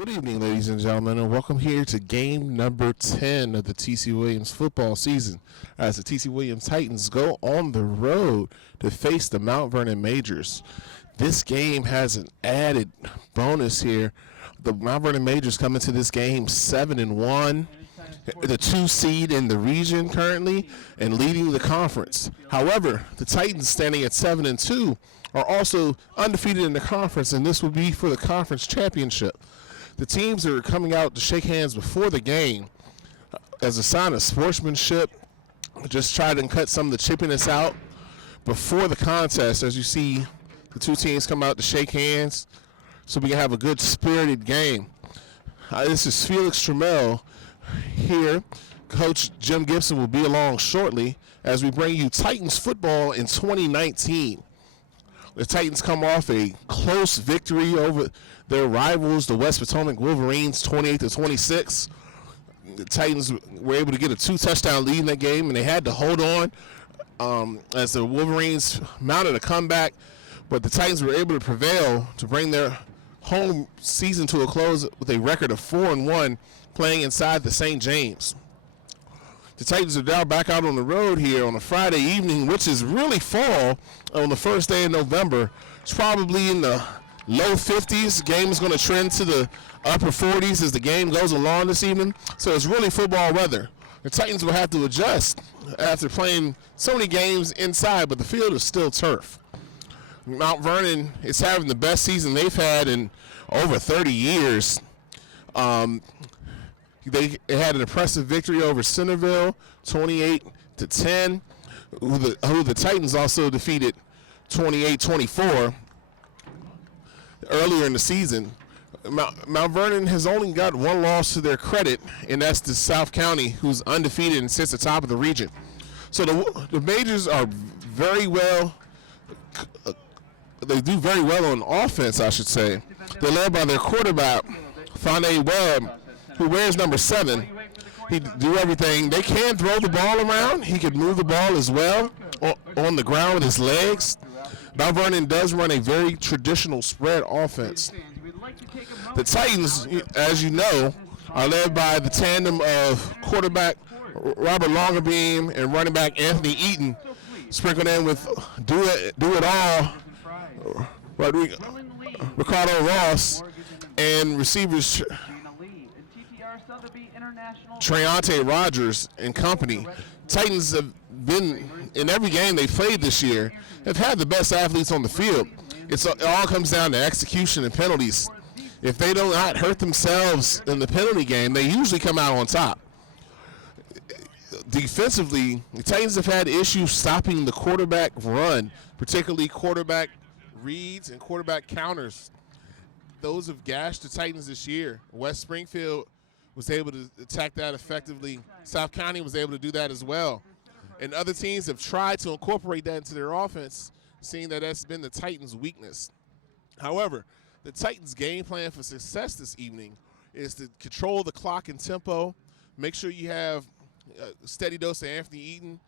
Good evening, ladies and gentlemen, and welcome here to game number 10 of the TC Williams football season as the TC Williams Titans go on the road to face the Mount Vernon Majors. This game has an added bonus here. The Mount Vernon Majors come into this game 7-1, the 2 seed in the region currently, and leading the conference. However, the Titans standing at 7-2 are also undefeated in the conference, and this will be for the conference championship. The teams are coming out to shake hands before the game as a sign of sportsmanship. Just try to cut some of the chippiness out before the contest. As you see, the two teams come out to shake hands so we can have a good spirited game. This is Felix Tremelle here. Coach Jim Gibson will be along shortly as we bring you Titans football in 2019. The Titans come off a close victory over their rivals, the West Potomac Wolverines, 28-26. The Titans were able to get a 2-touchdown lead in that game, and they had to hold on as the Wolverines mounted a comeback. But the Titans were able to prevail to bring their home season to a close with a record of 4-1, playing inside the St. James. The Titans are now back out on the road here on a Friday evening, which is really fall on the first day of November. It's probably in the low 50s. Game is going to trend to the upper 40s as the game goes along this evening. So it's really football weather. The Titans will have to adjust after playing so many games inside, but the field is still turf. Mount Vernon is having the best season they've had in over 30 years. They had an impressive victory over Centerville, 28-10, who the Titans also defeated 28-24 earlier in the season. Mount Vernon has only got one loss to their credit, and that's to South County, who's undefeated and sits atop of the region. So the Majors are very well. They do very well on offense, I should say. They're led by their quarterback, Fane Webb, who wears number 7. He do everything. They can throw the ball around. He could move the ball as well on the ground with his legs. Mount Vernon does run a very traditional spread offense. The Titans, as you know, are led by the tandem of quarterback Robert Longerbeam and running back Anthony Eaton, sprinkled in with do it all Ricardo Ross, and receivers Treonte Rogers and company. Titans have been, in every game they've played this year, have had the best athletes on the field. It all comes down to execution and penalties. If they do not hurt themselves in the penalty game, they usually come out on top. Defensively, the Titans have had issues stopping the quarterback run, particularly quarterback reads and quarterback counters. Those have gashed the Titans this year. West Springfield was able to attack that effectively. South County was able to do that as well. And other teams have tried to incorporate that into their offense, seeing that that's been the Titans' weakness. However, the Titans' game plan for success this evening is to control the clock and tempo, make sure you have a steady dose of Anthony Eaton,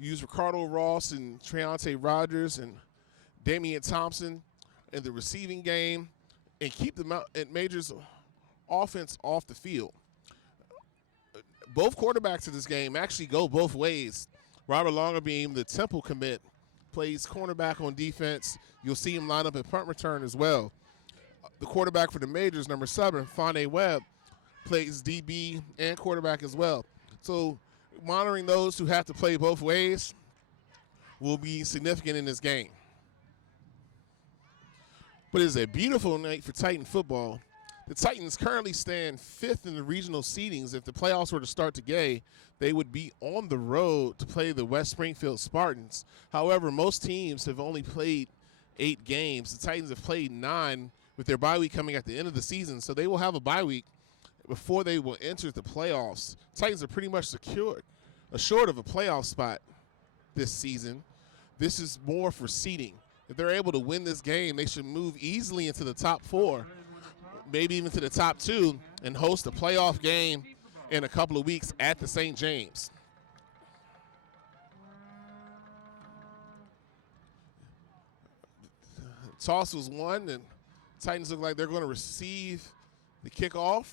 use Ricardo Ross and Treonte Rogers and Damian Thompson in the receiving game, and keep the Majors' offense off the field. Both quarterbacks in this game actually go both ways. Robert Longerbeam, the Temple commit, plays cornerback on defense. You'll see him line up at punt return as well. The quarterback for the Majors, number 7, Fane Webb, plays DB and quarterback as well. So monitoring those who have to play both ways will be significant in this game. But it's a beautiful night for Titan football. The Titans currently stand 5th in the regional seedings. If the playoffs were to start today, they would be on the road to play the West Springfield Spartans. However, most teams have only played 8 games. The Titans have played 9 with their bye week coming at the end of the season, so they will have a bye week before they will enter the playoffs. Titans are pretty much assured of a playoff spot this season. This is more for seeding. If they're able to win this game, they should move easily into the top 4, maybe even to the top 2, and host a playoff game in a couple of weeks at the St. James. Toss was won, and Titans look like they're going to receive the kickoff.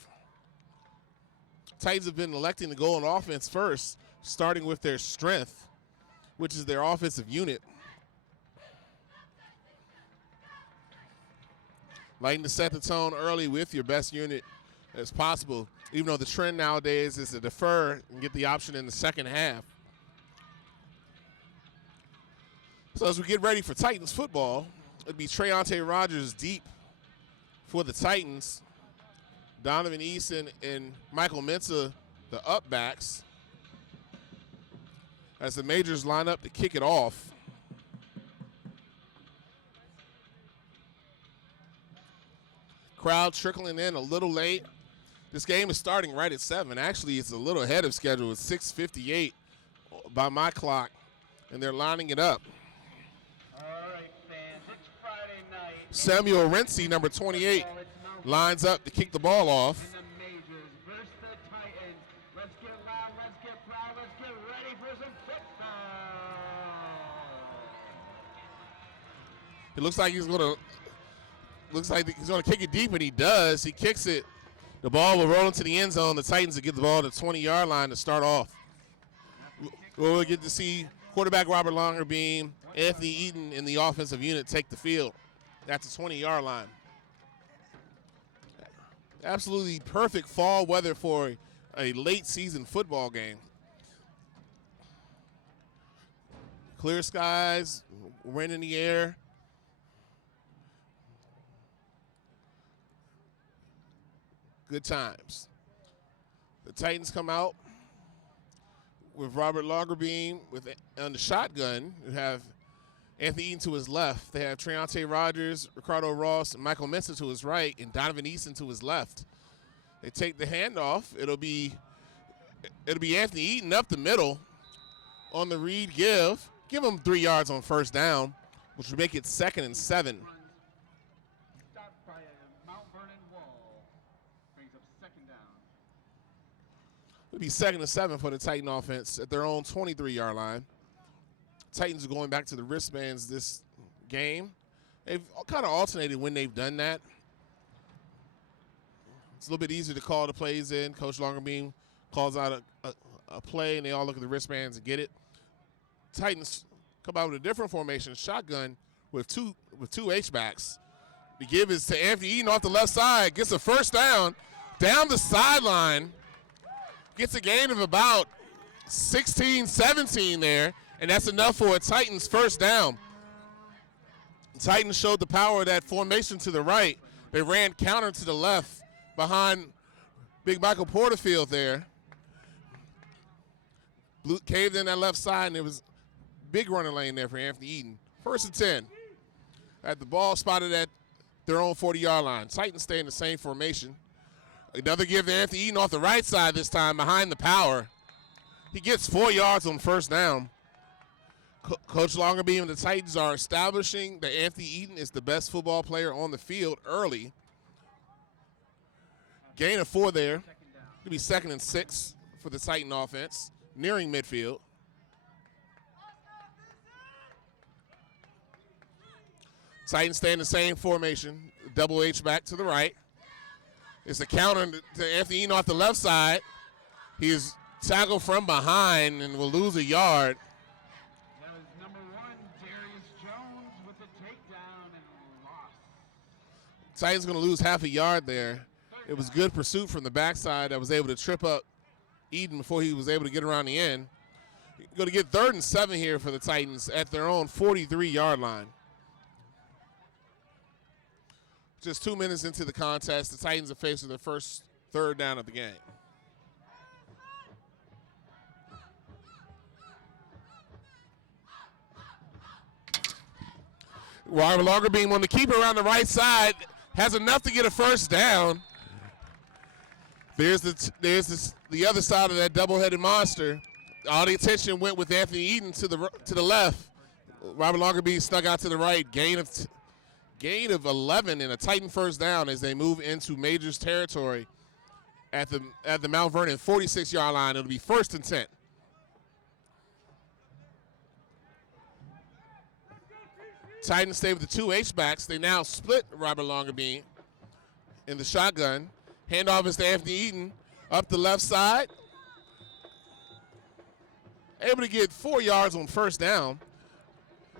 Titans have been electing to go on offense first, starting with their strength, which is their offensive unit. Liking to set the tone early with your best unit as possible, even though the trend nowadays is to defer and get the option in the second half. So as we get ready for Titans football, it'd be Treontae Rogers deep for the Titans. Donovan Eason and Michael Mensah, the up backs, as the Majors line up to kick it off. Crowd trickling in a little late. This game is starting right at 7. Actually, it's a little ahead of schedule. It's 6:58 by my clock, and they're lining it up. All right, fans, it's Friday night. Samuel Renzi, number 28, lines up to kick the ball off. In the Majors versus the Titans. Let's get loud, let's get proud, let's get ready for some football. It looks like he's gonna kick it deep, and he does. He kicks it. The ball will roll into the end zone. The Titans will get the ball to the 20-yard line to start off. We'll get to see quarterback Robert Longerbeam, Anthony Eaton in the offensive unit take the field at the 20-yard line. Absolutely perfect fall weather for a late season football game. Clear skies, wind in the air. Good times. The Titans come out with Robert Longerbeam on the shotgun. You have Anthony Eaton to his left. They have Treontae Rogers, Ricardo Ross, and Michael Mensah to his right, and Donovan Eason to his left. They take the handoff. It'll be Anthony Eaton up the middle on the read give. Give him 3 yards on first down, which will make it 2nd and 7. Stopped by a Mount Vernon wall. Brings up second down. It'll be 2nd and 7 for the Titan offense at their own 23-yard line. Titans are going back to the wristbands this game. They've kind of alternated when they've done that. It's a little bit easier to call the plays in. Coach Longerbeam calls out a play, and they all look at the wristbands and get it. Titans come out with a different formation, shotgun with two H-backs. The give is to Anthony Eaton off the left side. Gets a first down the sideline. Gets a gain of about 16, 17 there. And that's enough for a Titans first down. The Titans showed the power of that formation to the right. They ran counter to the left behind Big Michael Porterfield there. Caved in that left side, and there was big running lane there for Anthony Eaton. 1st and 10. At the ball spotted at their own 40-yard line. Titans stay in the same formation. Another give to Anthony Eaton off the right side this time behind the power. He gets 4 yards on first down. Coach Longerbeam and the Titans are establishing that Anthony Eaton is the best football player on the field early. Gain of 4 there. It'll be 2nd and 6 for the Titan offense, nearing midfield. Titans stay in the same formation, double H back to the right. It's a counter to Anthony Eaton off the left side. He is tackled from behind and will lose a yard. That was number 1, Darius Jones with the takedown and loss. Titans going to lose half a yard there. It was good pursuit from the backside that was able to trip up Eaton before he was able to get around the end. Going to get 3rd and 7 here for the Titans at their own 43-yard line. Just 2 minutes into the contest, the Titans are facing their first 3rd down of the game. Robert Longerbeam on the keeper around the right side has enough to get a first down. There's the other side of that double-headed monster. All the attention went with Anthony Eaton to the left. Robert Longerbeam stuck out to the right. Gain of 11 and a Titan first down as they move into Majors territory at the Mount Vernon 46-yard line. It'll be 1st and 10. Titans stay with the 2 H-backs. They now split Robert Longerbeam in the shotgun. Handoff is to Anthony Eaton up the left side. Able to get 4 yards on first down.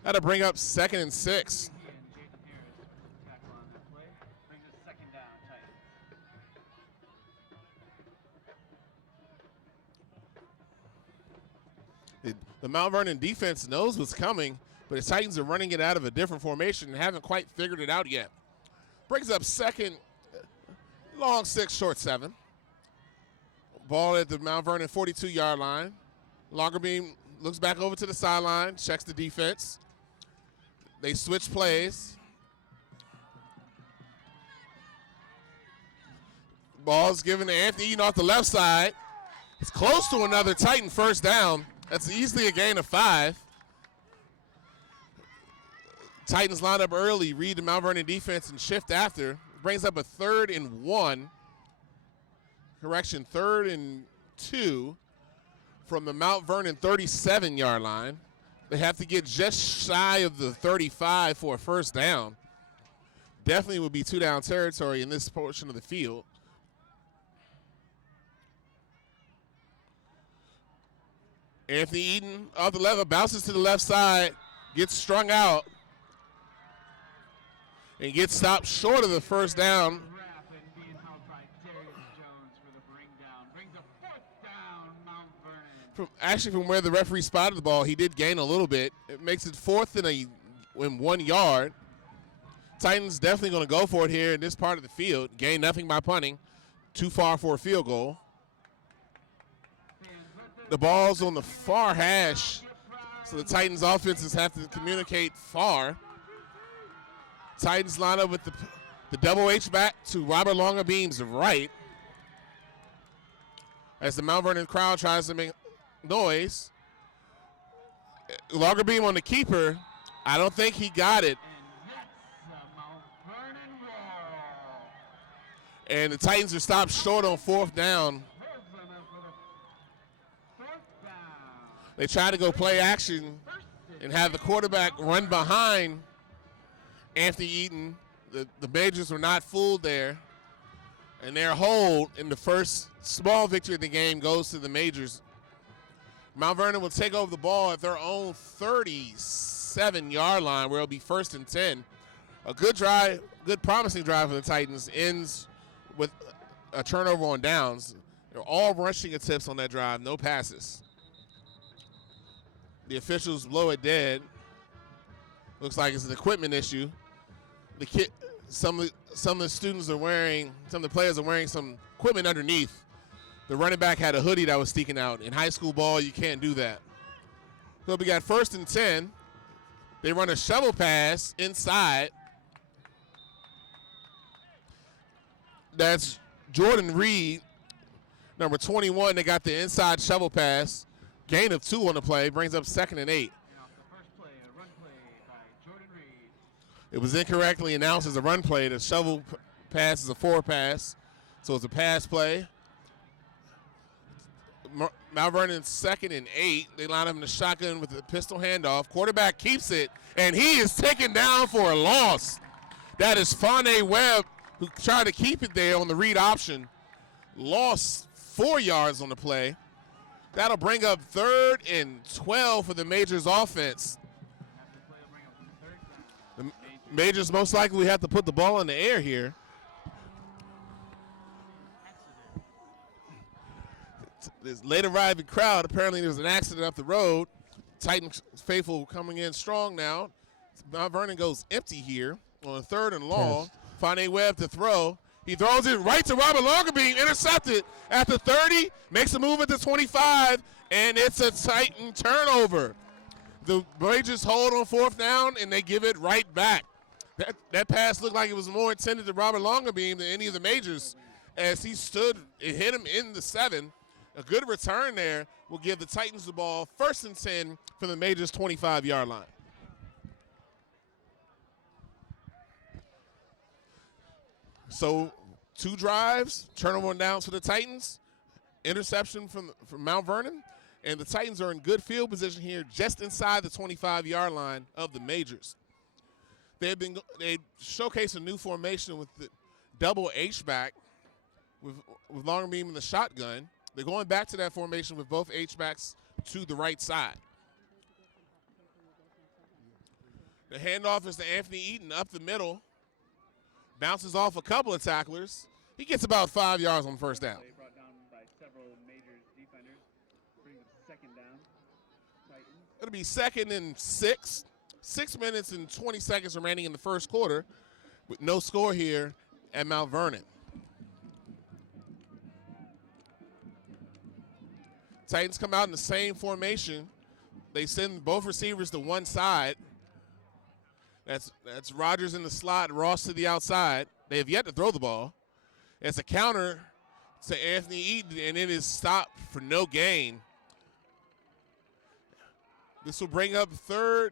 That'll bring up 2nd and 6. The Mount Vernon defense knows what's coming, but the Titans are running it out of a different formation and haven't quite figured it out yet. Brings up 2nd, long 6, short 7. Ball at the Mount Vernon 42-yard line. Longer beam looks back over to the sideline, checks the defense. They switch plays. Ball's given to Anthony Eaton off the left side. It's close to another Titan first down. That's easily a gain of 5. Titans line up early, read the Mount Vernon defense, and shift after. Brings up a 3rd and 1. Correction, 3rd and 2 from the Mount Vernon 37-yard line. They have to get just shy of the 35 for a first down. Definitely would be 2-down territory in this portion of the field. Anthony Eaton off the left, bounces to the left side, gets strung out, and gets stopped short of the first down. From where the referee spotted the ball, he did gain a little bit. It makes it 4th and 1 yard. Titans definitely going to go for it here in this part of the field. Gain nothing by punting. Too far for a field goal. The ball's on the far hash, so the Titans offenses have to communicate far. Titans line up with the double H back to Robert Longerbeam's right as the Mount Vernon crowd tries to make noise. Longerbeam on the keeper. I don't think he got it. And the Titans are stopped short on 4th down. They try to go play action and have the quarterback run behind Anthony Eaton. The Majors were not fooled there. And their hold in the first small victory of the game goes to the Majors. Mount Vernon will take over the ball at their own 37-yard line, where it'll be 1st and 10. A good drive, good promising drive for the Titans ends with a turnover on downs. They're all rushing attempts on that drive, no passes. The officials blow it dead. Looks like it's an equipment issue. Some of the students are wearing, some of the players are wearing some equipment underneath. The running back had a hoodie that was sticking out. In high school ball, you can't do that. So we got 1st and 10. They run a shovel pass inside. That's Jordan Reed, number 21. They got the inside shovel pass. Gain of 2 on the play, brings up 2nd and 8. It was incorrectly announced as a run play. The shovel pass is a 4 pass, so it's a pass play. Mount Vernon's 2nd and 8. They line up in the shotgun with the pistol handoff. Quarterback keeps it, and he is taken down for a loss. That is Fonte Webb, who tried to keep it there on the read option. Lost 4 yards on the play. That'll bring up 3rd and 12 for the Majors offense. The Majors most likely have to put the ball in the air here. This late arriving crowd, apparently there's an accident up the road. Titans faithful coming in strong now. Mount Vernon goes empty here on a 3rd and long. Fonte Webb to throw. He throws it right to Robert Longerbeam, intercepted at the 30, makes a move at the 25, and it's a Titan turnover. The Majors hold on 4th down, and they give it right back. That pass looked like it was more intended to Robert Longerbeam than any of the Majors, as he stood and hit him in the 7. A good return there will give the Titans the ball 1st and 10 from the Majors' 25-yard line. So 2 drives, turnover on downs for the Titans, interception from Mount Vernon, and the Titans are in good field position here just inside the 25-yard line of the Majors. They showcased a new formation with the double H-back, with Longer Beam in the shotgun. They're going back to that formation with both H-backs to the right side. The handoff is to Anthony Eaton up the middle. Bounces off a couple of tacklers. He gets about 5 yards on first down. Brought down by several major defenders. Brings up second down. Titans. It'll be 2nd and 6. 6 minutes and 20 seconds remaining in the first quarter with no score here at Mount Vernon. Titans come out in the same formation. They send both receivers to one side. That's Rogers in the slot, Ross to the outside. They have yet to throw the ball. It's a counter to Anthony Eaton, and it is stopped for no gain. This will bring up 3rd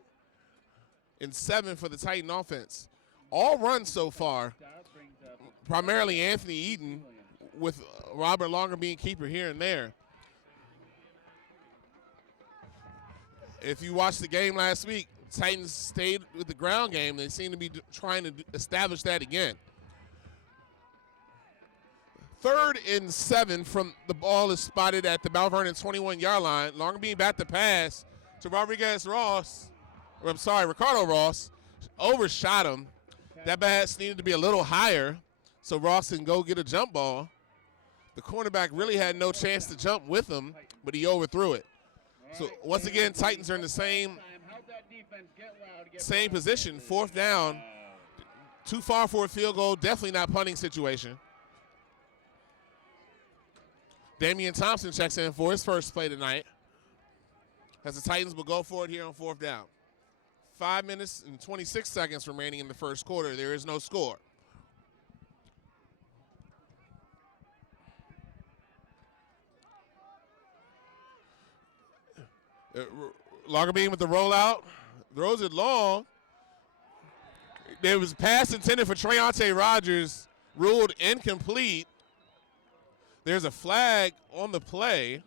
and 7 for the Titan offense. All runs so far, primarily Anthony Eaton, with Robert Longer being keeper here and there. If you watched the game last week, Titans stayed with the ground game. They seem to be trying to establish that again. 3rd and 7 from the ball is spotted at the Mount Vernon 21-yard line. Longer being back to pass to Ricardo Ross. Overshot him. That pass needed to be a little higher so Ross can go get a jump ball. The cornerback really had no chance to jump with him, but he overthrew it. So once again, Titans are in the same position, 4th down. Too far for a field goal, definitely not punting situation. Damian Thompson checks in for his first play tonight as the Titans will go for it here on 4th down. 5 minutes and 26 seconds remaining in the first quarter. There is no score. Lagerbeam with the rollout. Throws it long. There was a pass intended for Treontae Rogers, ruled incomplete. There's a flag on the play.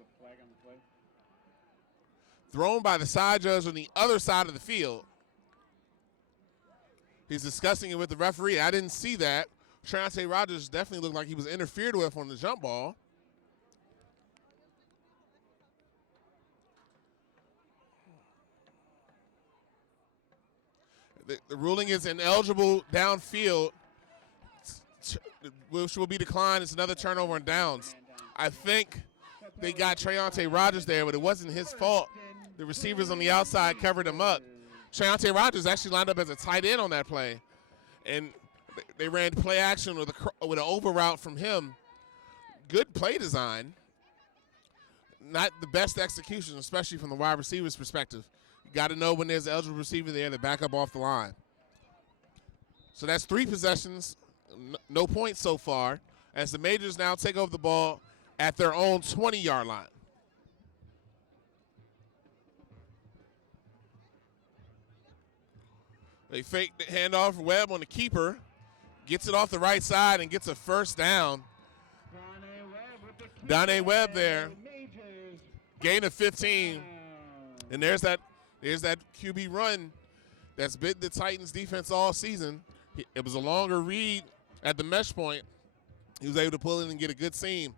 Thrown by the side judge on the other side of the field. He's discussing it with the referee. I didn't see that. Treontae Rogers definitely looked like he was interfered with on the jump ball. The ruling is ineligible downfield, which will be declined. It's another turnover and downs. I think they got Treontae Rogers there, but it wasn't his fault. The receivers on the outside covered him up. Treontae Rogers actually lined up as a tight end on that play, and they ran play action with an over route from him. Good play design. Not the best execution, especially from the wide receiver's perspective. You got to know when there's an eligible receiver there to back up off the line. So that's 3 possessions, no points so far, as the Majors now take over the ball at their own 20-yard line. They fake the handoff. Webb on the keeper. Gets it off the right side and gets a first down. Donnie Webb there. Gain of 15. And there's that QB run that's bit the Titans defense all season. It was a longer read at the mesh point. He was able to pull in and get a good seam.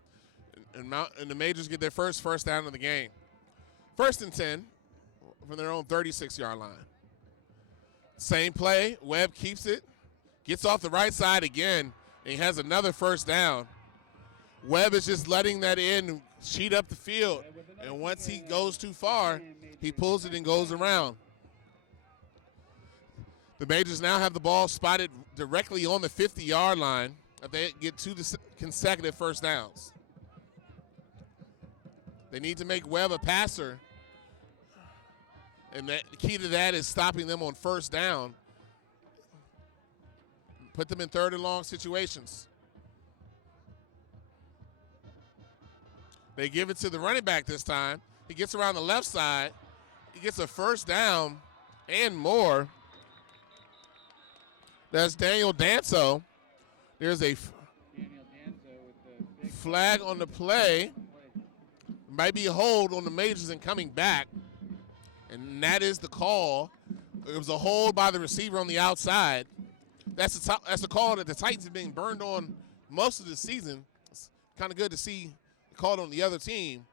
And the Majors get their first down of the game. 1st and 10 from their own 36-yard line. Same play. Webb keeps it. Gets off the right side again. And he has another first down. Webb is just letting that in, cheat up the field. And once he goes too far, he pulls it and goes around. The Majors now have the ball spotted directly on the 50-yard line. They get 2 consecutive first downs. They need to make Webb a passer. And the key to that is stopping them on first down. Put them in 3rd and long situations. They give it to the running back this time. He gets around the left side. He gets a first down and more. That's Daniel Danso. There's a flag on the play. Might be a hold on the Majors and coming back. And that is the call. It was a hold by the receiver on the outside. That's a call that the Titans have been burned on most of the season. kind of good to see called on the other team,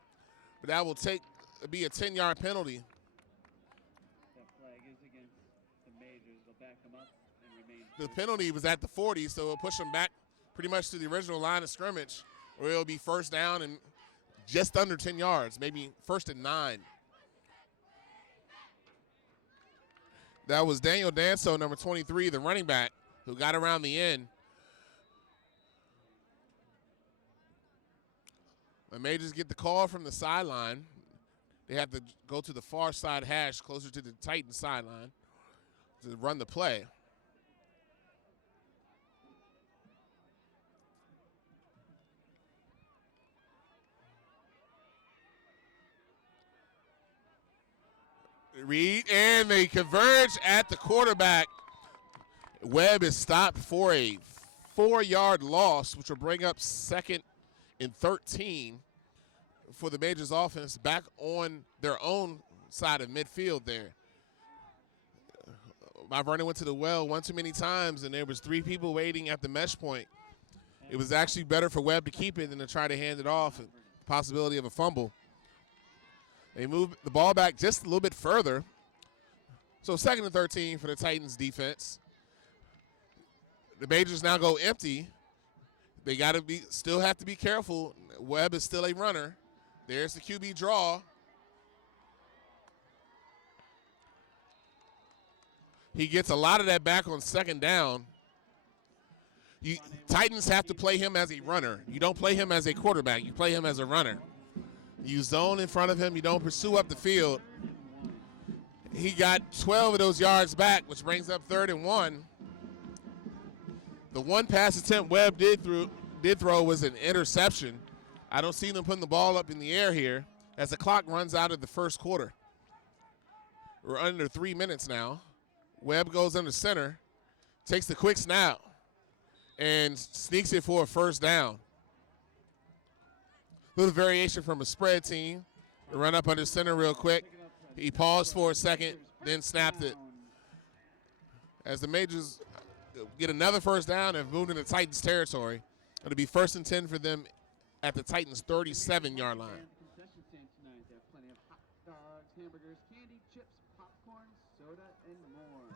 but that will be a 10-yard penalty. That flag is against the Majors. They'll back them up and remain. The penalty was at the 40, so it'll push them back pretty much to the original line of scrimmage, where it'll be first down and just under 10 yards, maybe first and 9. That was Daniel Danso, number 23, the running back, who got around the end. The Majors get the call from the sideline. They have to go to the far side hash, closer to the Titans sideline, to run the play. Reed, and they converge at the quarterback. Webb is stopped for a 4-yard loss, which will bring up 2nd and 13 for the Majors offense back on their own side of midfield there. My Vernon went to the well one too many times, and there was 3 people waiting at the mesh point. It was actually better for Webb to keep it than to try to hand it off, and the possibility of a fumble. They move the ball back just a little bit further. So 2nd and 13 for the Titans defense. The Majors now go empty. They still have to be careful. Webb is still a runner. There's the QB draw. He gets a lot of that back on 2nd down. Titans have to play him as a runner. You don't play him as a quarterback. You play him as a runner. You zone in front of him. You don't pursue up the field. He got 12 of those yards back, which brings up 3rd and 1. The one pass attempt Webb did throw was an interception. I don't see them putting the ball up in the air here as the clock runs out of the first quarter. We're under 3 minutes now. Webb goes under center, takes the quick snap, and sneaks it for a first down. Little variation from a spread team. Run up under center real quick. He paused for a second, then snapped it. As the Majors get another first down and move into Titans territory, it'll be 1st and 10 for them at the Titans 37-yard line. Concession stand tonight. They have plenty of hot dogs, hamburgers, candy, chips, popcorn, soda, and more.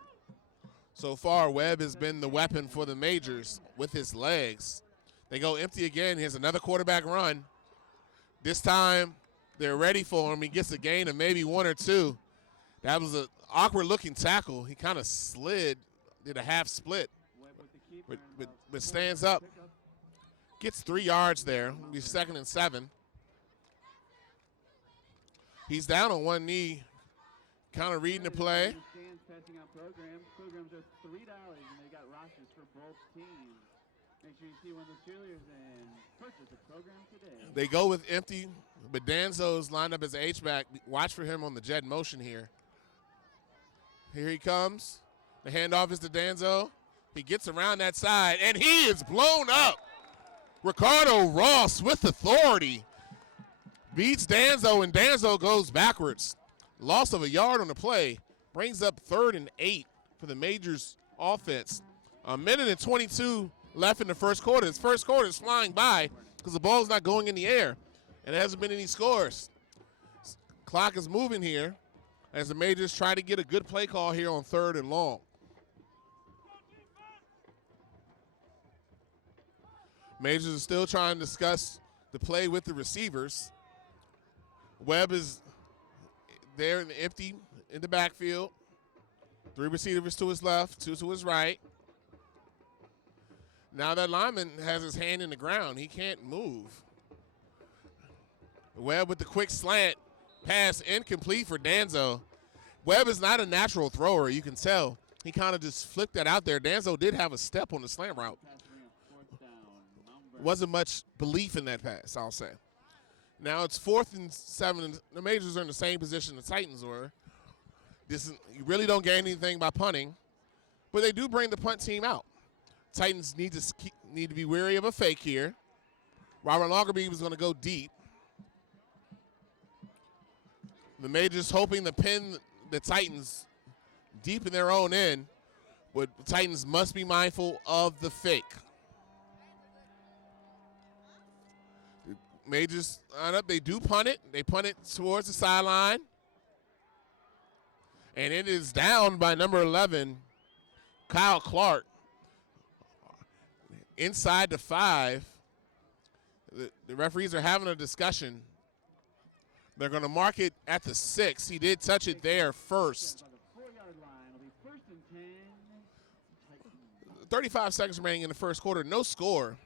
So far, Webb has been the weapon for the Majors with his legs. They go empty again. Here's another quarterback run. This time, they're ready for him. He gets a gain of maybe 1 or 2. That was an awkward-looking tackle. He kind of slid, did a half split, but stands up. Gets 3 yards there. It'll be 2nd and 7. He's down on one knee, kind of reading the play. Passing out programs. Programs are $3, and they got rosters for both teams. Make sure you see one of the cheerleaders and purchase a program today. They go with empty, but Danzo's lined up as an H-back. Watch for him on the jet motion here. Here he comes. The handoff is to Danzo. He gets around that side, and he is blown up. Ricardo Ross with authority beats Danzo, and Danzo goes backwards. Loss of a yard on the play brings up 3rd and 8 for the Majors offense. 1:22 left in the first quarter. This first quarter is flying by because the ball's not going in the air, and there hasn't been any scores. Clock is moving here as the Majors try to get a good play call here on 3rd and long. Majors are still trying to discuss the play with the receivers. Webb is there in the empty in the backfield. 3 receivers to his left, 2 to his right. Now that lineman has his hand in the ground. He can't move. Webb with the quick slant. Pass incomplete for Danzo. Webb is not a natural thrower, you can tell. He kind of just flipped that out there. Danzo did have a step on the slant route. Wasn't much belief in that pass, I'll say. Now it's 4th and 7. The Majors are in the same position the Titans were. You really don't gain anything by punting, but they do bring the punt team out. Titans need to be wary of a fake here. Robert Longerbeam is going to go deep. The Majors hoping to pin the Titans deep in their own end, but the Titans must be mindful of the fake. Majors line up. They do punt it. They punt it towards the sideline. And it is down by number 11, Kyle Clark. Inside the 5. The referees are having a discussion. They're going to mark it at the 6. He did touch it there first. 35 seconds remaining in the first quarter. No score.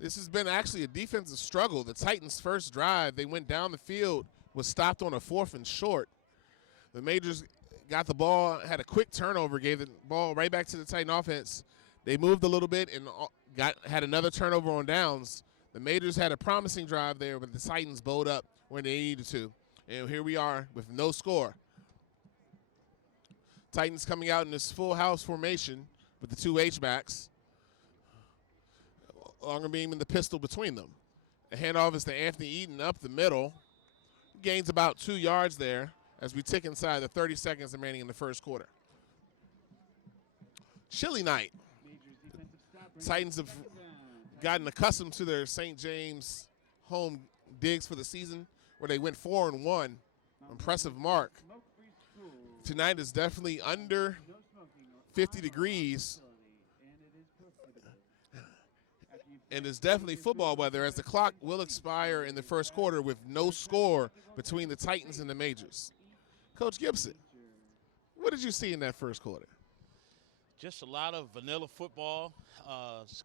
This has been actually a defensive struggle. The Titans' first drive, they went down the field, was stopped on a 4th and short. The Majors got the ball, had a quick turnover, gave the ball right back to the Titan offense. They moved a little bit and had another turnover on downs. The Majors had a promising drive there, but the Titans bowed up when they needed to. And here we are with no score. Titans coming out in this full house formation with the 2 H-backs. Longer beam and the pistol between them. The handoff is to Anthony Eaton up the middle. Gains about 2 yards there as we tick inside the 30 seconds remaining in the first quarter. Chilly night. Titans have gotten accustomed to their St. James home digs for the season where they went 4-1. Impressive mark. Tonight is definitely under 50 degrees. And it's definitely football weather as the clock will expire in the first quarter with no score between the Titans and the Majors. Coach Gibson, what did you see in that first quarter? Just a lot of vanilla football.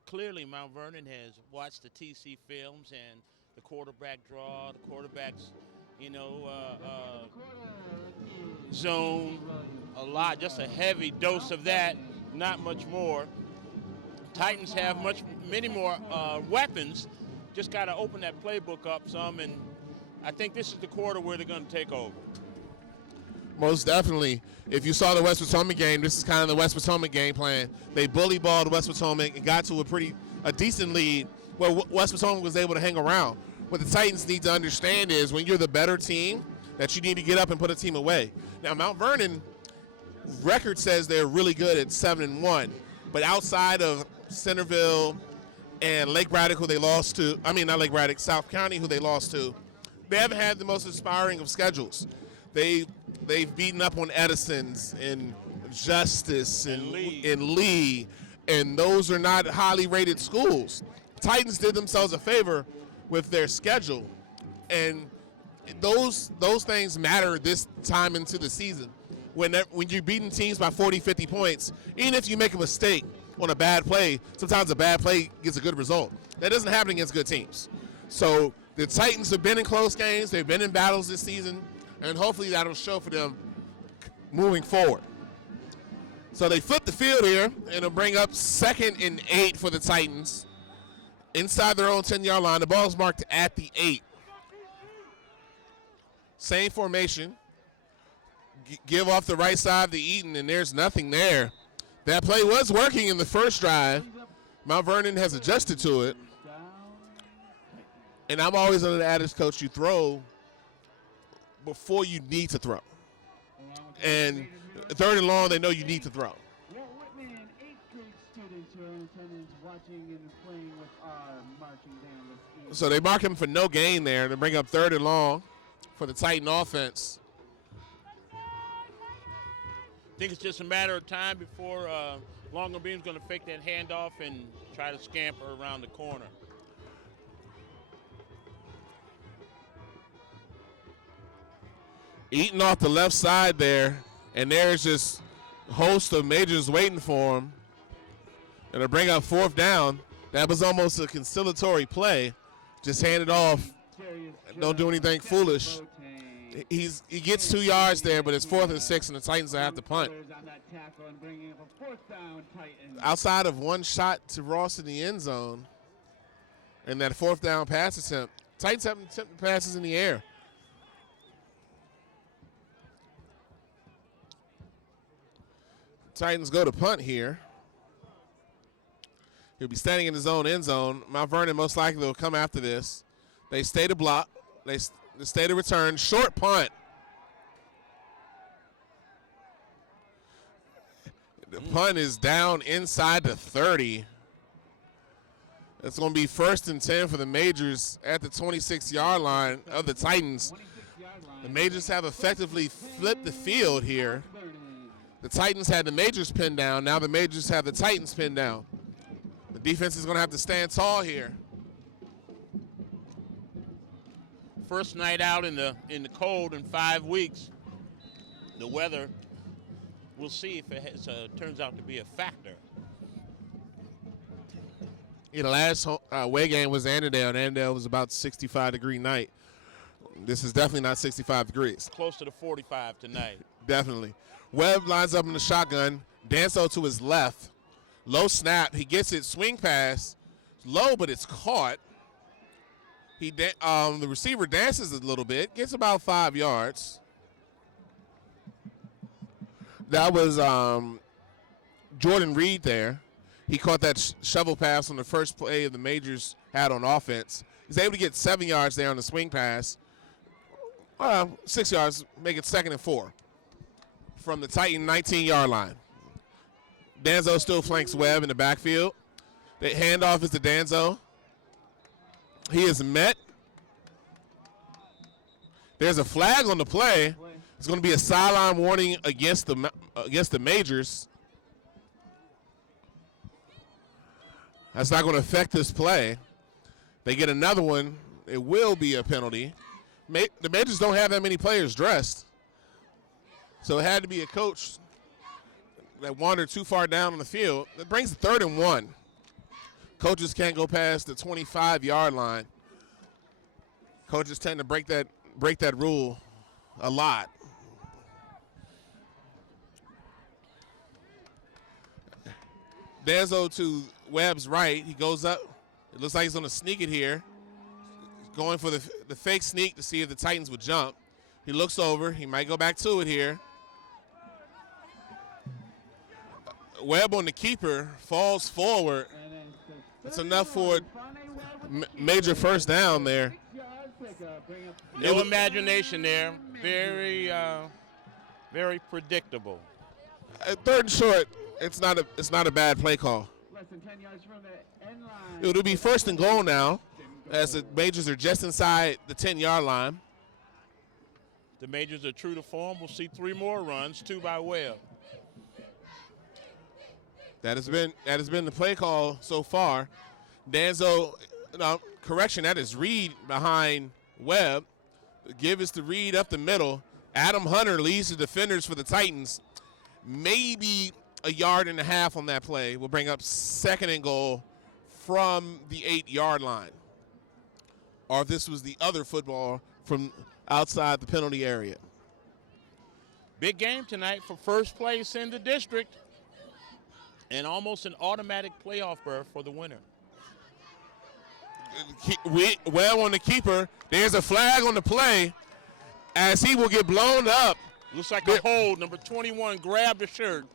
Clearly, Mount Vernon has watched the TC films and the quarterback draw, the quarterbacks, zone, a lot, just a heavy dose of that, not much more. Titans have many more weapons. Just got to open that playbook up some, and I think this is the quarter where they're going to take over. Most definitely. If you saw the West Potomac game, this is kind of the West Potomac game plan. They bully balled West Potomac and got to a decent lead where West Potomac was able to hang around. What the Titans need to understand is when you're the better team, that you need to get up and put a team away. Now, Mount Vernon record says they're really good at 7-1, but outside of Centerville and Lake Braddock, who they lost to, not Lake Braddock, South County, who they lost to, they haven't had the most inspiring of schedules. They've beaten up on Edison's and Justice and Lee, and those are not highly rated schools. Titans did themselves a favor with their schedule, and those things matter this time into the season. When you're beating teams by 40, 50 points, even if you make a mistake on a bad play, sometimes a bad play gets a good result. That doesn't happen against good teams. So the Titans have been in close games. They've been in battles this season, and hopefully that'll show for them moving forward. So they flip the field here, and it'll bring up 2nd and 8 for the Titans. Inside their own 10-yard line, the ball is marked at the 8. Same formation. Give off the right side to Eaton, and there's nothing there. That play was working in the first drive. Mount Vernon has adjusted to it. And I'm always under the adage, Coach, you throw before you need to throw. And 3rd and long, they know you need to throw. So they mark him for no gain there to bring up 3rd and long for the Titan offense. I think it's just a matter of time before Longer Beam's going to fake that handoff and try to scamper around the corner. Eaton off the left side there, and there's just a host of Majors waiting for him. And to bring up 4th down, that was almost a conciliatory play. Just hand it off. Don't do anything foolish. He gets 2 yards there, but it's 4th and 6, and the Titans will have to punt. Outside of one shot to Ross in the end zone and that 4th down pass attempt, Titans haven't attempted passes in the air. Titans go to punt here. He'll be standing in his own end zone. Mount Vernon most likely will come after this. They stay to block. They stay to return. Short punt. The punt is down inside the 30. It's going to be 1st and 10 for the Majors at the 26-yard line of the Titans. The Majors have effectively flipped the field here. The Titans had the Majors pinned down. Now the Majors have the Titans pinned down. The defense is going to have to stand tall here. First night out in the cold in 5 weeks. The weather, we'll see if it turns out to be a factor. Yeah, the last away game was Annandale, and Annandale was about 65-degree night. This is definitely not 65 degrees. Close to the 45 tonight. Definitely. Webb lines up in the shotgun. Danso to his left. Low snap. He gets it. Swing pass. Low, but it's caught. The receiver dances a little bit. Gets about 5 yards. That was Jordan Reed there. He caught that shovel pass on the first play the Majors had on offense. He's able to get 7 yards there on the swing pass. 6 yards, make it 2nd and 4 from the Titan 19-yard line. Danzo still flanks Webb in the backfield. The handoff is to Danzo. He is met. There's a flag on the play. It's going to be a sideline warning against the Majors. That's not going to affect this play. They get another one. It will be a penalty. The Majors don't have that many players dressed. So it had to be a coach that wandered too far down on the field. That brings it 3rd and 1. Coaches can't go past the 25-yard line. Coaches tend to break that rule a lot. Danzo to Webb's right. He goes up. It looks like he's going to sneak it here. He's going for the fake sneak to see if the Titans would jump. He looks over. He might go back to it here. Webb on the keeper falls forward. That's enough for a major first down there. No imagination there. Very, very predictable. At 3rd and short, it's not a bad play call. It'll be 1st and goal now, as the Majors are just inside the 10-yard line. The Majors are true to form. We'll see 3 more runs, 2 by Webb. That has been the play call so far. Danzo, correction, that is Reed behind Webb. Give us the Reed up the middle. Adam Hunter leads the defenders for the Titans. Maybe a yard and a half on that play will bring up 2nd and goal from the 8-yard line. Or if this was the other football from outside the penalty area. Big game tonight for first place in the district. And almost an automatic playoff berth for the winner. Well on the keeper. There's a flag on the play as he will get blown up. Looks like a hold. Number 21 grabbed the shirt.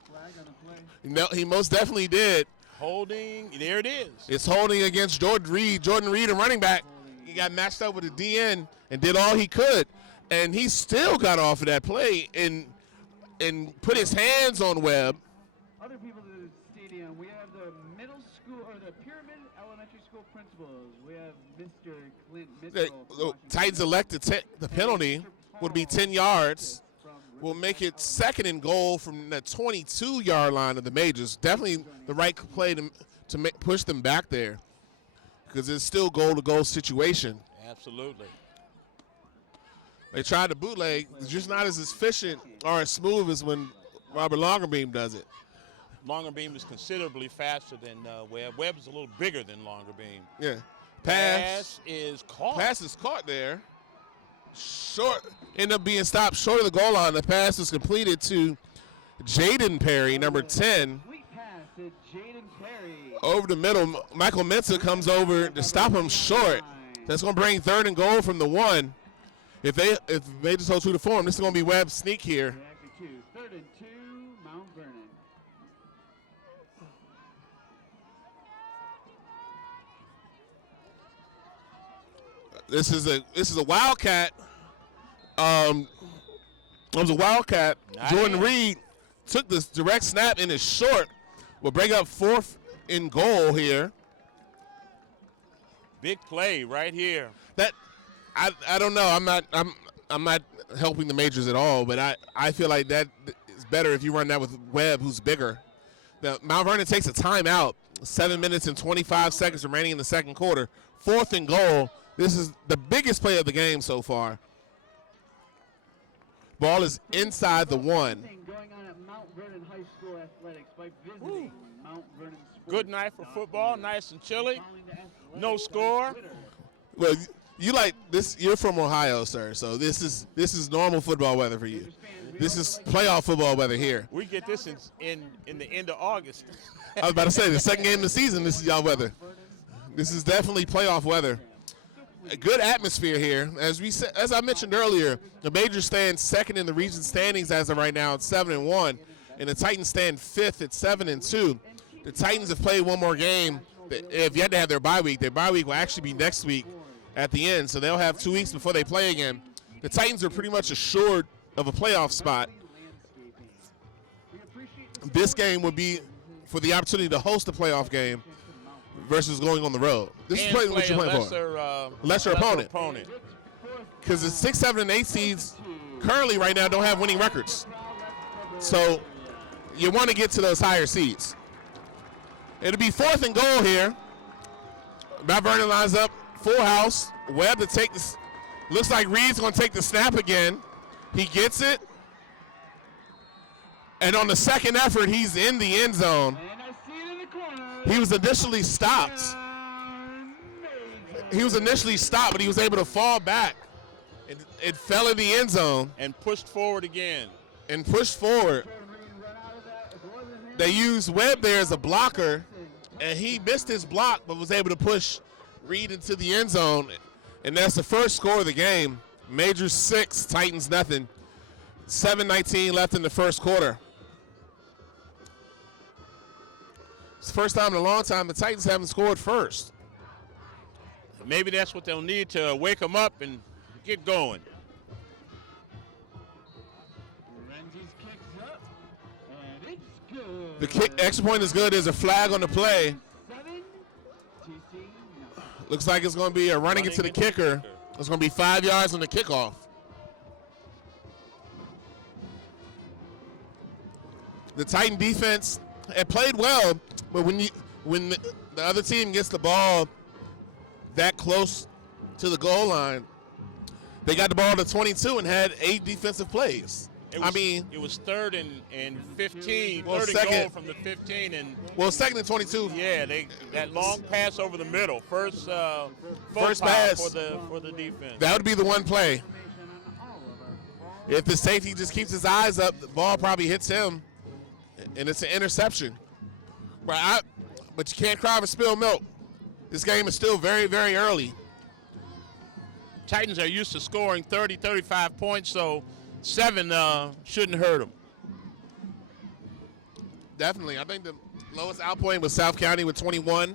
No, he most definitely did. Holding. There it is. It's holding against Jordan Reed. Jordan Reed, a running back. He got matched up with the DN and did all he could. And he still got off of that play and put his hands on Webb. Other people to the stadium, we have the middle school, or the Pyramid Elementary School principals. We have Mr. Clint Mitchell. The Titans elect the penalty would be 10 yards. Will make it 2nd and goal from the 22-yard line of the Majors. Definitely the right play to push them back there because it's still goal-to-goal situation. Absolutely. They tried to bootleg. It's just not as efficient or as smooth as when Robert Longerbeam does it. Longerbeam is considerably faster than Webb. Webb is a little bigger than Longerbeam. Yeah. Pass is caught. Pass is caught there. Short, ended up being stopped short of the goal line. The pass was completed to Jaden Perry, number 10. Sweet pass to Jaden Perry. Over the middle, Michael Mensah comes over to stop him short. That's going to bring 3rd and goal from the 1. If they just hold true to form, this is going to be Webb's sneak here. 3rd and 2, Mount Vernon. This is a wildcat. It was a wildcat. Nice. Jordan Reed took this direct snap and is short. Will bring up 4th and goal here. Big play right here. That I don't know. I'm not helping the majors at all, but I feel like that is better if you run that with Webb, who's bigger. Now, Mount Vernon takes a timeout. 7 minutes and 25 seconds remaining in the second quarter. 4th and goal. This is the biggest play of the game so far. Ball is inside the 1. Going on at Mount Vernon High School Athletics by visiting Mount Vernon Sports. Good night for football, nice and chilly. No score. Well, you like this. You're from Ohio, sir. So this is normal football weather for you. This is playoff football weather here. We get this in the end of August. I was about to say the second game of the season. This is y'all weather. This is definitely playoff weather. A good atmosphere here. As I mentioned earlier, the Majors stand second in the region standings as of right now at 7-1, and the Titans stand 5th at 7-2. The Titans have played one more game. If yet to have their bye week will actually be next week at the end, so they'll have 2 weeks before they play again. The Titans are pretty much assured of a playoff spot. This game would be for the opportunity to host a playoff game versus going on the road. This is playing what you're playing for. Lesser opponent. Because the 6, 7, and 8 seeds currently right now don't have winning records. So you want to get to those higher seeds. It'll be 4th and goal here. Mount Vernon lines up, full house. Webb to take this. Looks like Reed's going to take the snap again. He gets it. And on the second effort, he's in the end zone. He was initially stopped. But he was able to fall back. It fell in the end zone. And pushed forward again. They used Webb there as a blocker, and he missed his block but was able to push Reed into the end zone. And that's the first score of the game. Majors 6, Titans nothing. 7:19 left in the first quarter. It's the first time in a long time the Titans haven't scored first. Maybe that's what they'll need to wake them up and get going. The kick extra point is good. There's a flag on the play. Looks like it's going to be a running into the kicker. It's going to be 5 yards on the kickoff. The Titan defense had played well, but when the other team gets the ball that close to the goal line, they got the ball to 22 and had 8 defensive plays. It was 3rd and 15. Well, 3rd and goal from the 15, and 2nd and 22. Yeah, that long pass over the middle, first pass for the defense. That would be the one play. If the safety just keeps his eyes up, the ball probably hits him, and it's an interception. But you can't cry over spilled milk. This game is still very, very early. Titans are used to scoring 30, 35 points, so 7 shouldn't hurt them. Definitely. I think the lowest outpoint was South County with 21.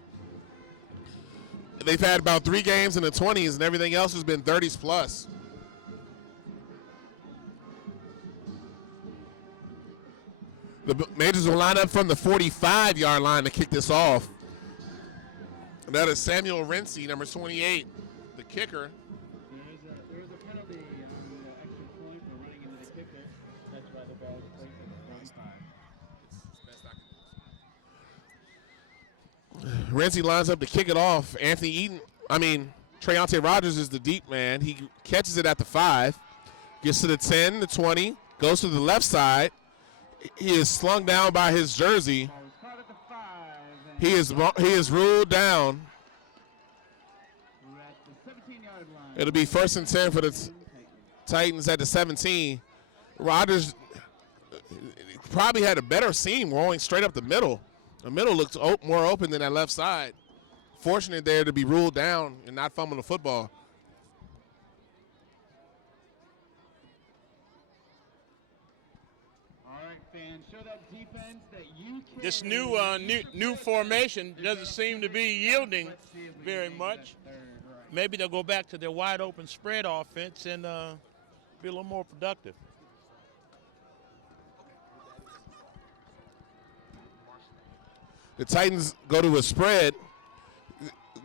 They've had about 3 games in the 20s, and everything else has been 30s plus. The Majors will line up from the 45-yard line to kick this off. And that is Samuel Renzi, number 28, the kicker. There was a penalty on the extra point for running into the kicker. That's why the ball was placed in the front. Renzi lines up to kick it off. Treontae Rogers is the deep man. He catches it at the 5, gets to the 10, the 20, goes to the left side. He is slung down by his jersey. He is ruled down. It'll be 1st and 10 for the Titans at the 17. Rogers probably had a better seam rolling straight up the middle. The middle looked more open than that left side. Fortunate there to be ruled down and not fumble the football. Show that defense that you can. This new formation doesn't seem to be yielding very much. Maybe they'll go back to their wide open spread offense and be a little more productive. The Titans go to a spread.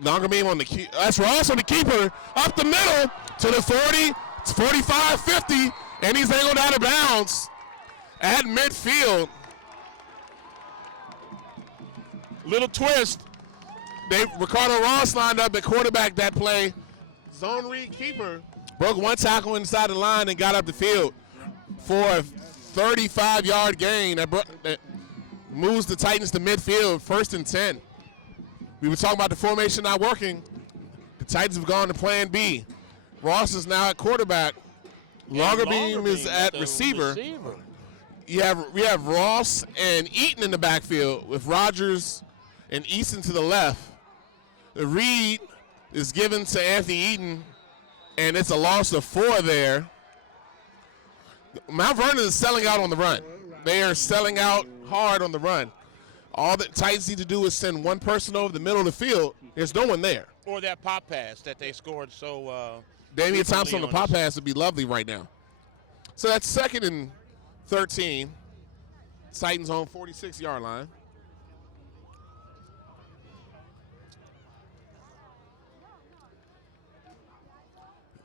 Longer beam on the that's Ross on the keeper. Up the middle to the 40, 45, 50, and he's angled out of bounds at midfield. Little twist. Ricardo Ross lined up at quarterback that play. Zone read keeper. Broke one tackle inside the line and got up the field for a 35-yard gain that moves the Titans to midfield, 1st and 10. We were talking about the formation not working. The Titans have gone to plan B. Ross is now at quarterback. Longer beam is at receiver. We have Ross and Eaton in the backfield with Rogers and Easton to the left. The read is given to Anthony Eaton, and it's a loss of 4 there. Mount Vernon is selling out on the run. They are selling out hard on the run. All the Titans need to do is send one person over the middle of the field. There's no one there. Or that pop pass that they scored so Damian Thompson on the pop pass would be lovely right now. So that's 2nd and 13. Titans on 46-yard line.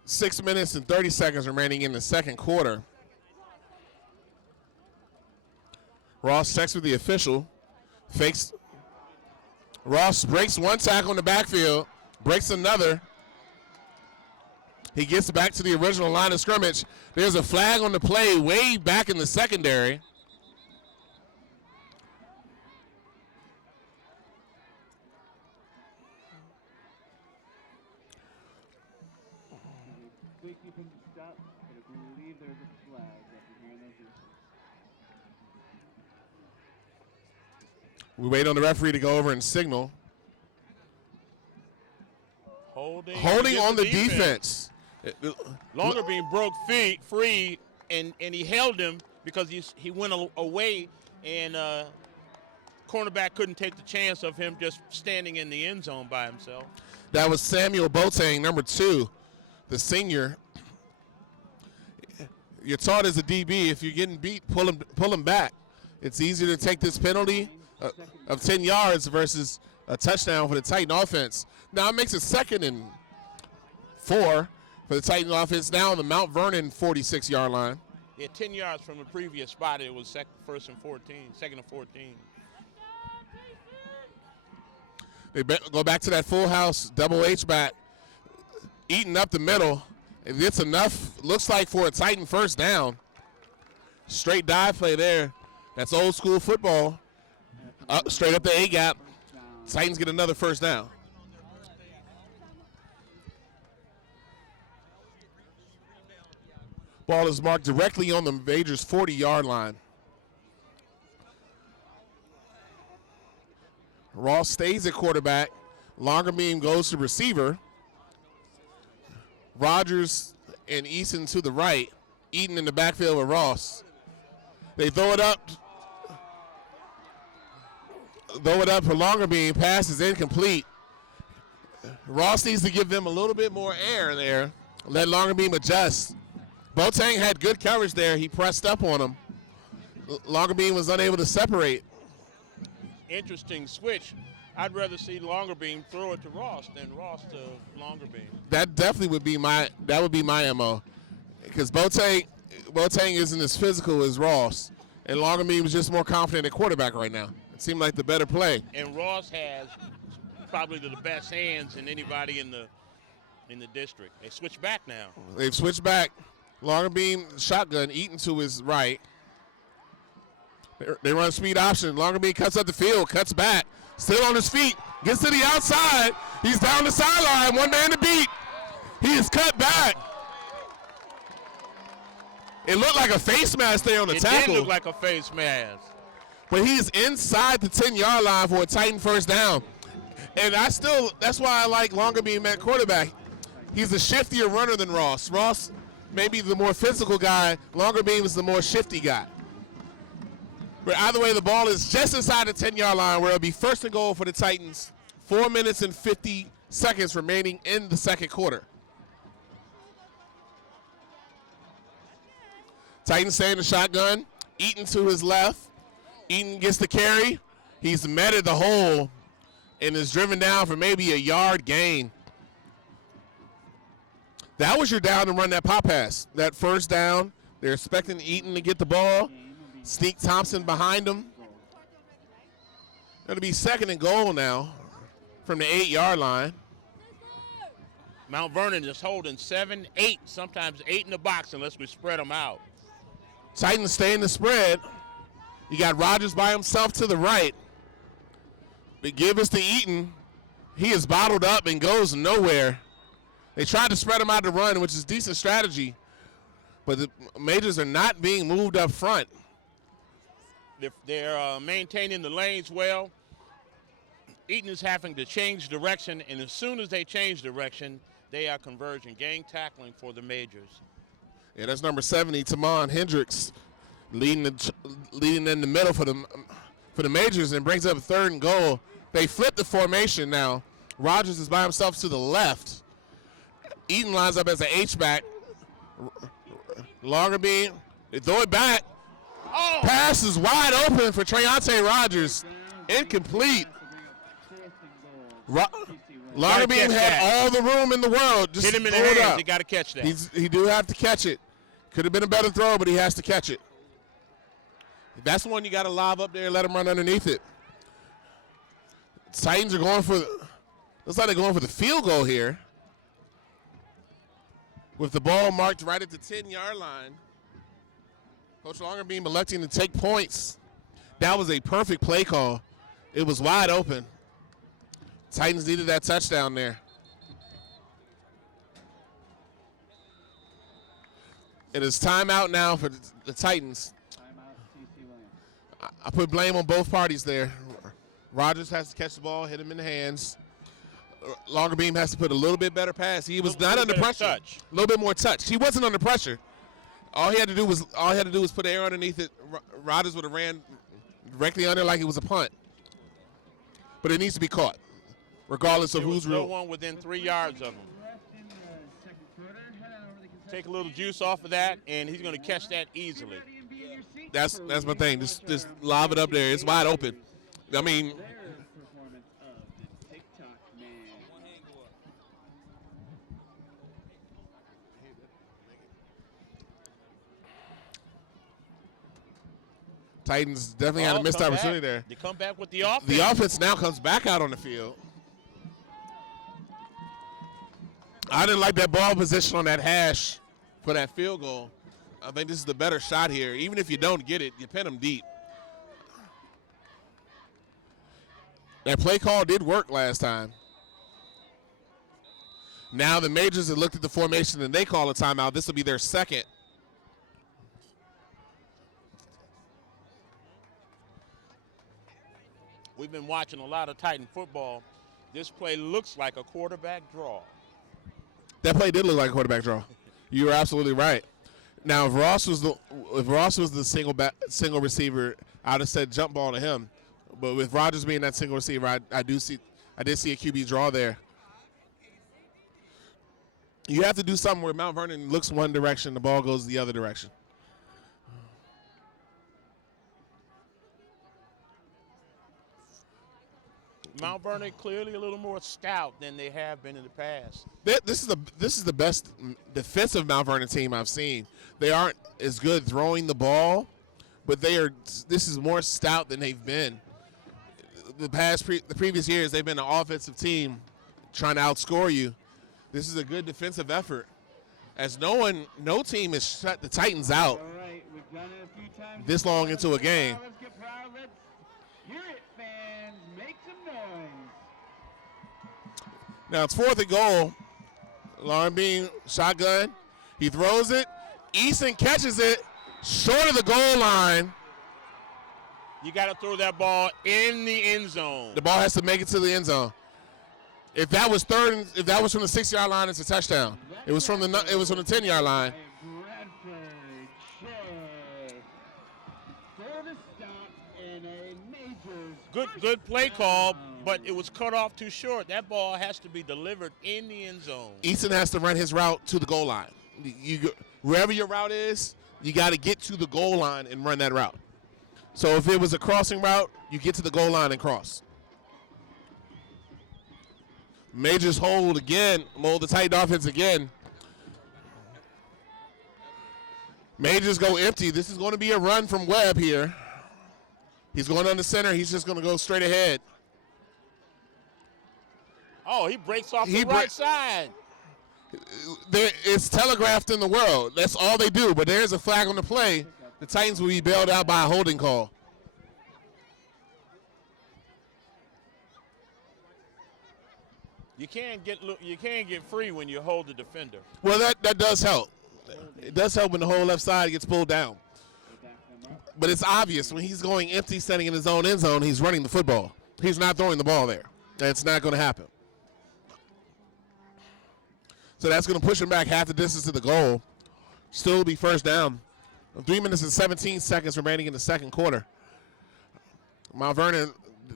Six minutes and 30 seconds remaining in the second quarter. Ross checks with the official. Fakes. Ross breaks one tackle in the backfield. Breaks another. He gets back to the original line of scrimmage. There's a flag on the play way back in the secondary. Keeping stop, but I believe there's a flag after hearing those uses. We wait on the referee to go over and signal. Holding on the defense. Longer being broke free, and he held him because he went away, and cornerback couldn't take the chance of him just standing in the end zone by himself. That was Samuel Boateng, number 2, the senior. You're taught as a DB, if you're getting beat, pull him back. It's easier to take this penalty of 10 yards versus a touchdown for the Titan offense. Now it makes it 2nd and 4 for the Titan offense now on the Mount Vernon 46-yard line. Yeah, 10 yards from the previous spot. It was 2nd and 14. They go back to that full house double H-back. Eating up the middle. It gets enough, looks like, for a Titan first down. Straight dive play there. That's old school football. Straight up the A-gap. Titans get another first down. Ball is marked directly on the Majors' 40-yard line. Ross stays at quarterback. Longer beam goes to receiver. Rogers and Easton to the right. Eaton in the backfield with Ross. They throw it up. For Longer beam. Pass is incomplete. Ross needs to give them a little bit more air there. Let Longer beam adjust. Boateng had good coverage there. He pressed up on him. Longer beam was unable to separate. Interesting switch. I'd rather see Longer beam throw it to Ross than Ross to Longer beam. That definitely would be my MO, because Boateng isn't as physical as Ross, and Longer beam is just more confident at quarterback right now. It seemed like the better play. And Ross has probably the best hands than anybody in the district. They switch back now. They've switched back. Longer beam shotgun, Eaton to his right. They run speed option. Longer beam cuts up the field, cuts back. Still on his feet, gets to the outside. He's down the sideline, one man to beat. He is cut back. It looked like a face mask there on the tackle. It did look like a face mask. But he is inside the 10-yard line for a Titan first down. And that's why I like Longer beam at quarterback. He's a shiftier runner than Ross. Ross may be the more physical guy. Longer beam is the more shifty guy. But either way, the ball is just inside the 10-yard line where it'll be 1st and goal for the Titans. 4 minutes and 50 seconds remaining in the second quarter. Titans stay in the shotgun. Eaton to his left. Eaton gets the carry. He's met at the hole and is driven down for maybe a yard gain. That was your down and run that pop pass. That first down, they're expecting Eaton to get the ball. Sneak Thompson behind him. Going to be 2nd and goal now from the 8-yard line. Mount Vernon is holding 7, 8, sometimes 8 in the box unless we spread them out. Titans stay in the spread. You got Rogers by himself to the right. But give us to Eaton. He is bottled up and goes nowhere. They tried to spread him out to run, which is decent strategy. But the Majors are not being moved up front. If they're maintaining the lanes well, Eaton is having to change direction, and as soon as they change direction, they are converging. Gang tackling for the Majors. Yeah, that's number 70, Tamon Hendricks, leading in the middle for the Majors, and brings up 3rd and goal. They flip the formation now. Rogers is by himself to the left. Eaton lines up as an H-back. Longer beam. They throw it back. Oh! Pass is wide open for Treontae Rogers. Incomplete. Longerbeam had all the room in the world. Just hit him in the throw it hands. up. He got to catch that. He do have to catch it. Could have been a better throw, but he has to catch it. That's the one you got to lob up there and let him run underneath it. Titans are going for, looks like they're going for the field goal here. With the ball marked right at the 10-yard line. Coach Longerbeam electing to take points. That was a perfect play call. It was wide open. Titans needed that touchdown there. It is timeout now for the Titans. I put blame on both parties there. Rogers has to catch the ball, hit him in the hands. Longerbeam has to put a little bit better pass. He was not under pressure. A little bit more touch. He wasn't under pressure. All he had to do was put air underneath it. Rogers would have ran directly under like it was a punt. But it needs to be caught, regardless of who's real. No one within 3 yards of him. Take a little juice off of that, and he's going to catch that easily. That's my thing. Just lob it up there. It's wide open. I mean, Titans definitely had a missed opportunity there. They come back with the offense. The offense now comes back out on the field. I didn't like that ball position on that hash for that field goal. I think this is the better shot here. Even if you don't get it, you pin them deep. That play call did work last time. Now the Majors have looked at the formation and they call a timeout. This will be their 2nd. We've been watching a lot of Titan football. This play looks like a quarterback draw. That play did look like a quarterback draw. You were absolutely right. Now, if Ross was the single receiver, I'd have said jump ball to him. But with Rogers being that single receiver, I did see a QB draw there. You have to do something where Mount Vernon looks one direction, the ball goes the other direction. Mount Vernon clearly a little more stout than they have been in the past. This is the best defensive Mount Vernon team I've seen. They aren't as good throwing the ball, but this is more stout than they've been. The previous years, they've been an offensive team trying to outscore you. This is a good defensive effort, as no team has shut the Titans out this long into a game. Let's get proud. Let's hear it, fans. Make some noise. Now it's 4th and goal. Longerbeam shotgun. He throws it. Easton catches it short of the goal line. You got to throw that ball in the end zone. The ball has to make it to the end zone. If that was from the 6-yard line, it's a touchdown. It was from the 10-yard line. Good play call, but it was cut off too short. That ball has to be delivered in the end zone. Easton has to run his route to the goal line. Wherever your route is, you got to get to the goal line and run that route. So if it was a crossing route, you get to the goal line and cross. Majors hold again. Hold the tight offense again. Majors go empty. This is going to be a run from Webb here. He's going on the center. He's just going to go straight ahead. Oh, he breaks off the right side. It's telegraphed in the world. That's all they do. But there's a flag on the play. The Titans will be bailed out by a holding call. You can't get free when you hold the defender. Well, that does help. It does help when the whole left side gets pulled down. But it's obvious when he's going empty, standing in his own end zone, he's running the football. He's not throwing the ball there. That's not going to happen. So that's going to push him back half the distance to the goal. Still be first down. 3 minutes and 17 seconds remaining in the second quarter. Mount Vernon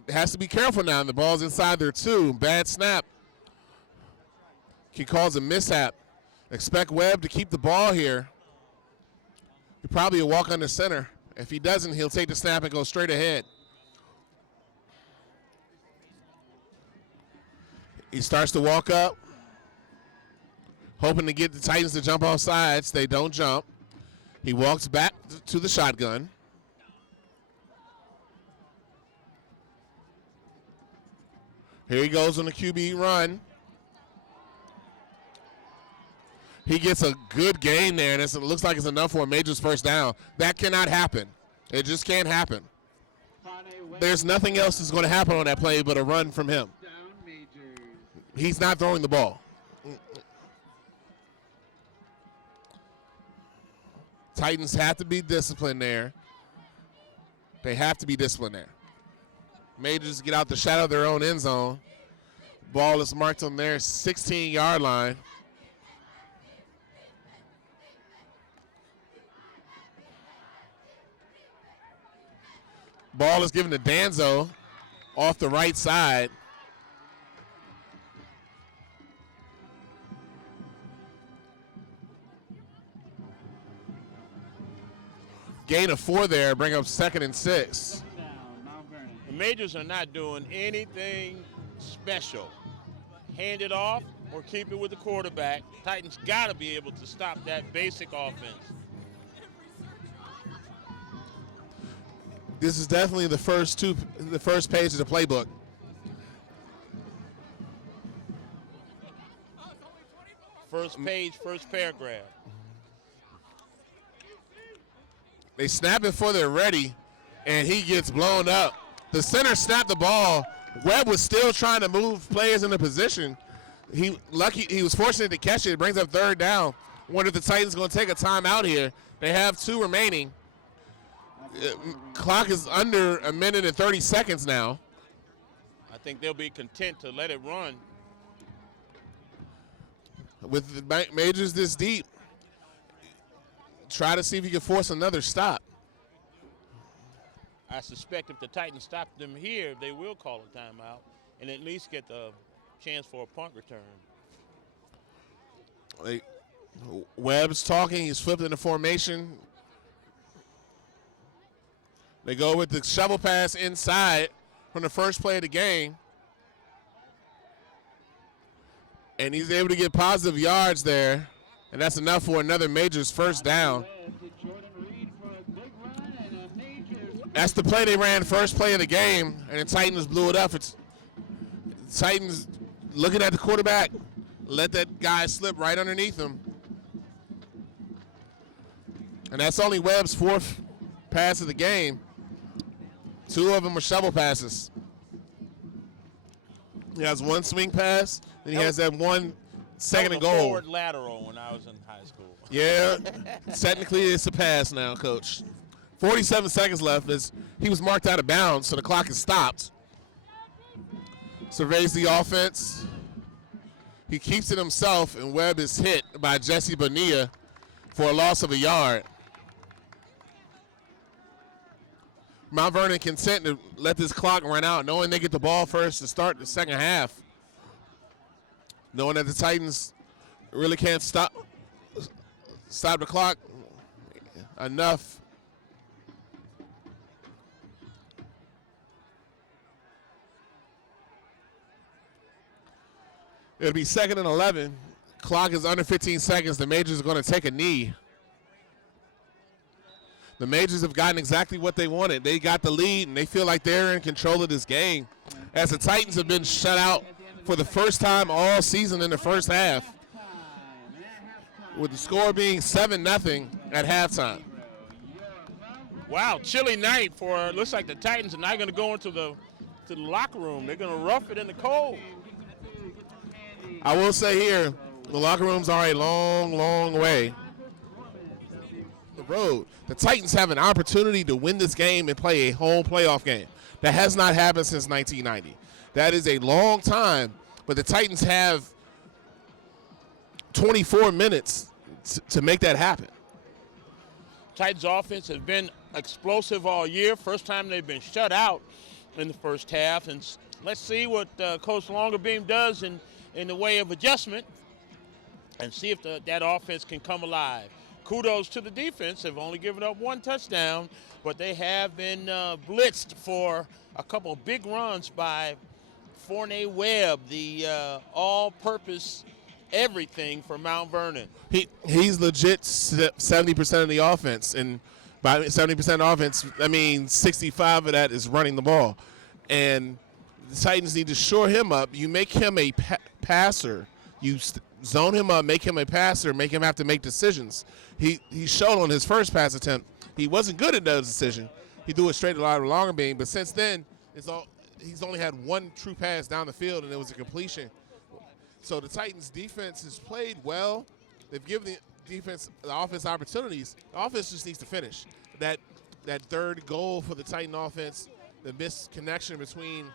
has to be careful now. The ball's inside there, too. Bad snap can cause a mishap. Expect Webb to keep the ball here. He probably will walk under center. If he doesn't, he'll take the snap and go straight ahead. He starts to walk up, hoping to get the Titans to jump off sides. They don't jump. He walks back to the shotgun. Here he goes on the QB run. He gets a good gain there, and it looks like it's enough for a Majors first down. That cannot happen. It just can't happen. There's nothing else that's going to happen on that play but a run from him. He's not throwing the ball. Titans have to be disciplined there. They have to be disciplined there. Majors get out the shadow of their own end zone. Ball is marked on their 16-yard line. Ball is given to Danzo off the right side. Gain of 4 there, bring up 2nd and 6. The Majors are not doing anything special. Hand it off or keep it with the quarterback. Titans got to be able to stop that basic offense. This is definitely the first page of the playbook. First page, first paragraph. They snap it before they're ready, and he gets blown up. The center snapped the ball. Webb was still trying to move players into position. He was fortunate to catch it. It brings up 3rd down. Wonder if the Titans going to take a timeout here. They have 2 remaining. Clock is under 1 minute and 30 seconds now. I think they'll be content to let it run. With the Majors this deep, try to see if you can force another stop. I suspect if the Titans stop them here, they will call a timeout and at least get the chance for a punt return. Webb's talking. He's flipped into formation. They go with the shovel pass inside from the first play of the game. And he's able to get positive yards there. And that's enough for another Majors first down. That's the play they ran first play of the game, and the Titans blew it up. It's Titans looking at the quarterback, let that guy slip right underneath him. And that's only Webb's 4th pass of the game. 2 of them are shovel passes. He has 1 swing pass, and he has that 1 second and goal. Forward lateral when I was in high school. Yeah, technically it's a pass now, Coach. 47 seconds left as he was marked out of bounds, so the clock is stopped. Surveys the offense. He keeps it himself, and Webb is hit by Jesse Bonilla for a loss of a yard. Mount Vernon content to let this clock run out, knowing they get the ball first to start the second half. Knowing that the Titans really can't stop the clock enough. It'll be 2nd and 11. Clock is under 15 seconds. The Majors are going to take a knee. The Majors have gotten exactly what they wanted. They got the lead, and they feel like they're in control of this game, as the Titans have been shut out for the first time all season in the first half, with the score being 7-0 at halftime. Wow, chilly night for, looks like the Titans are not going to go into the locker room. They're going to rough it in the cold. I will say here, the locker rooms are a long, long way. The road. The Titans have an opportunity to win this game and play a home playoff game. That has not happened since 1990. That is a long time, but the Titans have 24 minutes to make that happen. Titans offense has been explosive all year. First time they've been shut out in the first half. And let's see what Coach Longerbeam does in the way of adjustment and see if that offense can come alive. Kudos to the defense. They've only given up one touchdown, but they have been blitzed for a couple of big runs by Fournette Webb, the all-purpose everything for Mount Vernon. He's legit 70% of the offense, and by 70% offense, I mean 65 of that is running the ball. And the Titans need to shore him up. You make him a passer. You zone him up, make him a passer, make him have to make decisions. He showed on his first pass attempt he wasn't good at those decisions. He threw it straight to Longerbeam, but since then he's only had one true pass down the field, and it was a completion. So the Titans' defense has played well. They've given the offense opportunities. The offense just needs to finish. That third goal for the Titan offense, the missed connection between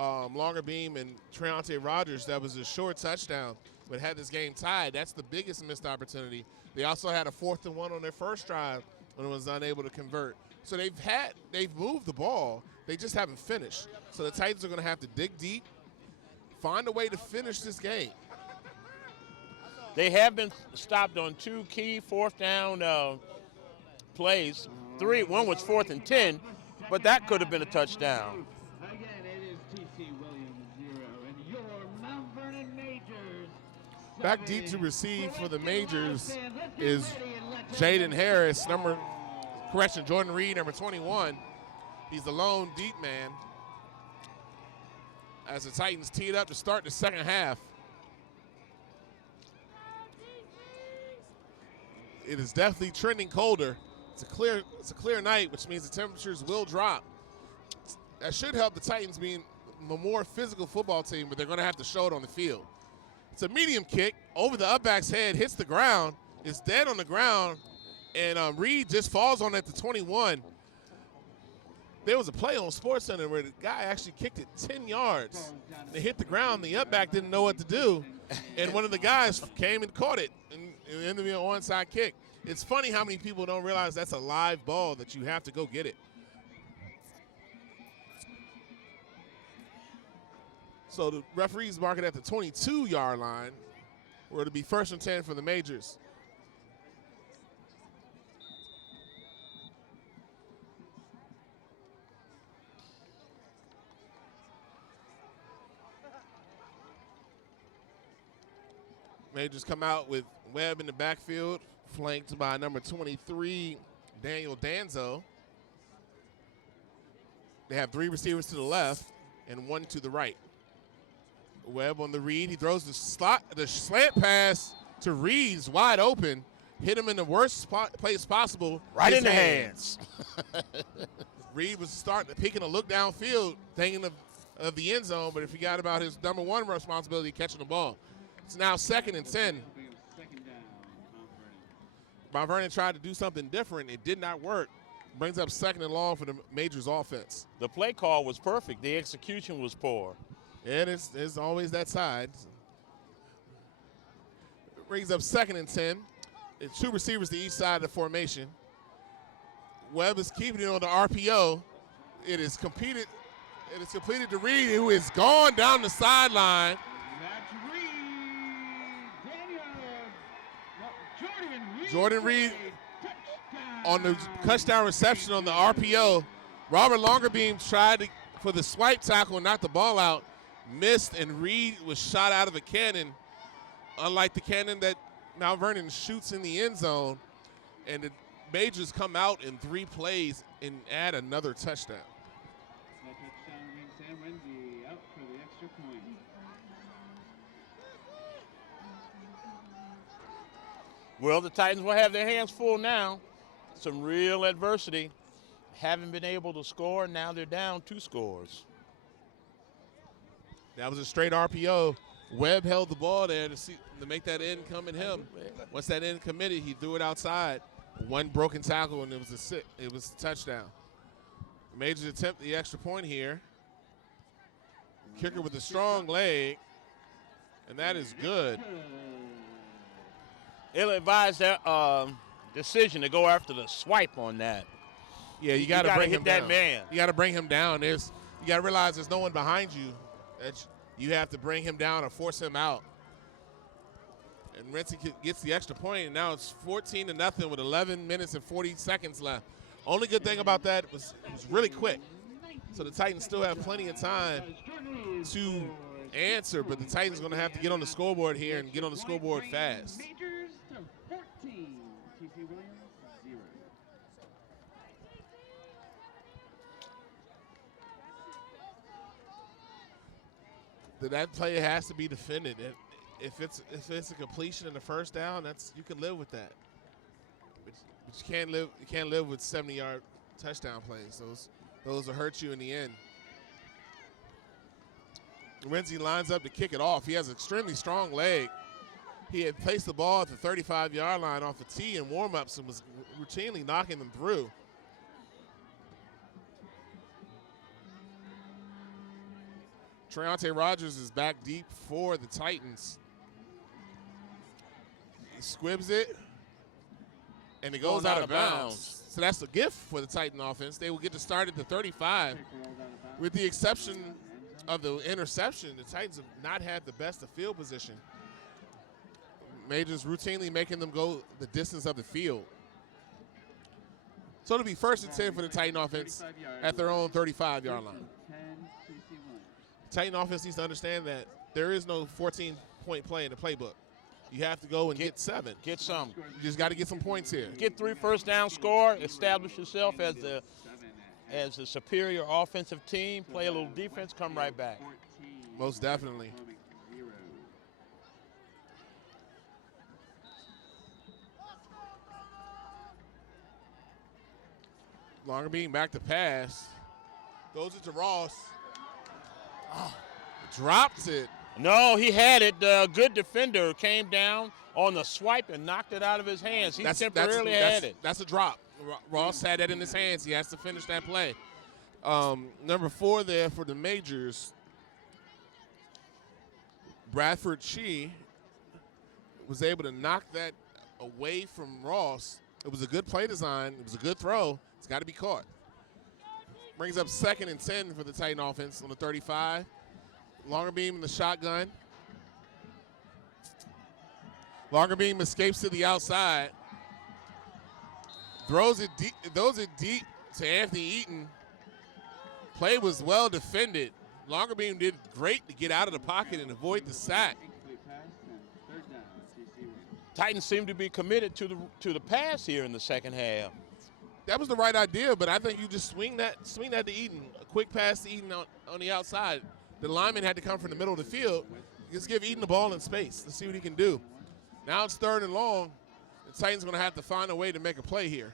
Longerbeam and Treonte Rogers, that was a short touchdown, but had this game tied. That's the biggest missed opportunity. They also had a 4th and 1 on their first drive when it was unable to convert. So they've moved the ball. They just haven't finished. So the Titans are going to have to dig deep, find a way to finish this game. They have been stopped on 2 key 4th down plays. One was 4th and 10, but that could have been a touchdown. Again, it is T.C. Williams 0, and your Mount Vernon Majors. Back deep to receive for the Majors is Jaden Harris, Jordan Reed, number 21. He's the lone deep man as the Titans teed up to start the second half. It is definitely trending colder. It's a clear night, which means the temperatures will drop. That should help the Titans being a more physical football team, but they're going to have to show it on the field. It's a medium kick over the upback's head, hits the ground, is dead on the ground, and Reed just falls on at the 21. There was a play on SportsCenter where the guy actually kicked it 10 yards. They hit the ground. The upback didn't know what to do, and one of the guys came and caught it, and it ended up being an onside kick. It's funny how many people don't realize that's a live ball that you have to go get it. So the referees mark it at the 22-yard line, where it'll be 1st and 10 for the Majors. Majors come out with Webb in the backfield, flanked by number 23, Daniel Danzo. They have 3 receivers to the left and 1 to the right. Webb on the read. He throws the slant pass to Reed's wide open. Hit him in the worst place possible. Right in the hands. Reed was peeking a look downfield, thinking of the end zone, but he forgot about his number 1 responsibility, catching the ball. It's now 2nd and 10. Mount Vernon tried to do something different. It did not work. Brings up 2nd and long for the Majors offense. The play call was perfect. The execution was poor. And it's always that side. It brings up 2nd and 10. It's 2 receivers to each side of the formation. Webb is keeping it on the RPO. It is completed to Reed, who is gone down the sideline. That's Reed. Jordan Reed on the touchdown reception on the RPO. Robert Longerbeam tried for the swipe tackle and knocked the ball out. missed, and Reed was shot out of a cannon, unlike the cannon that Mount Vernon shoots in the end zone. And the Majors come out in 3 plays and add another touchdown. That touchdown means Sam Renzi out for the extra point. Well, the Titans will have their hands full now. Some real adversity. Haven't been able to score. Now they're down 2 scores. That was a straight RPO. Webb held the ball there to make that end come at him. Once that end committed, he threw it outside. 1 broken tackle, and it was a touchdown. Majors attempt the extra point here. Kicker with a strong leg, and that is good. It'll advise their decision to go after the swipe on that. Yeah, you got to bring him that down. man. You got to bring him down. You got to realize there's no one behind you. You have to bring him down or force him out. And Renzi gets the extra point, and now it's 14-0 with 11 minutes and 40 seconds left. Only good thing about that was it was really quick. So the Titans still have plenty of time to answer, but the Titans are going to have to get on the scoreboard here and get on the scoreboard fast. Majors to 14. TC Williams 0. That play has to be defended. If it's a completion in the first down, you can live with that. But you can't live with 70-yard touchdown plays. Those will hurt you in the end. Renzi lines up to kick it off. He has an extremely strong leg. He had placed the ball at the 35-yard line off a tee in warm-ups and was routinely knocking them through. Treontae Rogers is back deep for the Titans. He squibs it, and it goes out of bounds. So that's a gift for the Titan offense. They will get to start at the 35. With the exception of the interception, the Titans have not had the best of field position. Majors routinely making them go the distance of the field. So it'll be 1st and 10 for the Titan offense at their own 35-yard line. Titan offense needs to understand that there is no 14-point play in the playbook. You have to go and get 7. Get some. You just got to get some points here. Get 3 first down, score, establish yourself as the superior offensive team, play a little defense, come right back. Most definitely. Longer being back to pass. Goes it to Ross. Oh, dropped it. No, he had it. The good defender came down on the swipe and knocked it out of his hands. He temporarily had it. That's a drop. Ross had that in his hands. He has to finish that play. Number 4 there for the Majors. Bradford Chi was able to knock that away from Ross. It was a good play design. It was a good throw. It's got to be caught. Brings up 2nd and 10 for the Titan offense on the 35. Longer beam in the shotgun. Longer beam escapes to the outside. Throws it deep to Anthony Eaton. Play was well defended. Longer beam did great to get out of the pocket and avoid the sack. Titans seem to be committed to the pass here in the second half. That was the right idea, but I think you just swing that to Eaton. A quick pass to Eaton on the outside. The lineman had to come from the middle of the field. Just give Eaton the ball in space. Let's see what he can do. Now it's 3rd and long. The Titans are going to have to find a way to make a play here.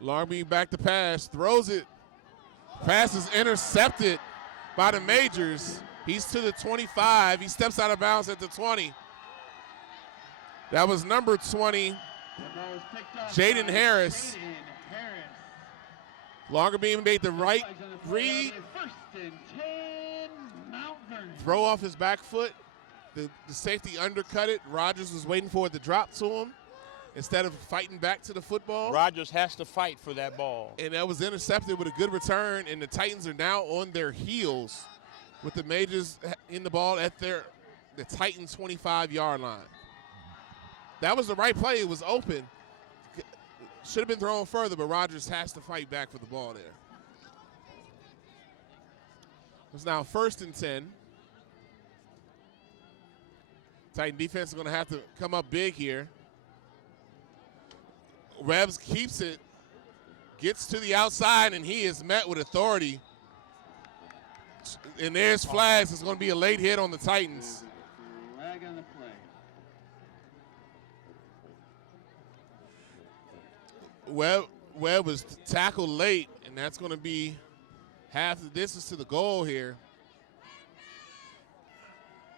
Larby back to pass, throws it. Pass is intercepted by the Majors. He's to the 25. He steps out of bounds at the 20. That was number 20, Jaden Harris. Longer beam made the right read. Throw off his back foot. The safety undercut it. Rogers was waiting for it to drop to him instead of fighting back to the football. Rogers has to fight for that ball. And that was intercepted with a good return, and the Titans are now on their heels with the Majors in the ball at the Titans 25-yard line. That was the right play. It was open. Should have been thrown further, but Rogers has to fight back for the ball there. It's now 1st and 10. Titan defense is going to have to come up big here. Rebs keeps it, gets to the outside, and he is met with authority. And there's flags. It's going to be a late hit on the Titans. Flag on the play. Webb was tackled late, and that's going to be half the distance to the goal here.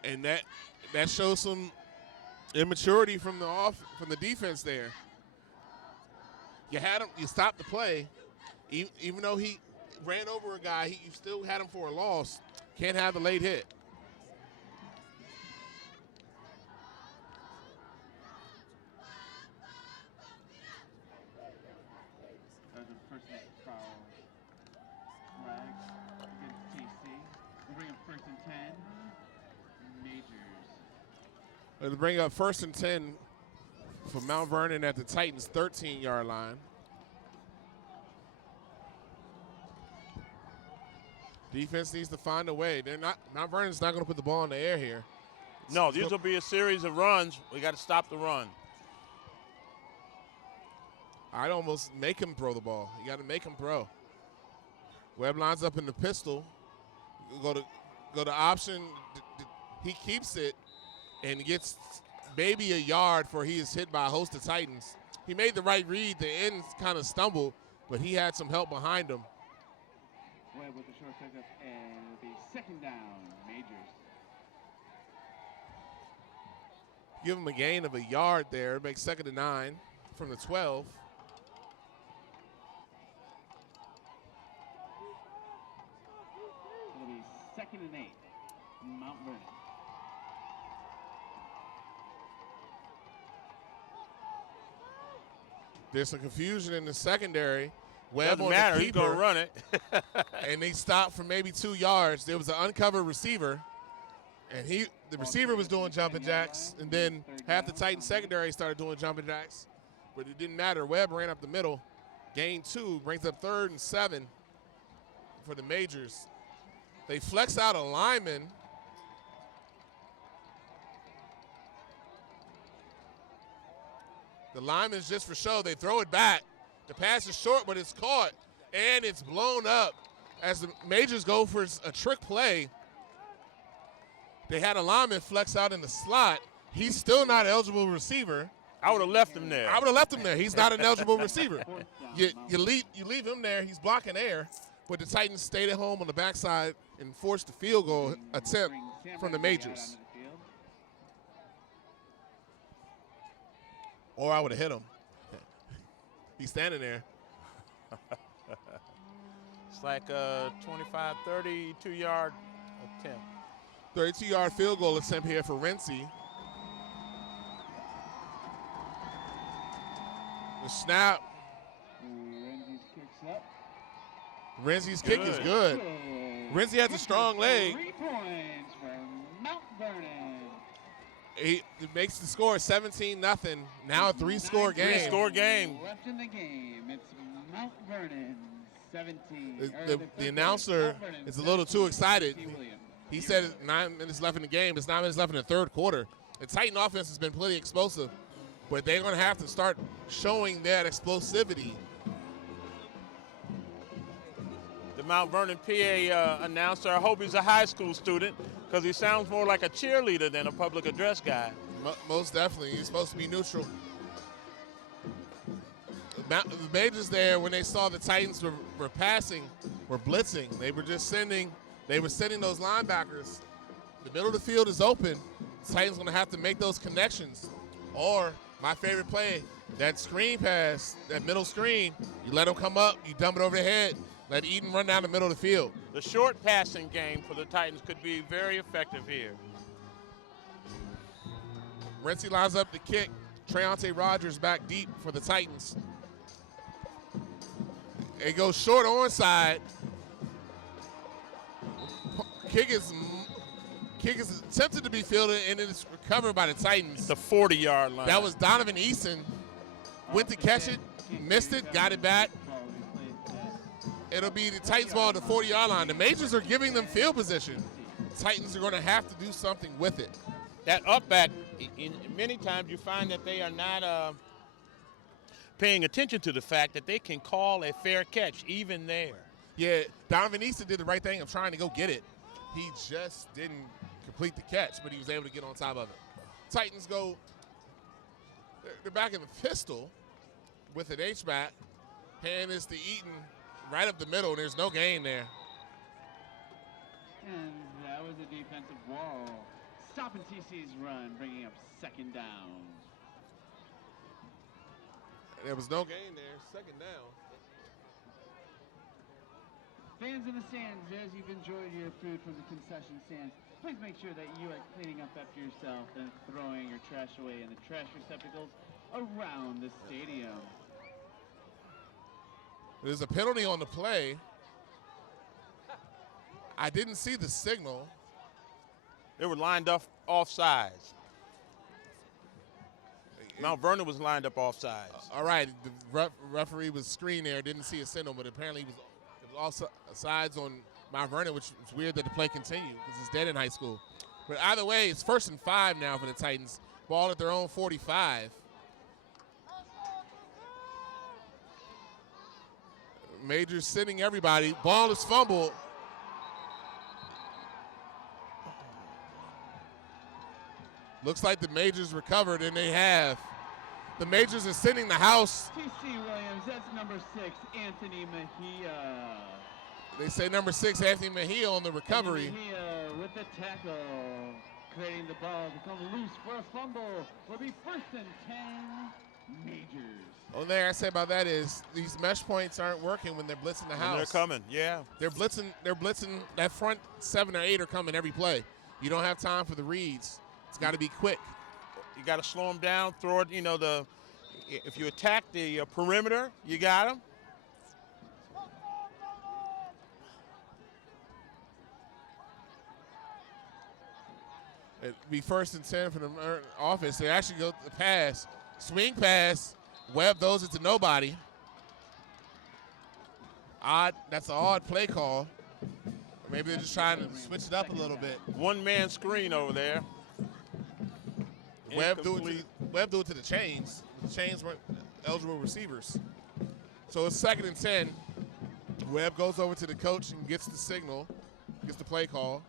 And that shows some immaturity from the defense there. You had him, you stopped the play, even though he ran over a guy, you still had him for a loss. Can't have the late hit. There's a personal foul flag against TC. We'll bring up 1st and 10. Majors. It'll bring up 1st and 10 for Mount Vernon at the Titans' 13-yard line. Defense needs to find a way. Mount Vernon's not going to put the ball in the air here. No, these will be a series of runs. We got to stop the run. I'd almost make him throw the ball. You got to make him throw. Webb lines up in the pistol. Go to option. He keeps it and gets maybe a yard for he is hit by a host of Titans. He made the right read. The end kind of stumbled, but he had some help behind him. Webb with the short pickup, and it'll be 2nd down. Majors. Give him a gain of a yard there. Makes 2nd and 9 from the 12. It'll be 2nd and 8. Mount Vernon. There's some confusion in the secondary. Webb Doesn't on matter. the He's going to keeper, run it. and they stopped for maybe 2 yards. There was an uncovered receiver, and the receiver was doing jumping jacks, and then half the Titans secondary started doing jumping jacks, but it didn't matter. Webb ran up the middle, gained 2, brings up 3rd and 7 for the Majors. They flex out a lineman. The lineman's just for show. They throw it back. The pass is short, but it's caught, and it's blown up as the Majors go for a trick play. They had a lineman flex out in the slot. He's still not an eligible receiver. I would have left him there. I would have left him there. He's not an eligible receiver. You leave him there. He's blocking air, but the Titans stayed at home on the backside and forced the field goal attempt from the Majors. Or I would have hit him. He's standing there. It's like a 25, 32-yard attempt. 32-yard field goal attempt here for Renzi. The snap. Renzi's kick is good. Renzi has a strong leg. 3 points for Mount Vernon. He makes the score 17-0. Now a 3-score game. 3-score game. Left in the game. It's Mount Vernon 17. The announcer is a little too excited. He said 9 minutes left in the game. It's 9 minutes left in the 3rd quarter. The Titan offense has been pretty explosive, but they're going to have to start showing that explosivity. The Mount Vernon PA announcer, I hope he's a high school student because he sounds more like a cheerleader than a public address guy. Most definitely. He's supposed to be neutral. The Majors there, when they saw the Titans were passing, were blitzing. They were just sending those linebackers. The middle of the field is open. The Titans going to have to make those connections. Or, my favorite play, that screen pass, that middle screen, you let them come up, you dump it over their head, let Eden run down the middle of the field. The short passing game for the Titans could be very effective here. Renzi lines up the kick. Treonte Rogers back deep for the Titans. It goes short onside. Kick is Kick is attempted to be fielded, and it's recovered by the Titans. The 40-yard line. That was Donovan Eason. Went to catch it, missed it, got it back. It'll be the Titans ball at the 40-yard line. The Majors are giving them field position. Titans are going to have to do something with it. That up back, many times you find that they are not paying attention to the fact that they can call a fair catch even there. Yeah, Donovan Eason did the right thing of trying to go get it. He just didn't complete the catch, but he was able to get on top of it. Titans go, they're back in the pistol with an H-back. Hand is to Eaton right up the middle. There's no gain there. And that was a defensive wall. Stopping TC's run, bringing up second down. There was no gain there. Second down. Fans in the stands, as you've enjoyed your food from the concession stands, please make sure that you are cleaning up after yourself and throwing your trash away in the trash receptacles around the stadium. There's a penalty on the play. I didn't see the signal. They were lined up offsides. Mount Vernon was lined up offsides. All right, the referee was screened there, didn't see a signal, but apparently it was offsides on Mount Vernon, which is weird that the play continued because it's dead in high school. But either way, it's 1st and 5 now for the Titans. Ball at their own 45. Majors sitting everybody. Ball is fumbled. Looks like the Majors recovered, and they have. The Majors are sending the house. TC Williams, that's number 6, Anthony Mejia. They say number 6, Anthony Mejia on the recovery. Anthony Mejia with the tackle, creating the ball to come loose for a fumble. Will be 1st and 10, Majors. Only thing I say about that is these mesh points aren't working when they're blitzing the house. And they're coming, yeah. They're blitzing. That front 7 or 8 are coming every play. You don't have time for the reads. It's got to be quick. You got to slow them down, throw it, if you attack the perimeter, you got them. It'd be 1st and 10 for the offense. They actually go to the pass. Swing pass. Webb throws it to nobody. Odd. That's an odd play call. Maybe they're just trying to switch it up a little bit. One-man screen over there. Webb threw it to the chains. The chains weren't eligible receivers. So it's 2nd and 10. Webb goes over to the coach and gets the signal, gets the play call.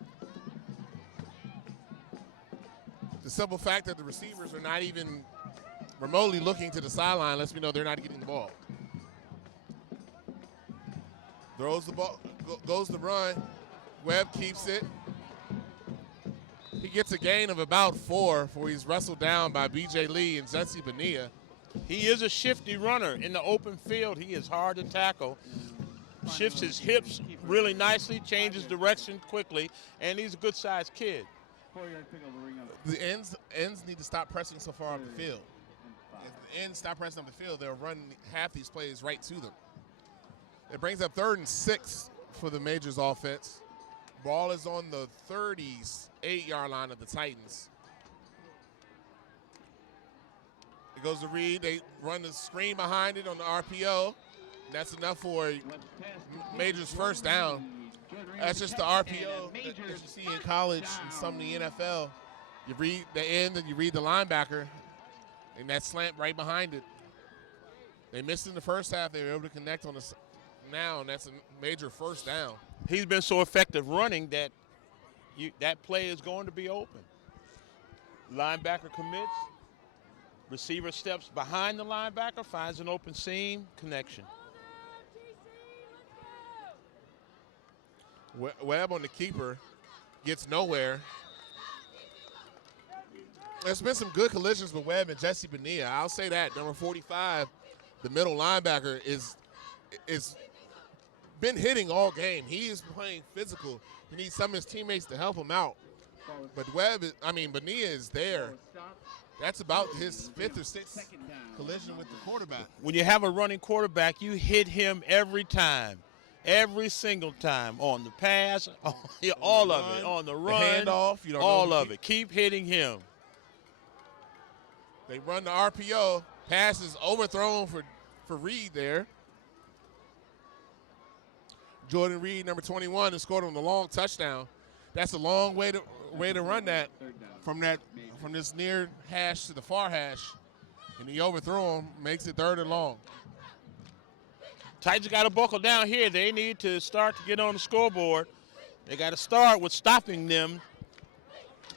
The simple fact that the receivers are not even remotely looking to the sideline lets me know they're not getting the ball. Throws the ball, goes the run. Webb keeps it. He gets a gain of about 4 before he's wrestled down by B.J. Lee and Jesse Bonilla. He is a shifty runner. In the open field, he is hard to tackle. Shifts his hips really nicely, changes direction quickly, and he's a good-sized kid. 4-yard pick over ring up. The ends need to stop pressing so far up the field. If the ends stop pressing up the field, they'll run half these plays right to them. It brings up 3rd and 6 for the Majors offense. Ball is on the 38-yard line of the Titans. It goes to Reed. They run the screen behind it on the RPO. And that's enough for Majors' 1st down. That's just the RPO that you see in college and some in the NFL. You read the end and you read the linebacker, and that slant right behind it. They missed in the first half. They were able to connect on the now, and that's a major 1st down. He's been so effective running that that play is going to be open. Linebacker commits. Receiver steps behind the linebacker, finds an open seam, connection. Webb on the keeper gets nowhere. There's been some good collisions with Webb and Jesse Bonilla. I'll say that. Number 45, the middle linebacker, is been hitting all game. He is playing physical. He needs some of his teammates to help him out. But Bonilla is there. That's about his 5th or 6th collision with the quarterback. When you have a running quarterback, you hit him every time. every single time on the pass, all of it, on the run, handoff, you don't all know of it. Keep hitting him. They run the RPO. Pass is overthrown for Reed there. Jordan Reed, number 21, has scored on the long touchdown. That's a long way to run that from this near hash to the far hash. And he overthrew him, makes it 3rd and long. Titans got to buckle down here. They need to start to get on the scoreboard. They got to start with stopping them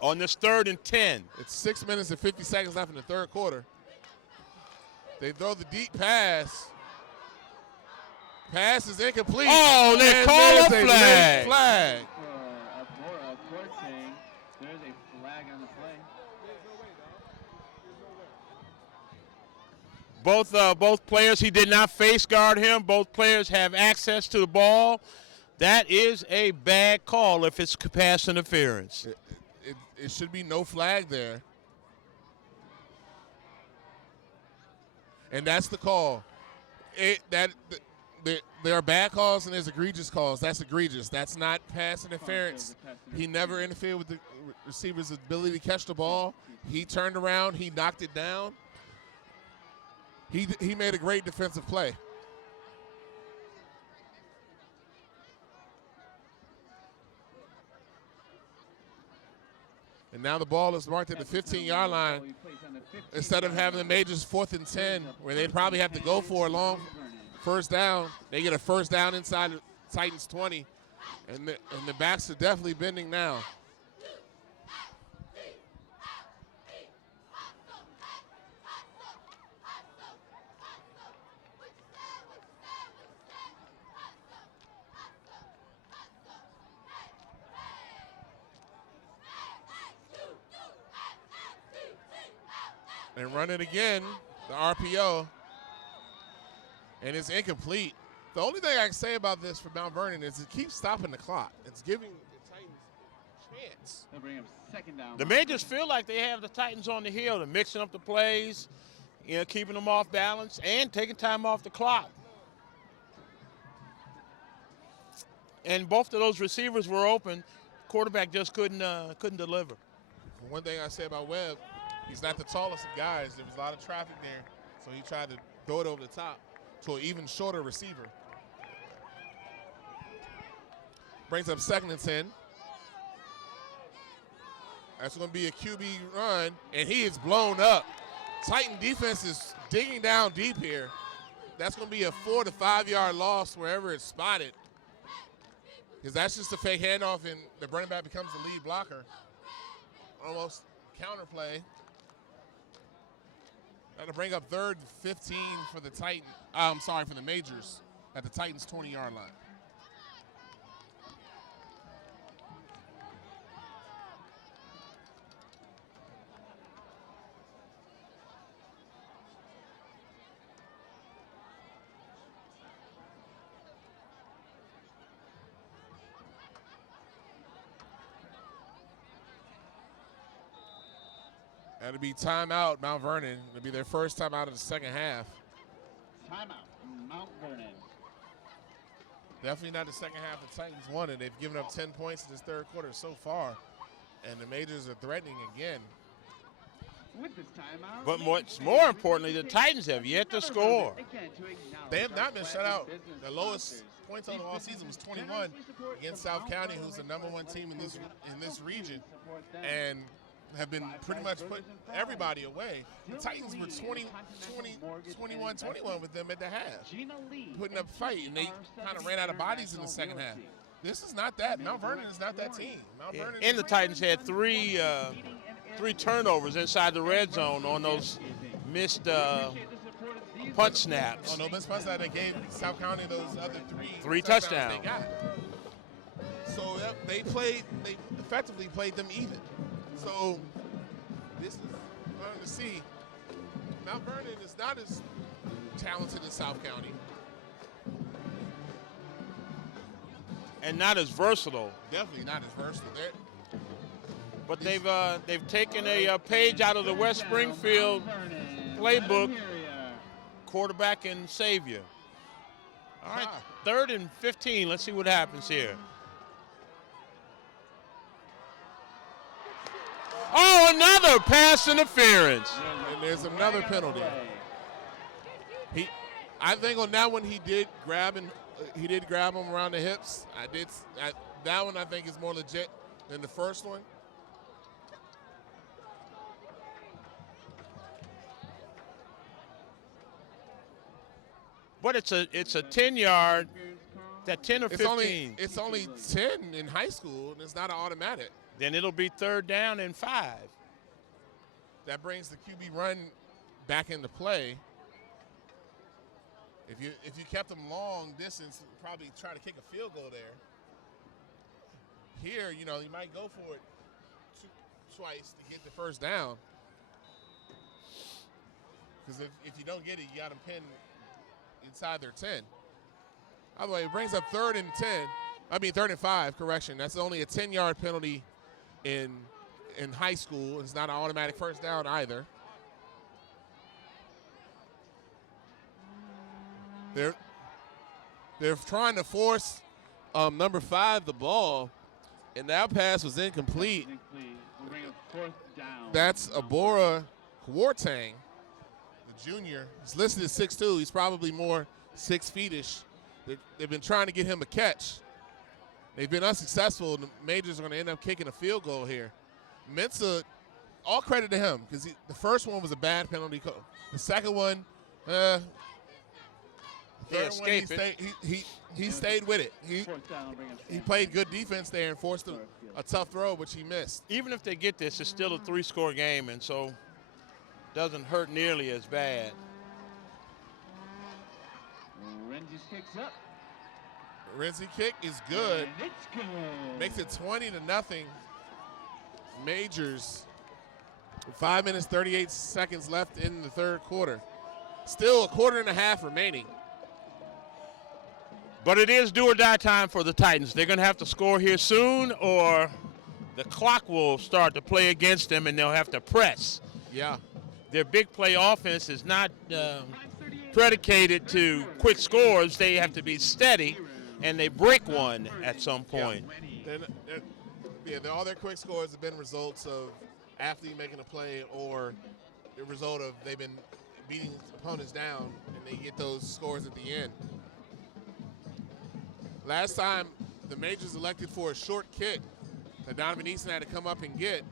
on this 3rd and 10. It's 6 minutes and 50 seconds left in the 3rd quarter. They throw the deep pass. Pass is incomplete. Oh, they and call a late flag. flag. A court saying there's a flag on the play. Both players, he did not face guard him. Both players have access to the ball. That is a bad call if it's pass interference. It should be no flag there. And that's the call. There are bad calls and there's egregious calls. That's egregious. That's not pass interference. He never interfered with the receiver's ability to catch the ball. He turned around. He knocked it down. He made a great defensive play. And now the ball is marked at the 15-yard line. Instead of having the Majors 4th and 10, where they probably have to go for a long first down, they get a first down inside the Titans 20. And the backs are definitely bending now. And run it again, the RPO, and it's incomplete. The only thing I can say about this for Mount Vernon is it keeps stopping the clock. It's giving the Titans a chance. They'll bring up 2nd down. The Majors feel like they have the Titans on the hill. They're mixing up the plays, keeping them off balance, and taking time off the clock. And both of those receivers were open. Quarterback just couldn't deliver. One thing I say about Webb, he's not the tallest of guys. There was a lot of traffic there, so he tried to throw it over the top to an even shorter receiver. Brings up 2nd and 10. That's going to be a QB run, and he is blown up. Titan defense is digging down deep here. That's going to be a 4 to 5 yard loss wherever it's spotted, because that's just a fake handoff, and the running back becomes the lead blocker. Almost counterplay. That'll bring up 3rd and 15 for the for the Majors at the Titans' 20-yard line. That'll be timeout, Mount Vernon. It'll be their first time out of the second half. Timeout, Mount Vernon. Definitely not the second half the Titans won, and they've given up 10 points in this 3rd quarter so far. And the Majors are threatening again. With this timeout, But more importantly, the Titans have yet to score. They have not been shut out. The lowest point total all season was 21 against South County, who's the #1 team in this region, and have been pretty much put everybody away. The Titans were 21-21 with them at the half, putting up a fight, and they kind of ran out of bodies in the second half. This is not that. Mount Vernon is not that team. Mount Vernon And the Titans had three turnovers inside the red zone on those missed punt snaps. Oh, no missed punt snaps. They gave South County those other three touchdowns. They got. So they effectively played them even. So this is fun to see. Mount Vernon is not as talented as South County. And not as versatile. Definitely not as versatile. But they've taken a page out of the West Springfield playbook, quarterback and savior. All right, 3rd and 15. Let's see what happens here. Oh, another pass interference. And there's another penalty. I think on that one he did grab him around the hips. That one I think is more legit than the first one. But it's a 10-yard. That 10 or 15. It's only 10 in high school, and it's not an automatic. Then it'll be 3rd down and 5. That brings the QB run back into play. If you kept them long distance, you'd probably try to kick a field goal there. Here, you might go for it twice to get the first down. Because if you don't get it, you got them pinned inside their 10. By the way, it brings up 3rd and 5, correction. That's only a 10-yard penalty in high school. It's not an automatic first down either. They're trying to force number 5 the ball, and that pass was incomplete. We'll bring up 4th down. That's Abora Kwartang, the junior. He's listed as 6'2". He's probably more 6 feet-ish. They've been trying to get him a catch. They've been unsuccessful. The Majors are going to end up kicking a field goal here. Mensa, all credit to him, because the first one was a bad penalty. The second one, he stayed with it. He played good defense there and forced a tough throw, which he missed. Even if they get this, it's still a 3-score game, and so doesn't hurt nearly as bad. Renzi kicks up. Renzi kick is good. And it's good. Makes it 20-0. Majors. 5 minutes, 38 seconds left in the third quarter. Still a quarter and a half remaining. But it is do or die time for the Titans. They're going to have to score here soon, or the clock will start to play against them, and they'll have to press. Yeah. Their big play offense is not predicated to quick scores. They have to be steady, and they break one at some point. All their quick scores have been results of athlete making a play or the result of they've been beating opponents down, and they get those scores at the end. Last time, the Majors elected for a short kick that Donovan Easton had to come up and get.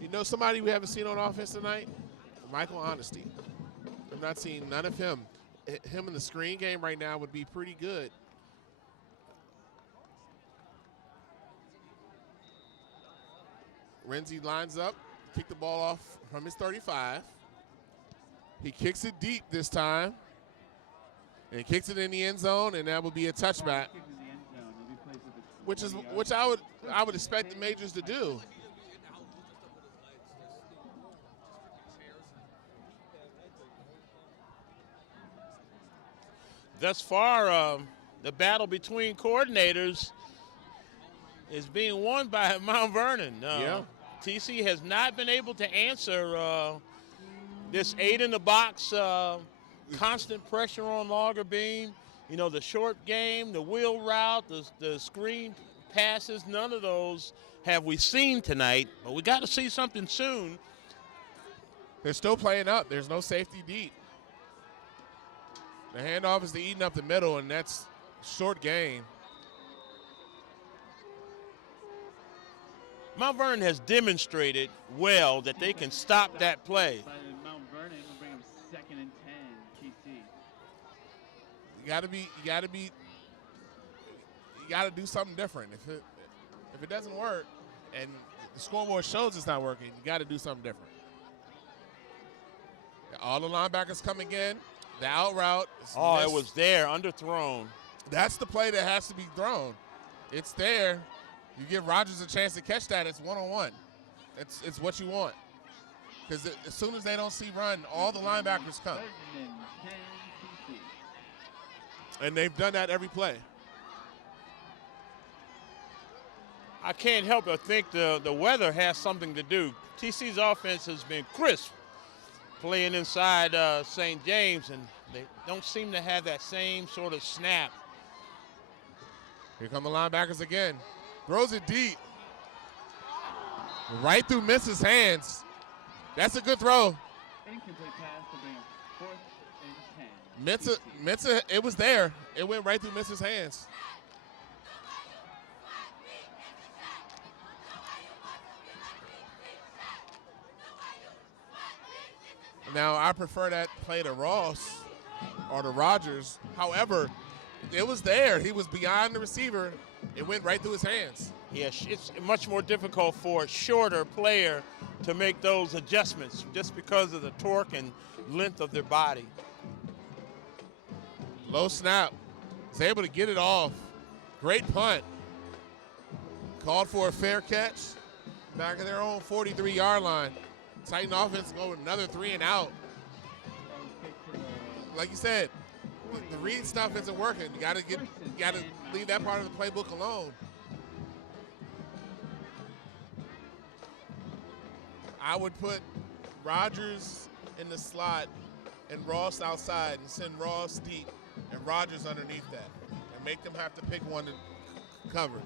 You know somebody we haven't seen on offense tonight? Michael Honesty. I've not seen none of him. Him in the screen game right now would be pretty good. Renzi lines up, kick the ball off from his 35. He kicks it deep this time. And kicks it in the end zone, and that would be a touchback, which I would expect the Majors to do. Thus far, the battle between coordinators is being won by Mount Vernon. TC has not been able to answer this 8-in-the-box constant pressure on Lager Beam. You know, the short game, the wheel route, the screen passes, none of those have we seen tonight, but we got to see something soon. They're still playing up. There's no safety deep. The handoff is to eating up the middle, and that's short game. Mount Vernon has demonstrated well that they can stop that play. Mount Vernon will bring him 2nd and 10, TC. You got to do something different. If it doesn't work, and the scoreboard shows it's not working, you got to do something different. All the linebackers come again. The out route. It was there, underthrown. That's the play that has to be thrown. It's there. You give Rodgers a chance to catch that. It's one-on-one. It's what you want. Because as soon as they don't see run, all the linebackers come. And they've done that every play. I can't help but think the weather has something to do. TC's offense has been crisp, playing inside St. James, and They don't seem to have that same sort of snap. Here come the linebackers again. Throws it deep. Right through Miss's hands. That's a good throw. Incomplete pass to bring up 4th and 10. Mensa, it was there. It went right through Miss's hands. Now, I prefer that play to Ross or to Rogers. However, it was there. He was beyond the receiver. It went right through his hands. Yes, it's much more difficult for a shorter player to make those adjustments just because of the torque and length of their body. Low snap. He's able to get it off. Great punt. Called for a fair catch. Back at their own 43-yard line. Titan offense go another 3 and out. Like you said, the read stuff isn't working. You gotta leave that part of the playbook alone. I would put Rogers in the slot and Ross outside and send Ross deep and Rogers underneath that and make them have to pick one to cover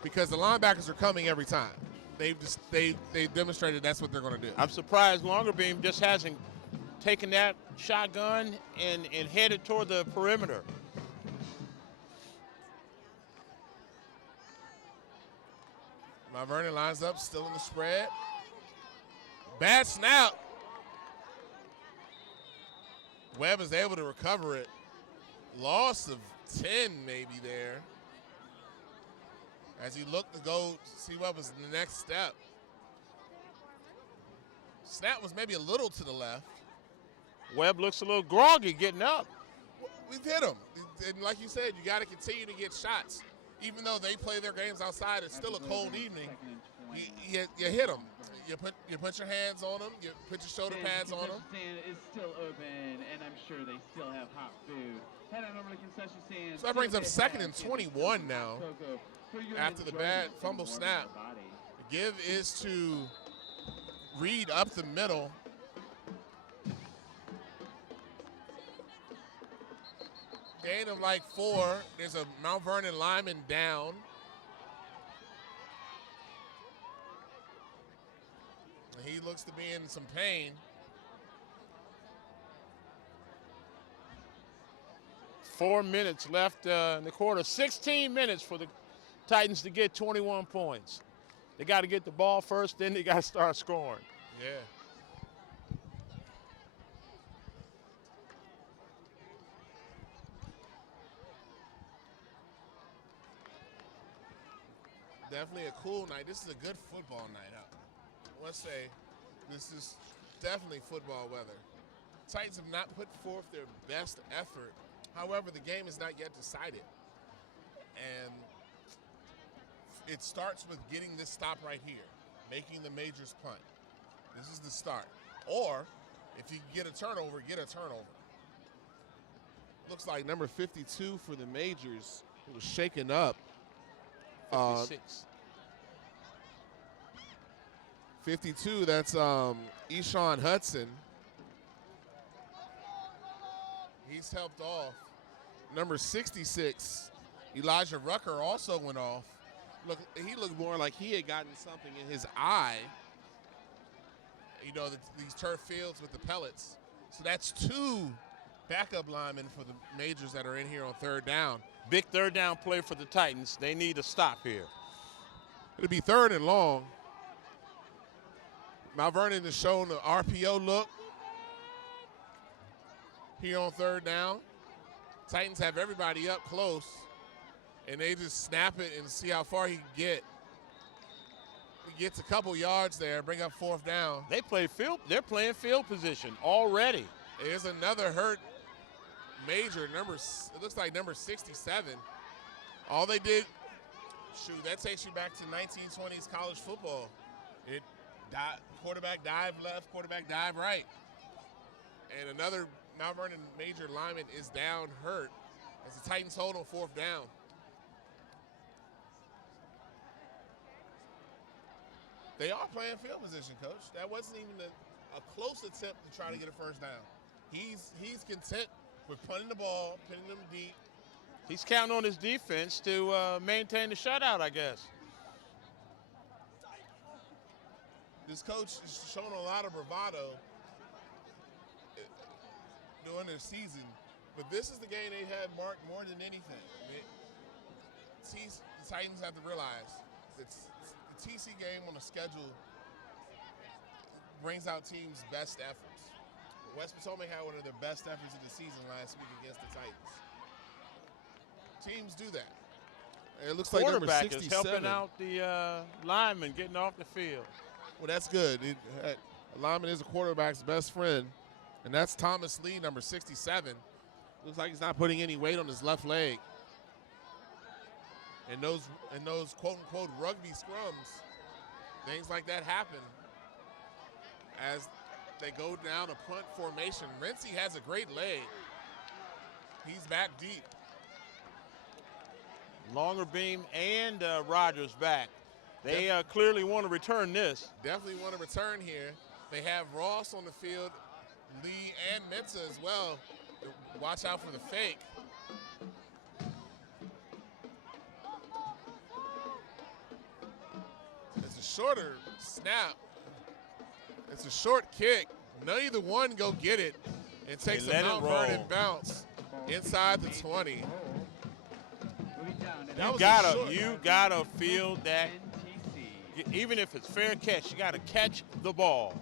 because the linebackers are coming every time. They've demonstrated that's what they're going to do. I'm surprised Longerbeam just hasn't taken that shotgun and headed toward the perimeter. Vernon lines up, still in the spread. Bad snap. Webb is able to recover it. Loss of 10 maybe there. As he looked to go see what was the next step. Snap was maybe a little to the left. Webb looks a little groggy getting up. We've hit him. And like you said, you got to continue to get shots. Even though they play their games outside, it's still a cold evening. You hit them. You put your hands on them. You put your shoulder pads on them. Stand is still open, and I'm sure they still have hot food. Head on over to concession stand. So that brings up 2nd and 21 now. After the bad fumble snap. The give is to Reed up the middle. Gain of like 4. There's a Mount Vernon lineman down. He looks to be in some pain. 4 minutes left in the quarter. 16 minutes for the Titans to get 21 points. They got to get the ball first, then they got to start scoring. Yeah. Definitely a cool night. This is a good football night out. I must say, this is definitely football weather. Titans have not put forth their best effort. However, the game is not yet decided. And it starts with getting this stop right here, making the Majors punt. This is the start. Or, if you get a turnover, get a turnover. Looks like number 52 for the Majors was shaken up. 56. 52, that's Eshawn Hudson. He's helped off. Number 66, Elijah Rucker also went off. Look, he looked more like he had gotten something in his eye. You know, these turf fields with the pellets. So that's 2 backup linemen for the Majors that are in here on 3rd down. Big 3rd down play for the Titans. They need a stop here. It'll be 3rd and long. Mount Vernon has shown the RPO look here on 3rd down. Titans have everybody up close, and they just snap it and see how far he can get. He gets a couple yards there, bring up 4th down. They're playing field position already. There's another hurt Major, it looks like number 67. All they did, that takes you back to 1920s college football. Quarterback dive left, quarterback dive right. And another Mount Vernon Major lineman is down hurt as the Titans hold on 4th down. They are playing field position, Coach. That wasn't even a close attempt to try to get a 1st down. He's content with punting the ball, pinning them deep. He's counting on his defense to maintain the shutout, I guess. This coach is showing a lot of bravado during their season, but this is the game they had marked more than anything. The Titans have to realize that the TC game on the schedule brings out teams' best efforts. West Potomac had one of their best efforts of the season last week against the Titans. Teams do that. It looks like number 67 is helping out the lineman getting off the field. Well, that's good. Lineman is a quarterback's best friend, and that's Thomas Lee, number 67. Looks like he's not putting any weight on his left leg. And those quote-unquote rugby scrums, things like that happen as they go down a punt formation. Rincey has a great leg. He's back deep. Longer beam and Rogers back. They clearly want to return this. Definitely want to return here. They have Ross on the field, Lee and Mensa as well. Watch out for the fake. It's a shorter snap. It's a short kick. Neither one go get it. It takes a Mount Vernon bounce inside the 20. You gotta feel that. Even if it's fair catch, you gotta catch the ball.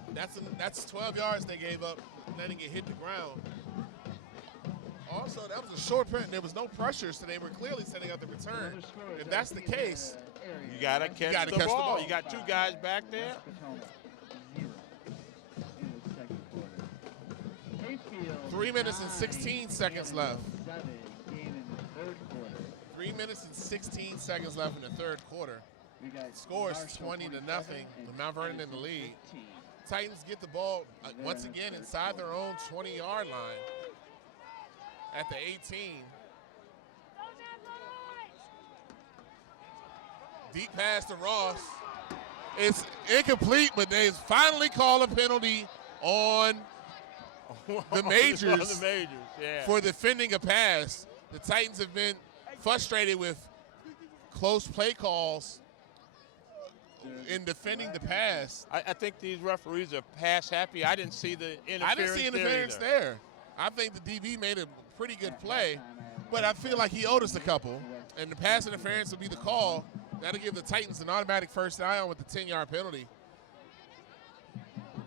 That's 12 yards they gave up, letting it hit the ground. Also, that was a short print. There was no pressure, so they were clearly setting up the return. If that's the case, you gotta catch the ball. You got two guys back there. 3 minutes and 16 seconds left. 3 minutes and 16 seconds left in the third quarter. Scores 20-0 with Mount Vernon in the lead. Titans get the ball once again inside their own 20-yard line at the 18. Deep pass to Ross. It's incomplete, but they finally call a penalty on the Majors for defending a pass. The Titans have been frustrated with close play calls in defending the pass. I think these referees are pass happy. I didn't see the interference. I didn't see interference there. I think the DB made a pretty good play, but I feel like he owed us a couple. And the pass interference will be the call. That'll give the Titans an automatic first down with the 10-yard penalty.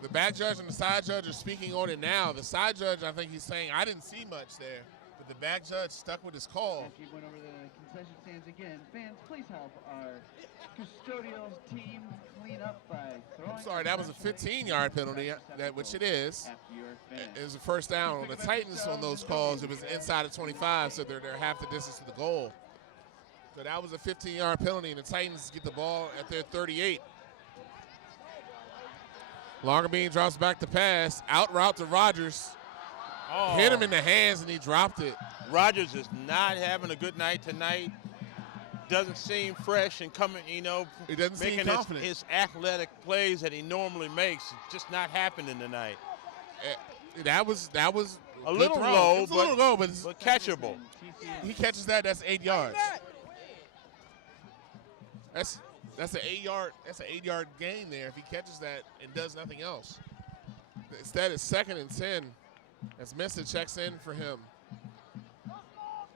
The back judge and the side judge are speaking on it now. The side judge, I think he's saying, I didn't see much there. But the back judge stuck with his call. As we went over the concession stands again, fans, please help our custodial team clean up by throwing. I'm sorry, that was a 15-yard penalty, which it is. It was a first down. On the Titans on those calls, it was inside of 25, so they're half the distance to the goal. So that was a 15-yard penalty, and the Titans get the ball at their 38. Longerbean drops back to pass. Out route to Rogers. Hit him in the hands, and he dropped it. Rogers is not having a good night tonight. Doesn't seem fresh and coming, He doesn't seem confident. His athletic plays that he normally makes. It's just not happening tonight. That was a little low, but catchable. He catches that. That's 8 yards. That's an 8-yard gain there if he catches that and does nothing else. Instead, it's 2nd and 10 as Mensa checks in for him.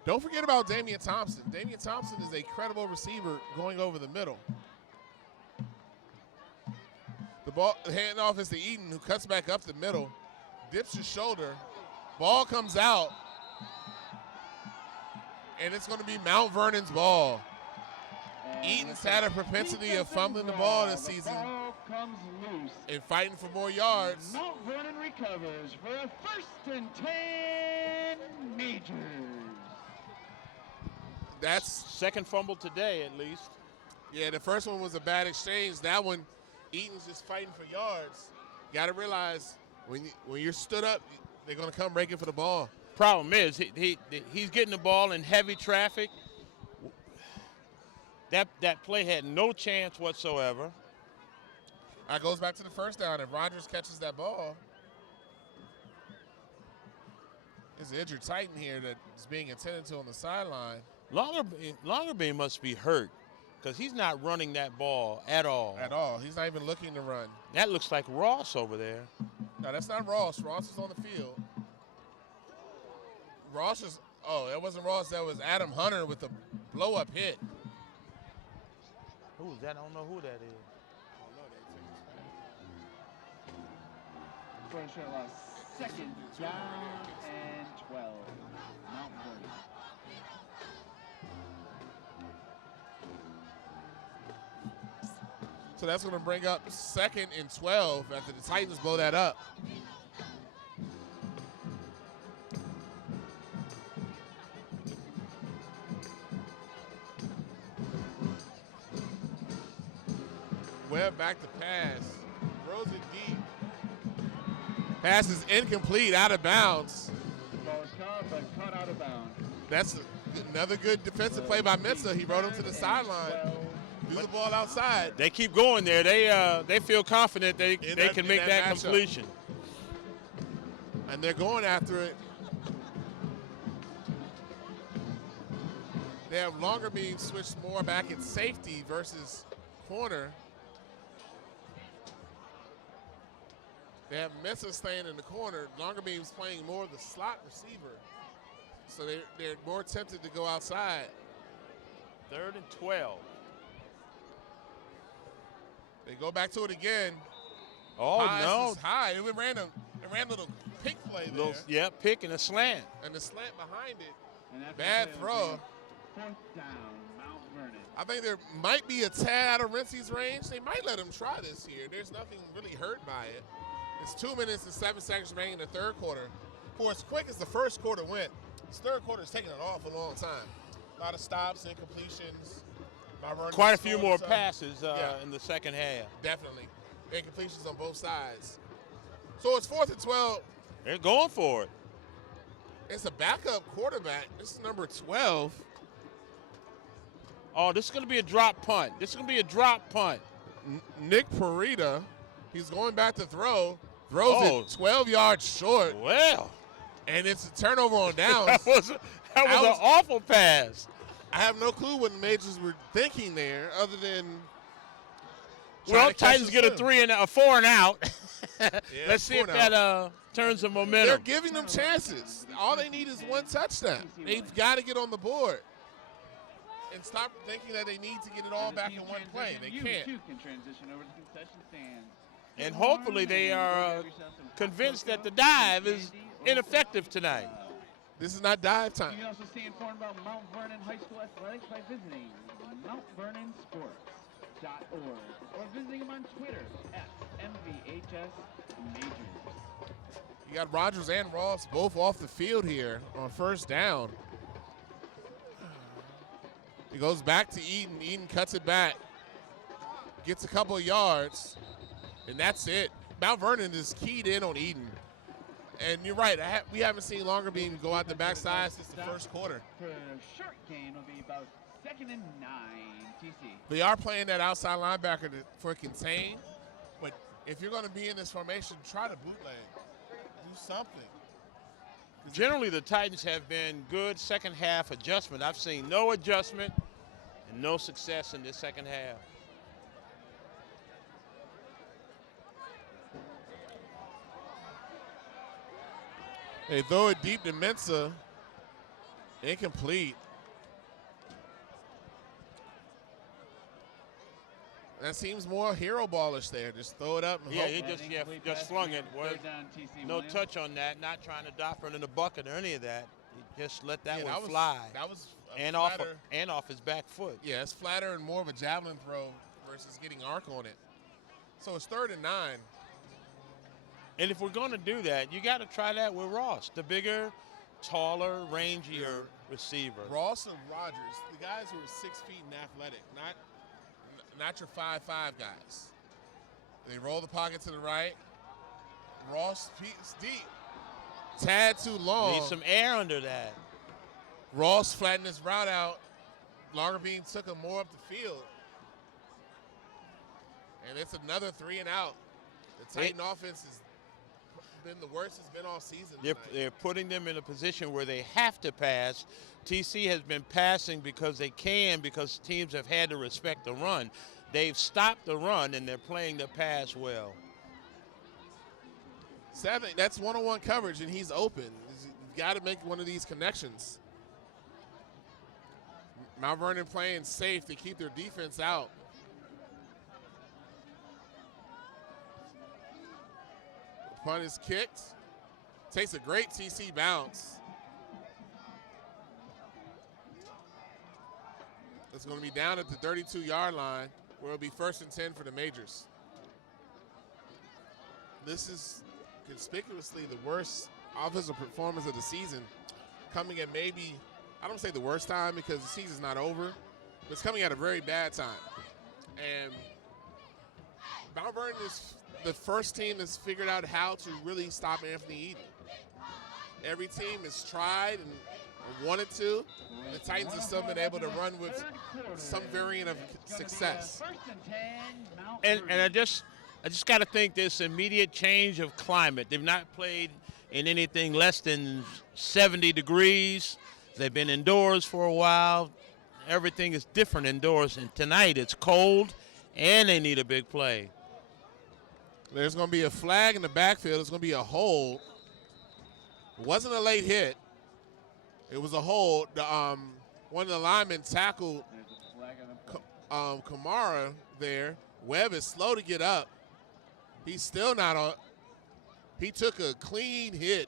Don't forget about Damian Thompson. Damian Thompson is a credible receiver going over the middle. The handoff is to Eaton, who cuts back up the middle, dips his shoulder. Ball comes out, and it's going to be Mount Vernon's ball. Eaton's had a propensity of fumbling the ball this season and fighting for more yards. Mount Vernon recovers for a 1st and 10 Majors. That's second fumble today, at least. Yeah, the first one was a bad exchange. That one, Eaton's just fighting for yards. You got to realize when you're stood up, they're going to come breaking for the ball. Problem is, he's getting the ball in heavy traffic. That play had no chance whatsoever. That goes back to the first down. If Rogers catches that ball, There's an injured Titan here that is being attended to on the sideline. Longerbeam must be hurt because he's not running that ball at all. At all. He's not even looking to run. That looks like Ross over there. No, that's not Ross. Ross is on the field. Ross is, that wasn't Ross. That was Adam Hunter with the blow-up hit. Who is that? I don't know who that is. First shot loss, second down and 12. Mount Vernon. So that's going to bring up 2nd and 12 after the Titans blow that up. Webb back to pass. Throws it deep. Pass is incomplete, out of bounds. Ball was caught, but caught out of bounds. That's another good defensive play by Mensa. He rode him to the sideline. Threw the ball outside. They keep going there. They feel confident they can make that completion. And they're going after it. They have Longerbeam switched more back at safety versus corner. They have Mensa staying in the corner. Longerbeam's playing more of the slot receiver. So they're more tempted to go outside. 3rd and 12. They go back to it again. Oh, Pass no. is high. It ran a little pick play there. Pick and a slant. And the slant behind it. And that Bad play throw. was 4th down, Mount Vernon. I think there might be a tad out of Rincey's range. They might let him try this here. There's nothing really hurt by it. It's 2 minutes and 7 seconds remaining in the third quarter. For as quick as the first quarter went, this third quarter is taking an awful long time. A lot of stops, incompletions. Quite a few more passes in the second half. Definitely. Incompletions on both sides. So it's 4th and 12. They're going for it. It's a backup quarterback. This is number 12. Oh, this is going to be a drop punt. Nick Parita, he's going back to throw. Throws it 12 yards short. Well. And it's a turnover on downs. that was an awful pass. I have no clue what the Majors were thinking there other than Titans get a 4 and out. Let's see if that turns the momentum. They're giving them chances. All they need is one touchdown. They've got to get on the board and stop thinking that they need to get it all back in one play. They can't. You can transition over to concession stands. And hopefully they are convinced that the dive is ineffective tonight. This is not dive time. You can also stay informed about Mount Vernon High School athletics by visiting mountVernonsports.org or visiting them on Twitter at MVHS Majors. You got Rogers and Ross both off the field here on first down. He goes back to Eaton. Eaton cuts it back, gets a couple of yards, and that's it. Mount Vernon is keyed in on Eaton. And you're right, we haven't seen Longerbeam go out the backside since the first quarter. For a short gain will be about 2nd and 9, TC. They are playing that outside linebacker for contain, but if you're going to be in this formation, try to bootleg. Do something. Generally, the Titans have been good second half adjustment. I've seen no adjustment and no success in this second half. They throw it deep to Mensa. Incomplete. That seems more hero ballish there. Just throw it up and hope. He just slung it. No touch on that. Not trying to drop it in the bucket or any of that. He just let that one fly. That was and off his back foot. Yeah, it's flatter and more of a javelin throw versus getting arc on it. So it's 3rd and 9. And if we're going to do that, you got to try that with Ross, the bigger, taller, rangier receiver. Ross and Rogers, the guys who are 6 feet and athletic, not your 5'5" guys. They roll the pocket to the right. Ross peeks deep. Tad too long. Need some air under that. Ross flattened his route out. Longerbeam took him more up the field. And it's another 3 and out. The Titan offense is been the worst it's been all season. They're putting them in a position where they have to pass. TC has been passing because they can, because teams have had to respect the run. They've stopped the run, and they're playing the pass well. 7, that's one-on-one coverage, and he's open. You've got to make one of these connections. Mount Vernon playing safe to keep their defense out. The punt is kicked. Takes a great TC bounce. It's going to be down at the 32-yard line, where it'll be 1st and 10 for the Majors. This is conspicuously the worst offensive performance of the season, coming at maybe, I don't say the worst time because the season's not over, but it's coming at a very bad time. And Mount Vernon is the first team that's figured out how to really stop Anthony Eden. Every team has tried and wanted to. The Titans have still been able to run with some variant of success. And I just got to think this immediate change of climate. They've not played in anything less than 70 degrees. They've been indoors for a while. Everything is different indoors. And tonight it's cold, and they need a big play. There's going to be a flag in the backfield. It's going to be a hold. It wasn't a late hit. It was a hold. One of the linemen tackled Kamara there. Webb is slow to get up. He's still not on. He took a clean hit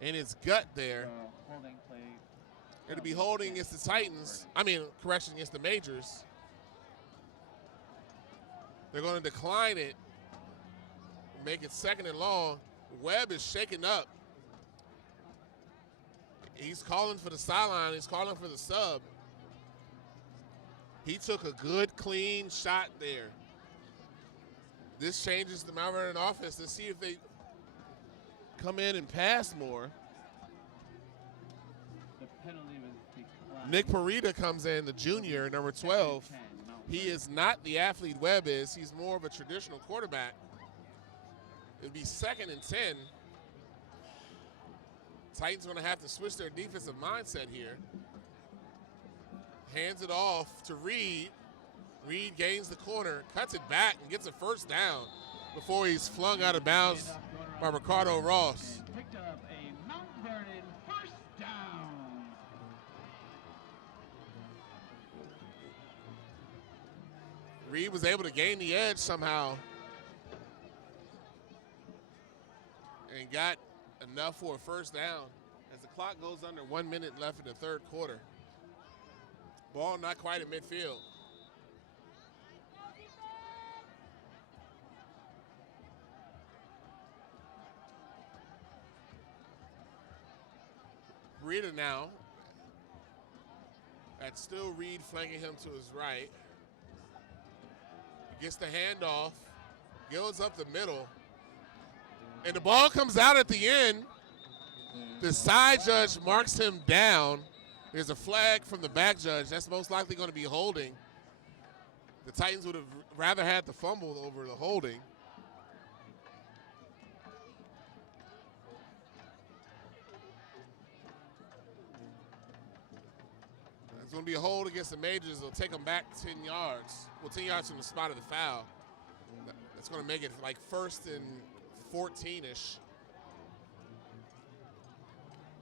in his gut there. It'll be holding against the Titans. Against the Majors. They're going to decline it, make it 2nd and long. Webb is shaken up. He's calling for the sideline. He's calling for the sub. He took a good, clean shot there. This changes the Mount Vernon offense. Let's see if they come in and pass more. The penalty was declined. Nick Parita comes in, the junior, number 12. He is not the athlete Webb is. He's more of a traditional quarterback. It'll be 2nd and 10. Titans going to have to switch their defensive mindset here. Hands it off to Reed. Reed gains the corner, cuts it back, and gets a 1st down before he's flung out of bounds by Ricardo Ross. And picked up a Mount Vernon 1st down. Reed was able to gain the edge somehow and got enough for a 1st down as the clock goes under 1 minute left in the 3rd quarter. Ball not quite at midfield. Rita now. That's still Reed flanking him to his right. Gets the handoff. Goes up the middle. And the ball comes out at the end. The side judge marks him down. There's a flag from the back judge. That's most likely going to be holding. The Titans would have rather had the fumble over the holding. It's going to be a hold against the Majors. They'll take them back 10 yards. Well, 10 yards from the spot of the foul. That's going to make it like 1st and 14-ish.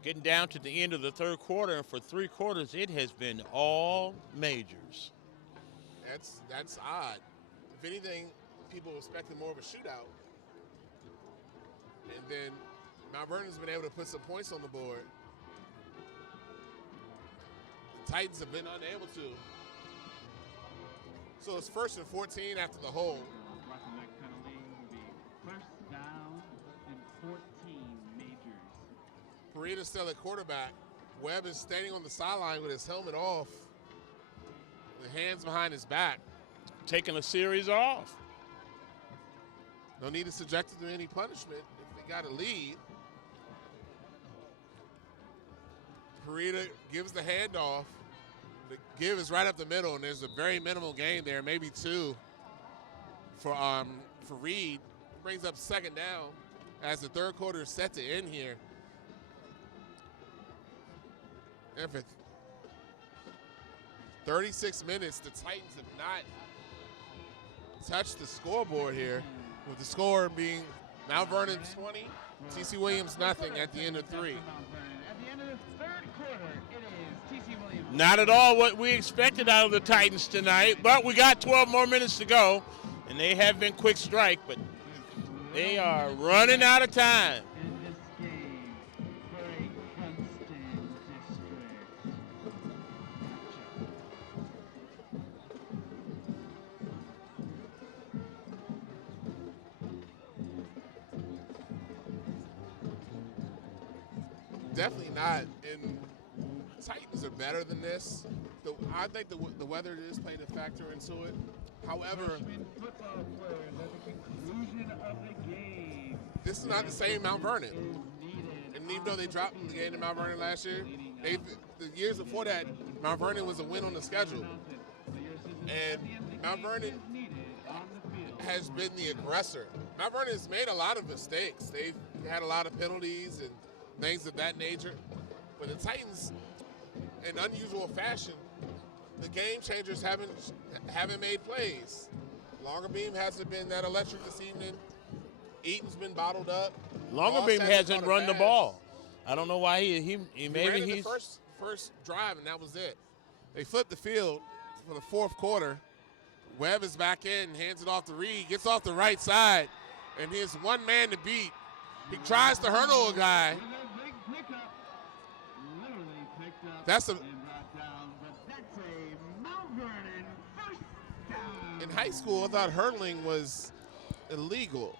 Getting down to the end of the 3rd quarter, and for 3 quarters, it has been all Majors. That's odd. If anything, people expected more of a shootout. And then Mount Vernon's been able to put some points on the board. The Titans have been unable to. So it's 1st and 14 after the hold. Blocking that penalty will be 1st down and 14 Majors. Parita's still at quarterback. Webb is standing on the sideline with his helmet off. The hands behind his back. Taking a series off. No need to subject him to any punishment if they got a lead. Parita gives the handoff. The give is right up the middle, and there's a very minimal gain there, maybe 2 for Reed. Brings up 2nd down. as the third quarter is set to end here. And for 36 minutes, the Titans have not touched the scoreboard here, with the score being Mount Vernon 20, TC Williams nothing at the end of 3. At the end of the third quarter, it is TC Williams. Not at all what we expected out of the Titans tonight, but we got 12 more minutes to go, and they have been quick strike, but they are running out of time. In this game, for a constant Definitely not. And Titans are better than this. I think the weather is playing a factor into it. However, freshman football players at the conclusion of the game. this is not the same Mount Vernon. Is needed. And even though they dropped the game to Mount Vernon last year, the years before that, Mount Vernon was a win on the schedule. And Mount Vernon has been the aggressor. Mount Vernon has made a lot of mistakes. They've had a lot of penalties and things of that nature. But the Titans, in unusual fashion, the game changers haven't made plays. Longer Beam hasn't been that electric this evening. Eaton's been bottled up. Longerbeam hasn't run the ball. I don't know why he maybe ran in he's the first drive, and that was it. They flipped the field for the fourth quarter. Webb is back in, hands it off to Reed, gets off the right side, and he's one man to beat. He tries to hurdle a guy. That's a Mount Vernon first down. in high school. I thought hurdling was illegal.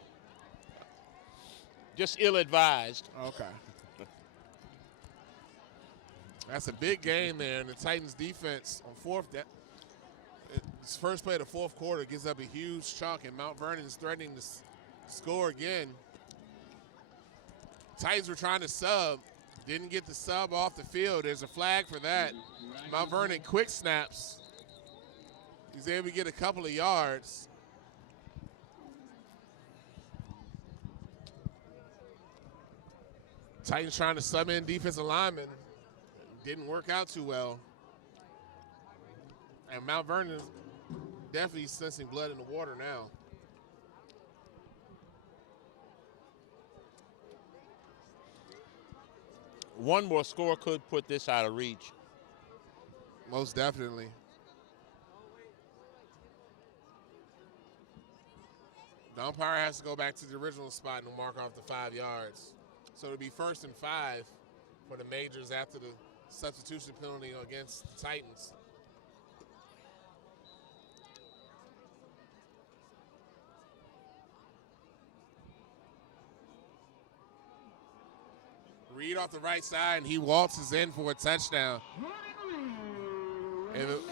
just ill-advised. Okay. That's a big gain there, and the Titans defense on fourth. It's first play of the fourth quarter gives up a huge chunk, and Mount Vernon is threatening to score again. Titans were trying to sub, didn't get the sub off the field. There's a flag for that. Mount Vernon quick snaps. He's able to get a couple of yards. Titans trying to sub in defensive lineman. Didn't work out too well. And Mount Vernon definitely sensing blood in the water now. One more score could put this out of reach. Most definitely. The umpire has to go back to the original spot and mark off the 5 yards. So it'll be 1st and 5 for the Majors after the substitution penalty against the Titans. Reed off the right side, and he waltzes in for a touchdown.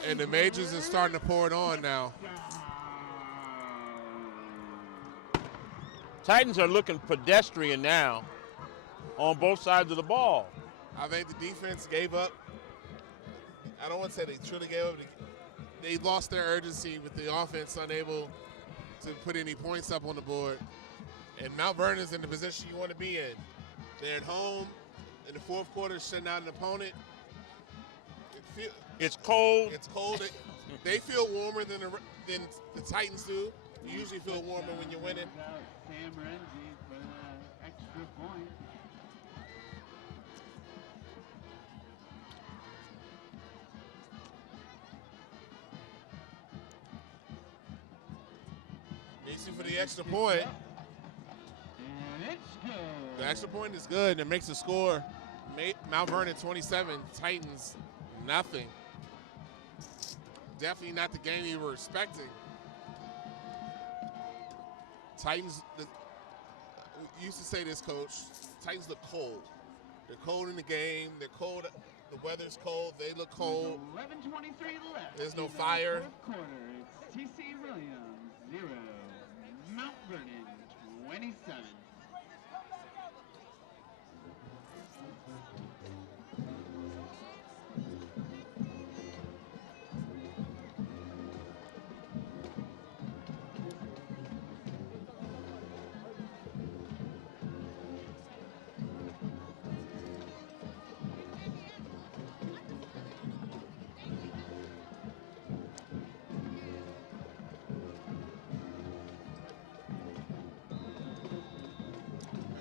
And the Majors are starting to pour it on now. Titans are looking pedestrian now on both sides of the ball. I think the defense gave up. I don't want to say they truly gave up. They lost their urgency with the offense unable to put any points up on the board. And Mount Vernon's in the position you want to be in. They're at home in the fourth quarter, shutting out an opponent. It's cold. It's cold. They feel warmer than the Titans do. You usually feel warmer when you're winning. Sam Renzi for the extra point. Needs you for the extra point. And it's good. The extra point is good, and it makes the score Mount Vernon 27, Titans nothing. Definitely not the game you were expecting. Titans, we used to say this, Coach, Titans look cold. They're cold in the game. They're cold. The weather's cold. They look cold. 11:23 left. There's no in the fire. Fourth quarter. It's TC Williams 0, Mount Vernon 27.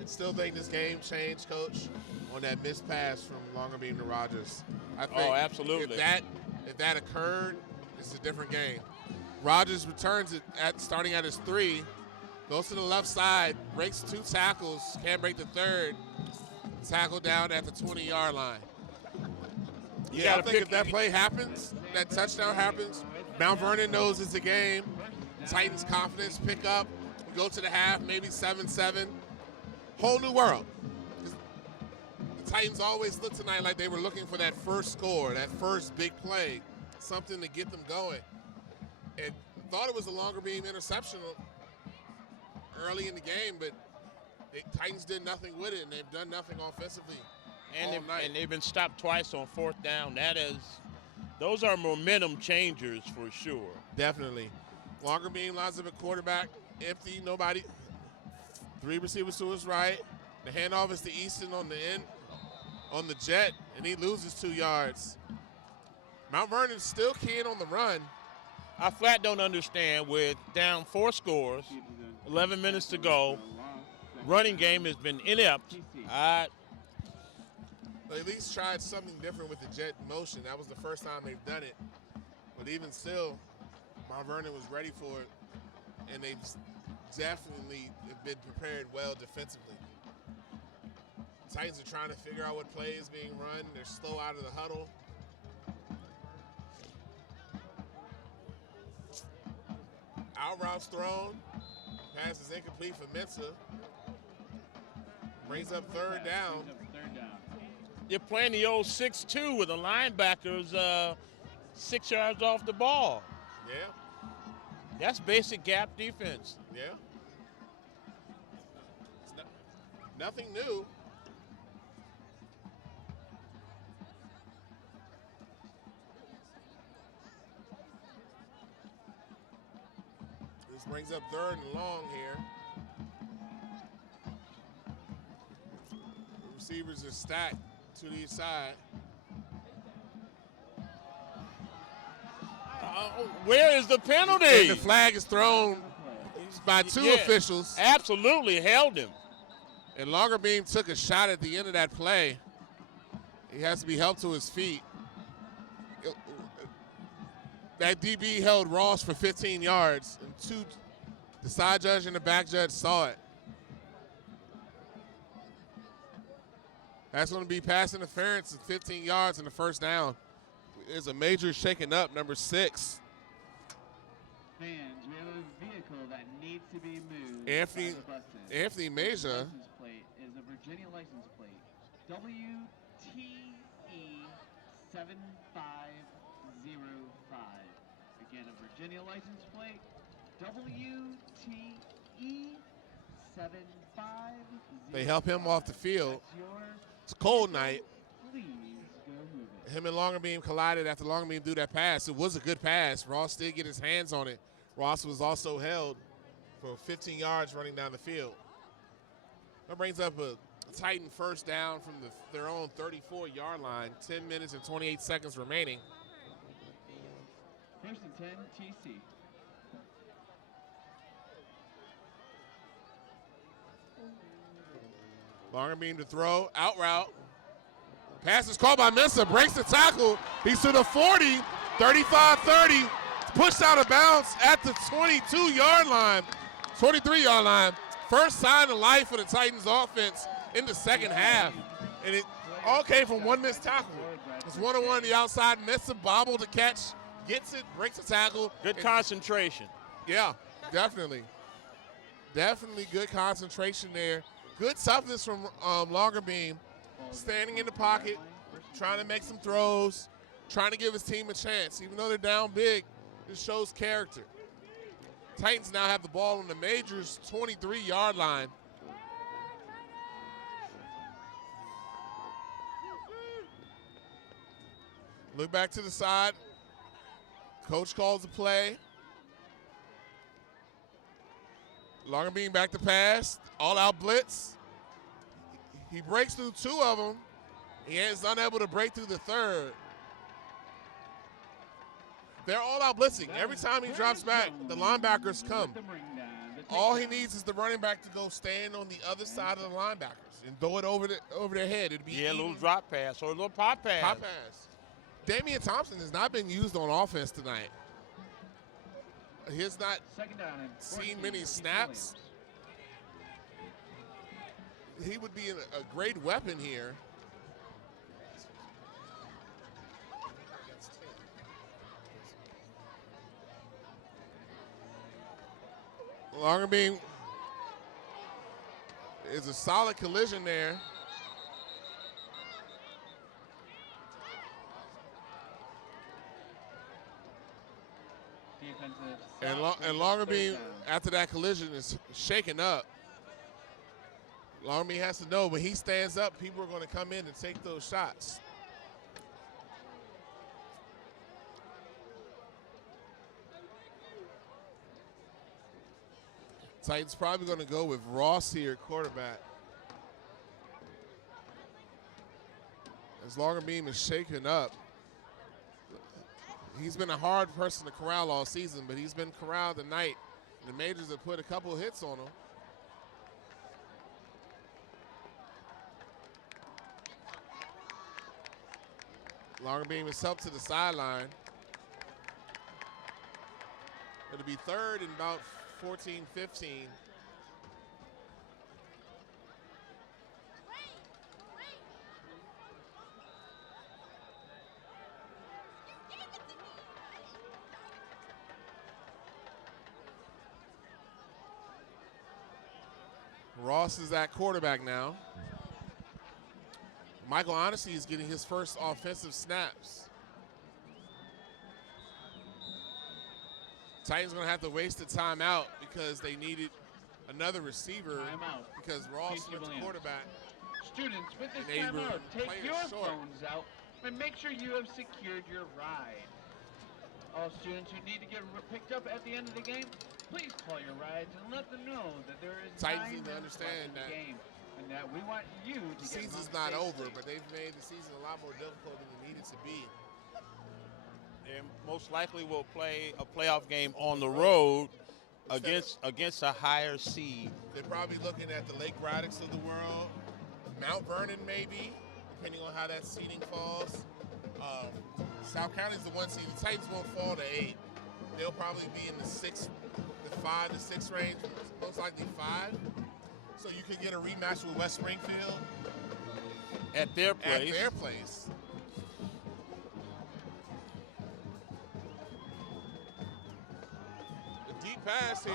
still think this game changed, Coach, on that missed pass from Longer Beam to Rogers. I think absolutely. If that occurred, it's a different game. Rogers returns it starting at his 3, goes to the left side, breaks 2 tackles, can't break the third, tackle down at the 20-yard line. I think if that play happens, that touchdown happens, Mount Vernon knows it's a game. Titans confidence pick up. We go to the half, maybe 7-7. Whole new world. The Titans always look tonight like they were looking for that first score, that first big play, something to get them going. And thought it was a Longer Beam interception early in the game, but the Titans did nothing with it, and they've done nothing offensively all night. And they've been stopped twice on 4th down. Those are momentum changers for sure. Definitely. Longer Beam lines up at quarterback, empty, nobody. 3 receivers to his right. The handoff is to Easton on the end, on the jet, and he loses 2 yards. Mount Vernon's still keen on the run. I flat don't understand, with down 4 scores, 11 minutes to go, running game has been inept. They at least tried something different with the jet motion. That was the first time they've done it. But even still, Mount Vernon was ready for it, and they've definitely been prepared well defensively. Titans are trying to figure out what play is being run. They're slow out of the huddle. Out routes thrown. Pass is incomplete for Mensah. Brings up third down. You're playing the old 6-2 with the linebackers 6 yards off the ball. Yeah. That's basic gap defense. Yeah. It's nothing new. This brings up 3rd and long here. The receivers are stacked to the side. Where is the penalty? And the flag is thrown by 2 officials. Absolutely held him. And Longer Beam took a shot at the end of that play. He has to be helped to his feet. That DB held Ross for 15 yards, and the side judge and the back judge saw it. That's going to be pass interference at 15 yards in the first down. There's a major shaking up, number 6. Fans, we have a vehicle that needs to be moved. Anthony Meza. License plate is a Virginia license plate. WTE 7505. Again, a Virginia license plate. WTE 7505. They help him off the field. That's your It's a cold night. Please go move it. Him and Longer Beam collided after Longer Beam threw that pass. It was a good pass. Ross did get his hands on it. Ross was also held for 15 yards running down the field. That brings up a Titan first down from their own 34-yard line. 10 minutes and 28 seconds remaining. 1st and 10, TC. Longer Beam to throw, out route. Pass is called by Mensah, breaks the tackle. He's to the 40, 35-30. Pushed out of bounds at the 22-yard line, 23-yard line. First sign of life for the Titans offense in the second half. And it all came from one missed tackle. It's 1-on-1 on the outside. Mensah bobbled to catch, gets it, breaks the tackle. Good concentration. Yeah, definitely. Definitely good concentration there. Good toughness from Longer Beam, standing in the pocket, trying to make some throws, trying to give his team a chance. Even though they're down big, this shows character. Titans now have the ball on the Majors' 23-yard line. Look back to the side. Coach calls the play. Longer Beam back to pass. All-out blitz. He breaks through 2 of them. He is unable to break through the 3rd. They're all out blitzing. Every time he drops back, the linebackers come. All he needs is the running back to go stand on the other side of the linebackers and throw it over their head. It'd be a little drop pass or a little pop pass. Pop pass. Damian Thompson has not been used on offense tonight. He has not seen many snaps. He would be a great weapon here. Longer beam is a solid collision there. And Longerbeam, after that collision, is shaken up. Longerbeam has to know when he stands up, people are going to come in and take those shots. Titans probably going to go with Ross here at quarterback. As Longerbeam is shaken up. He's been a hard person to corral all season, but he's been corralled tonight. The Majors have put a couple of hits on him. Longerbeam is up to the sideline. It'll be third and about 14, 15. Ross is at quarterback now. Michael Honesty is getting his first offensive snaps. Titans going to have to waste the timeout because they needed another receiver because Ross went to quarterback. Students, with this timeout, take your phones out and make sure you have secured your ride. All students who need to get picked up at the end of the game, please call your rides and let them know that there is Titans need to understand that game and that we want you to the season's not over, but they've made the season a lot more difficult than it needed to be. They most likely will play a playoff game on the road against a higher seed. They're probably looking at the Lake Braddocks of the world, Mount Vernon maybe, depending on how that seeding falls. South County's the 1 seed. The Titans won't fall to 8. They'll probably be in the 5 to 6 range, most likely 5. So you can get a rematch with West Springfield at their place. The deep pass here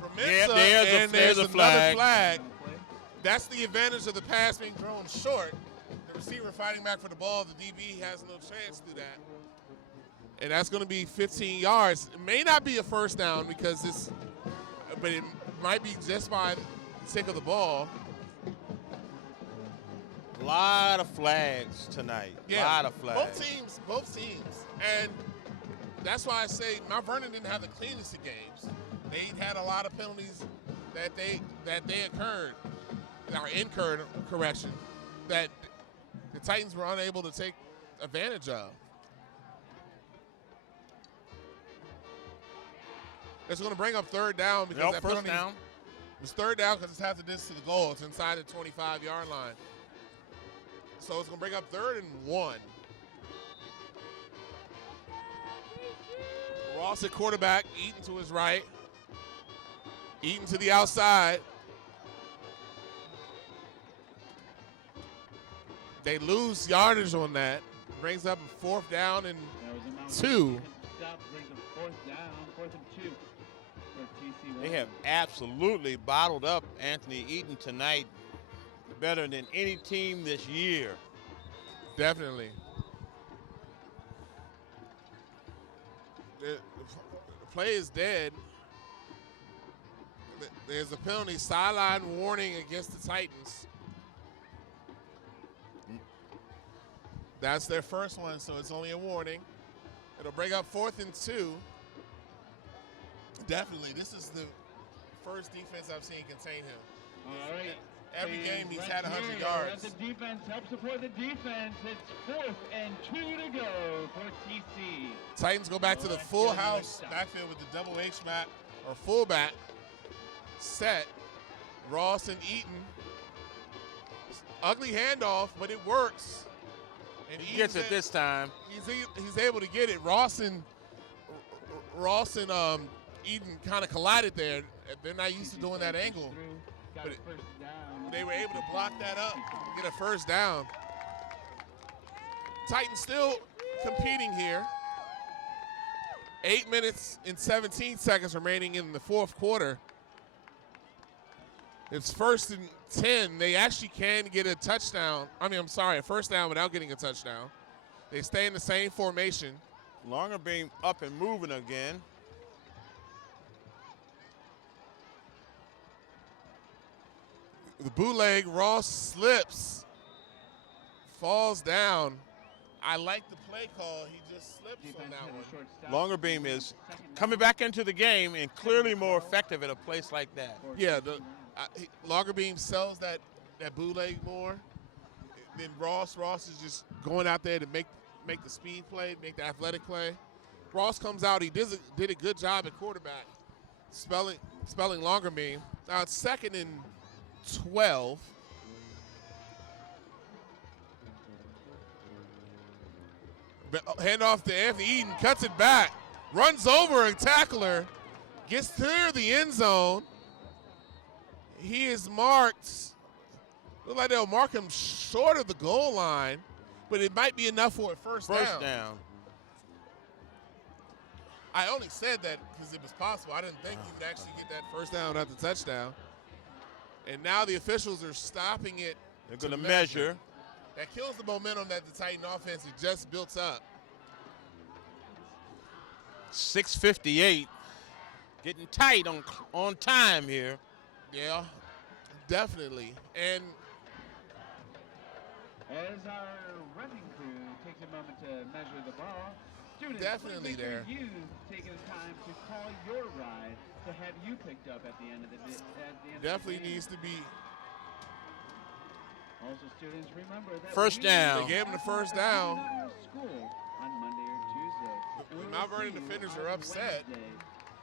from Mensa, and there's another flag. That's the advantage of the pass being thrown short. The receiver fighting back for the ball. The DB has no chance to do that. And that's going to be 15 yards. It may not be a first down but it might be just by the sake of the ball. A lot of flags tonight. Yeah, a lot of flags. Both teams. And that's why I say Mount Vernon didn't have the cleanest of games. They had a lot of penalties that they incurred, that the Titans were unable to take advantage of. It's going to bring up third down because that first down. It's third down because it's half the distance to the goal. It's inside the 25-yard line. So it's going to bring up 3rd and 1. Ross at quarterback, Eaton to his right. Eaton to the outside. They lose yardage on that. Brings up a 4th down and 2. They have absolutely bottled up Anthony Eaton tonight better than any team this year. Definitely. The play is dead. There's a penalty, sideline warning against the Titans. That's their first one, so it's only a warning. It'll bring up 4th and 2. Definitely, this is the first defense I've seen contain him. All right. Every game he's had 100 yards. Let the defense help support the defense. It's 4th and 2 to go for TC. Titans go back to the full house backfield with the double H back or fullback. set. Ross and Eaton. Ugly handoff, but it works. And He gets it this time. He's able to get it. Ross and Eaton kind of collided there. They're not used to doing that angle. But they were able to block that up and get a first down. Titans still competing here. 8 minutes and 17 seconds remaining in the fourth quarter. It's 1st and 10. They actually can get a touchdown. A first down without getting a touchdown. They stay in the same formation. Longer beam up and moving again. The bootleg, Ross slips, falls down. I like the play call. He just slips on that one. Longer beam is coming back into the game and clearly more effective at a place like that. Yeah, Longer beam sells that bootleg more than Ross. Ross is just going out there to make the speed play, make the athletic play. Ross comes out. He did a good job at quarterback, spelling Longer beam. Now it's 2nd and 12. Hand off to Anthony Eaton, cuts it back, runs over a tackler, gets through the end zone. He is marked. Look like they'll mark him short of the goal line, but it might be enough for a first down. I only said that because it was possible. I didn't think he would actually get that first down at the touchdown. And now the officials are stopping it. They're going to measure. That kills the momentum that the Titan offense had just built up. 6:58. Getting tight on time here. Yeah, definitely. And as our running crew takes a moment to measure the ball, students, definitely please make sure there. you taking the time to call your ride to have you picked up at the end of the definitely game. needs to be. Also, students, remember that First down. They gave him the first down. School on Monday or Tuesday. The Mount Vernon defenders are upset.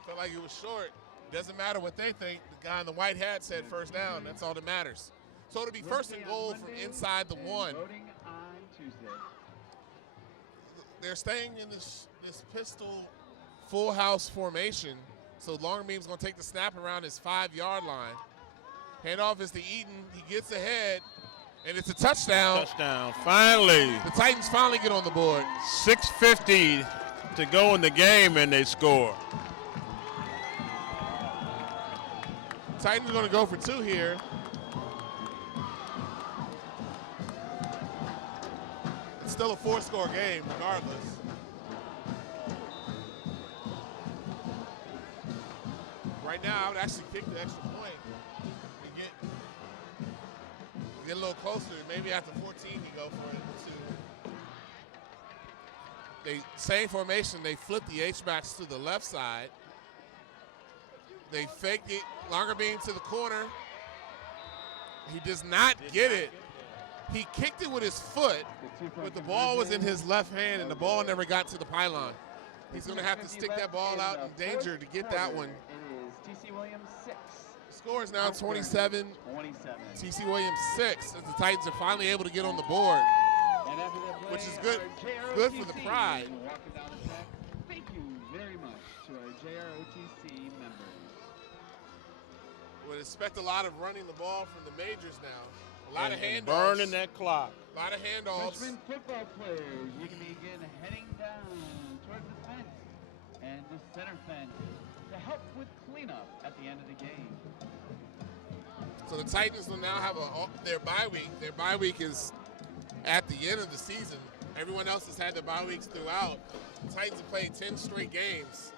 Felt like it was short. Doesn't matter what they think. The guy in the white hat said first down. That's all that matters. So it'll be 1st and goal from inside the 1. Voting on Tuesday. They're staying in this pistol full house formation. So Longer beam's going to take the snap around his 5-yard line. Handoff is to Eaton. He gets ahead. And it's a touchdown. Touchdown, finally. The Titans finally get on the board. 6:50 to go in the game, and they score. Titans are going to go for 2 here. It's still a 4-score game, regardless. Right now, I would actually kick the extra point and get a little closer. Maybe after 14, you go for it. Same formation. They flip the H-backs to the left side. They fake it. Longer beam to the corner. He does not get it. He kicked it with his foot, but the ball was in his left hand, and the ball never got to the pylon. He's going to have to stick that ball out in danger to get that one. It is TC Williams 6. The score is now 27. TC Williams 6 as the Titans are finally able to get on the board, which is good for the pride. Thank you very much to our JROTC members. Would expect a lot of running the ball from the majors now. A lot of handoffs. Burning that clock. A lot of handoffs. Freshman football players, you can begin heading down towards the fence and the center fence to help with cleanup at the end of the game. So the Titans will now have their bye week. Their bye week is at the end of the season. Everyone else has had their bye weeks throughout. The Titans have played 10 straight games.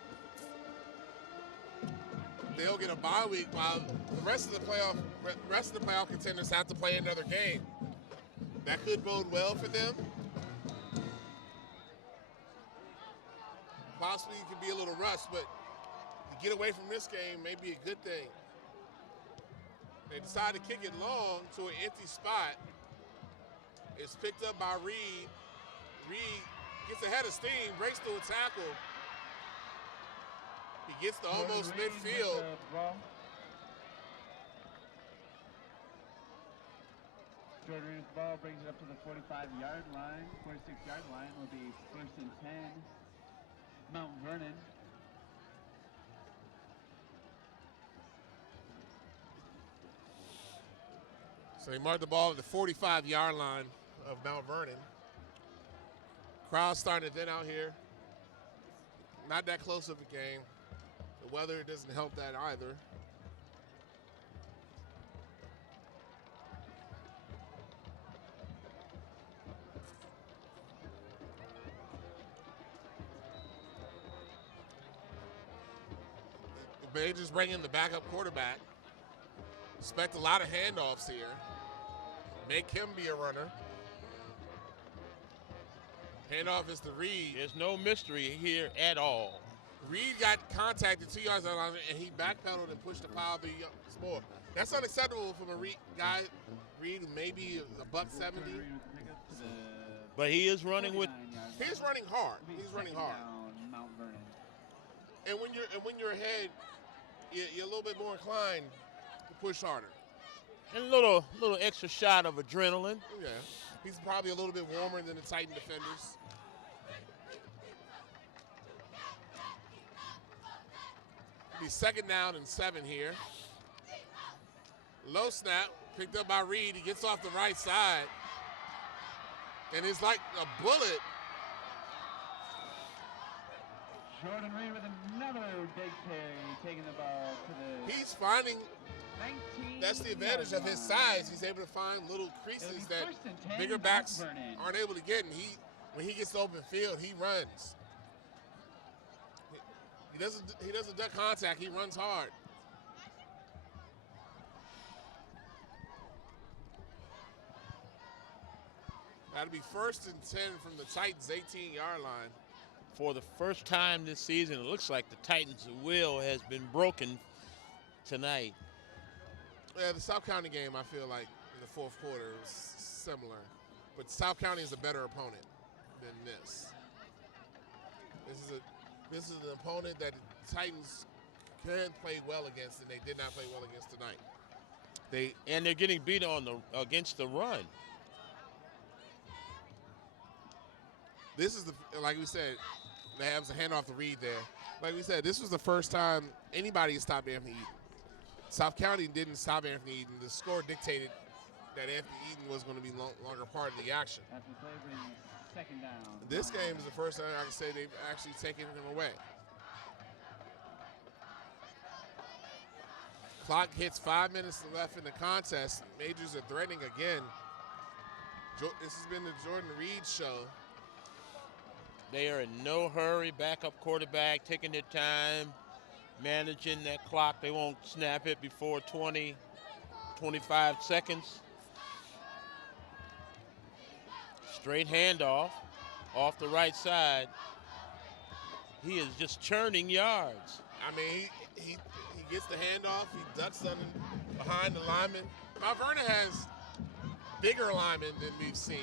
They'll get a bye week while the rest of the playoff contenders have to play another game. That could bode well for them. Possibly it could be a little rushed, but to get away from this game may be a good thing. They decide to kick it long to an empty spot. It's picked up by Reed. Reed gets ahead of steam, breaks through a tackle. He gets to almost midfield. Jordan Reed with the ball brings it up to the 45-yard line. 46-yard line will be 1st and 10. Mount Vernon. So they marked the ball at the 45-yard line of Mount Vernon. Crowd's starting to thin out here. Not that close of a game. The weather doesn't help that either. The Majors bring in the backup quarterback. Expect a lot of handoffs here. Make him be a runner. Handoff is to Reed. There's no mystery here at all. Reed got contacted 2 yards out of it, and he backpedaled and pushed the pile the more. That's unacceptable from a guy, Reed, who maybe $170. But he is running with. He's running hard. He's running hard. Mount Vernon. And when you're ahead, you're a little bit more inclined to push harder. And a little extra shot of adrenaline. Yeah, he's probably a little bit warmer than the Titan defenders. It'll be 2nd down and 7 here. Low snap, picked up by Reed. He gets off the right side. And it's like a bullet. Jordan Reed with another big carry, taking the ball to the He's finding, 19. that's the advantage of his size. He's able to find little creases that 1st and 10, bigger backs Mount Vernon. aren't able to get. And when he gets to open field, he runs. He doesn't duck contact. He runs hard. That'll be 1st and 10 from the Titans' 18-yard line. For the first time this season, it looks like the Titans' will has been broken tonight. Yeah, the South County game, I feel like, in the 4th quarter was similar. But South County is a better opponent than this. This is an opponent that the Titans can play well against, and they did not play well against tonight. And they're getting beat against the run. This is like we said, they have a handoff to Reed there. Like we said, this was the first time anybody stopped Anthony Eaton. South County didn't stop Anthony Eaton. The score dictated that Anthony Eaton was going to be longer part of the action. After play brings 2nd down. This game is the first time I can say they've actually taken him away. Clock hits 5 minutes left in the contest. Majors are threatening again. This has been the Jordan Reed show. They are in no hurry. Backup quarterback taking their time, managing that clock. They won't snap it before 20, 25 seconds. Straight handoff off the right side. He is just churning yards. I mean, he gets the handoff. He ducks under behind the lineman. Mount Vernon has bigger linemen than we've seen.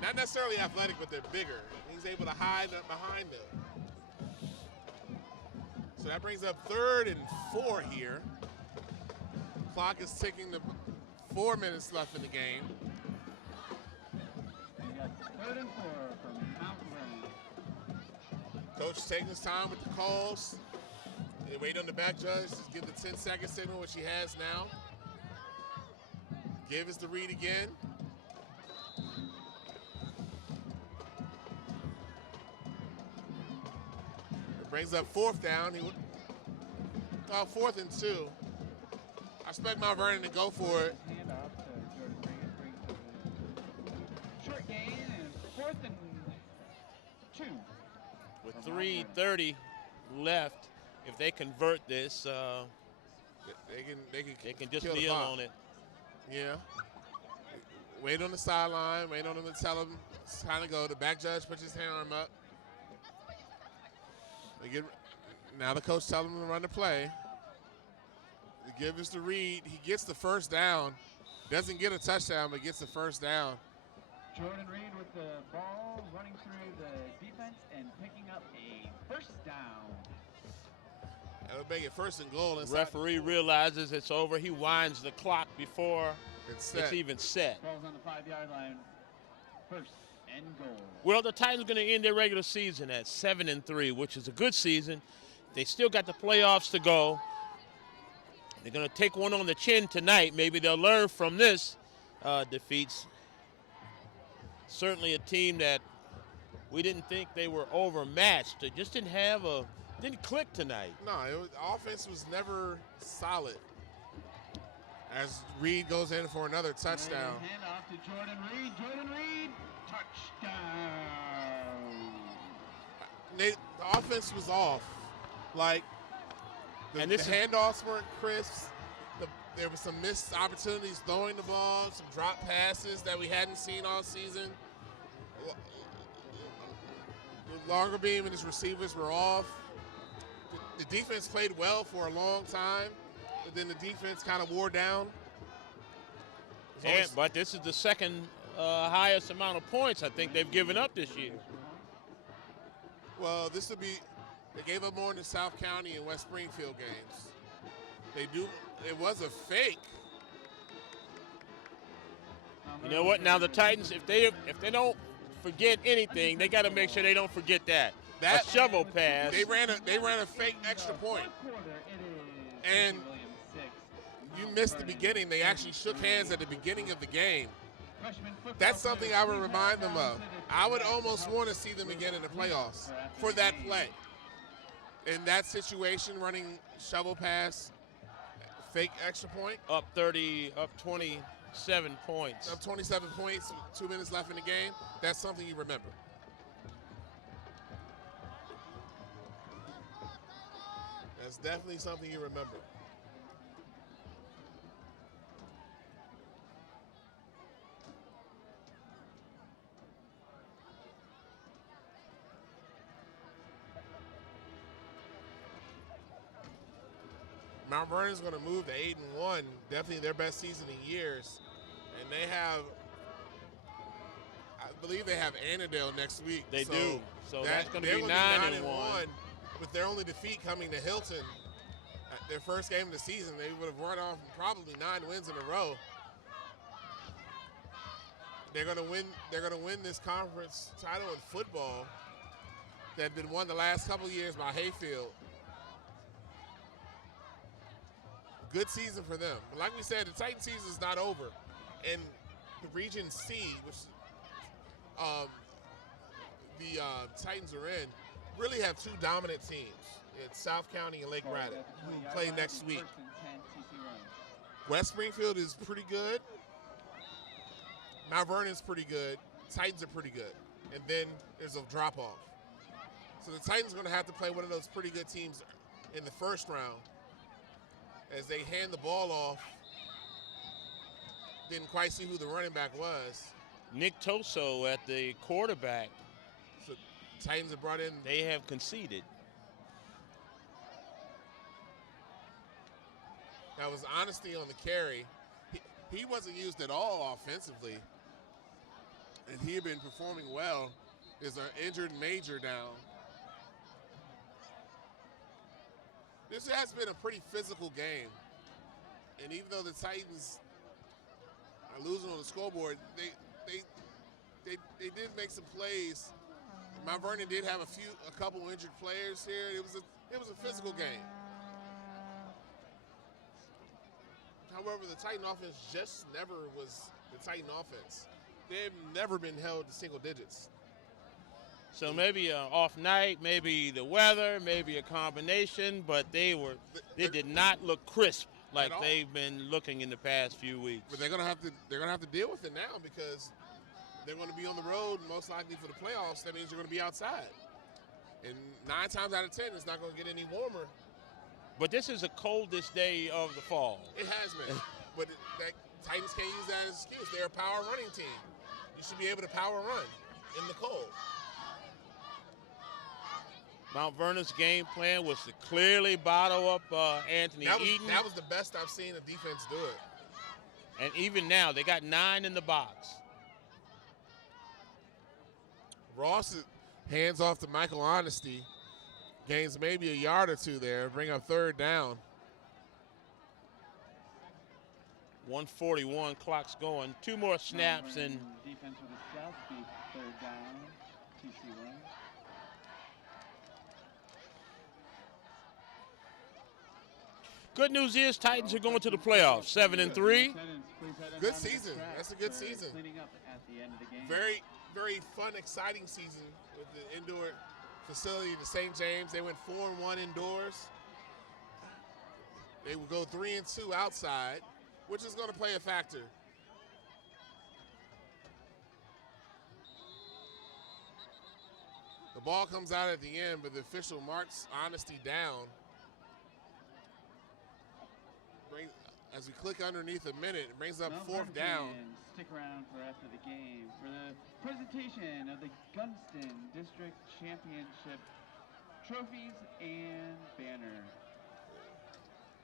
Not necessarily athletic, but they're bigger. He's able to hide up behind them. So that brings up 3rd and 4 here. Clock is ticking to 4 minutes left in the game. We got 3rd and 4 from Mount Vernon. Coach taking his time with the calls. They wait on the back judge to give the 10-second signal, which he has now. Give us the read again. It brings up 4th down. 4th and 2. I expect Mount Vernon to go for it. Hand off to Jordan Reed, brings up a short gain and 4th and 2. With 3:30 left, if they convert this, they can just kill the kneel clock. on it. Yeah. Wait on the sideline. Wait on him to tell him it's time to go. The back judge puts his arm up. Now the coach tells him to run the play. They give us the read. He gets the 1st down. Doesn't get a touchdown, but gets the 1st down. Jordan Reed with the ball, running through the defense and picking up a 1st down. That'll make it 1st and goal. The referee realizes it's over. He winds the clock before It's even set. Ball's on the 5-yard line. First and goal. Well, the Titans are going to end their regular season at 7-3, which is a good season. They still got the playoffs to go. They're going to take one on the chin tonight. Maybe they'll learn from this defeats. Certainly a team that we didn't think they were overmatched. They just didn't click tonight. No, offense was never solid. As Reed goes in for another touchdown. Hand off to Jordan Reed. Jordan Reed, touchdown. The offense was off. Like, the handoffs weren't crisp. There were some missed opportunities throwing the ball, some drop passes that we hadn't seen all season. The longer beam and his receivers were off. The defense played well for a long time, but then the defense kind of wore down. But this is the second highest amount of points I think they've given up this year. Well, they gave up more in the South County and West Springfield games. It was a fake. You know what? Now the Titans, if they don't forget anything, they got to make sure they don't forget that a shovel pass. They ran a fake extra point. And you missed the beginning. They actually shook hands at the beginning of the game. That's something I would remind them of. I would almost want to see them again in the playoffs for that play. In that situation, running shovel pass, fake extra point. Up 27 points. Up 27 points, 2 minutes left in the game. That's something you remember. That's definitely something you remember. Mount Vernon's going to move to 8-1, definitely their best season in years. And they have, I believe they have Annandale next week. They do. So that's going to be 9-1. With their only defeat coming to Hilton, their first game of the season, they would have run off probably 9 wins in a row. They're going to win. They're going to win this conference title in football that had been won the last couple of years by Hayfield. Good season for them. But like we said, the Titan season is not over. And the Region C, which the Titans are in, really have 2 dominant teams. It's South County and Lake Braddock, who play next week. West Springfield is pretty good. Mount Vernon's pretty good. Titans are pretty good. And then there's a drop-off. So the Titans are going to have to play one of those pretty good teams in the first round. As they hand the ball off, didn't quite see who the running back was. Nick Toso at the quarterback. So Titans have brought in. They have conceded. That was Honesty on the carry. He wasn't used at all offensively. And he had been performing well. There's an injured Major down. This has been a pretty physical game. And even though the Titans are losing on the scoreboard, they did make some plays. Mount Vernon did have a couple injured players here. It was a physical game. However, the Titan offense just never was the Titan offense. They've never been held to single digits. So maybe an off night, maybe the weather, maybe a combination, but they did not look crisp like they've been looking in the past few weeks. But they're gonna have to deal with it now because they're going to be on the road, most likely for the playoffs. That means they're going to be outside. And 9 times out of 10, it's not going to get any warmer. But this is the coldest day of the fall. It has been. But Titans can't use that as an excuse. They're a power running team. You should be able to power run in the cold. Mount Vernon's game plan was to clearly bottle up Anthony Eaton. That was the best I've seen a defense do it. And even now, they got 9 in the box. Ross hands off to Michael Honesty. Gains maybe a yard or two there. Bring up 3rd down. 1:41, clock's going. 2 more snaps and defense with a South Beat, third down, TC Williams. good news is Titans are going to the playoffs, 7-3. Good season. That's a good season. Cleaning up at the end of the game. Very, very fun, exciting season with the indoor facility, the St. James. They went 4-1 indoors. They will go 3-2 outside, which is going to play a factor. The ball comes out at the end, but the official marks honesty down. As we click underneath a minute, it brings up fourth down. Stick around for after the game for the presentation of the Gunston District Championship trophies and banner.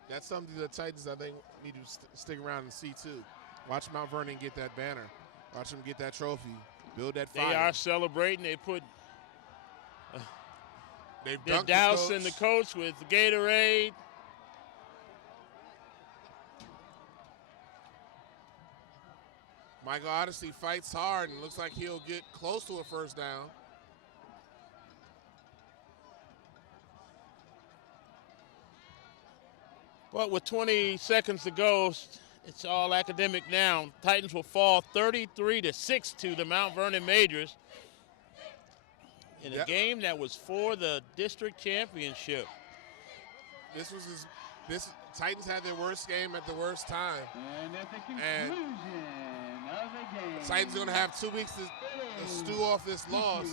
That's something the Titans, I think, need to stick around and see, too. Watch Mount Vernon get that banner. Watch them get that trophy. Build that fire. They are celebrating. They put They've they're dousing the coach with Gatorade. Michael Odyssey fights hard and looks like he'll get close to a first down. But with 20 seconds to go, it's all academic now. Titans will fall 33-6 to the Mount Vernon Majors in a game that was for the district championship. Titans had their worst game at the worst time. And at the conclusion of the game, Titans are going to have 2 weeks to stew off this loss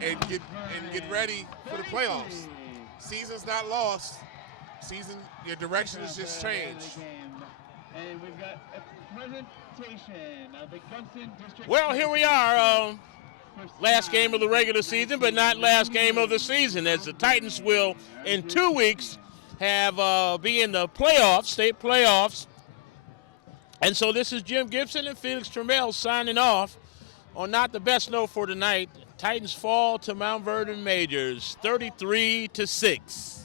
and get ready for the playoffs. Season's not lost. Your direction has just changed. And we've got a presentation of the Gunston District. Well, here we are. Last game of the regular season, but not last game of the season, as the Titans will, in 2 weeks, be in the playoffs, state playoffs. And so this is Jim Gibson and Felix Tremelle signing off on not the best note for tonight. Titans fall to Mount Vernon Majors, 33-6.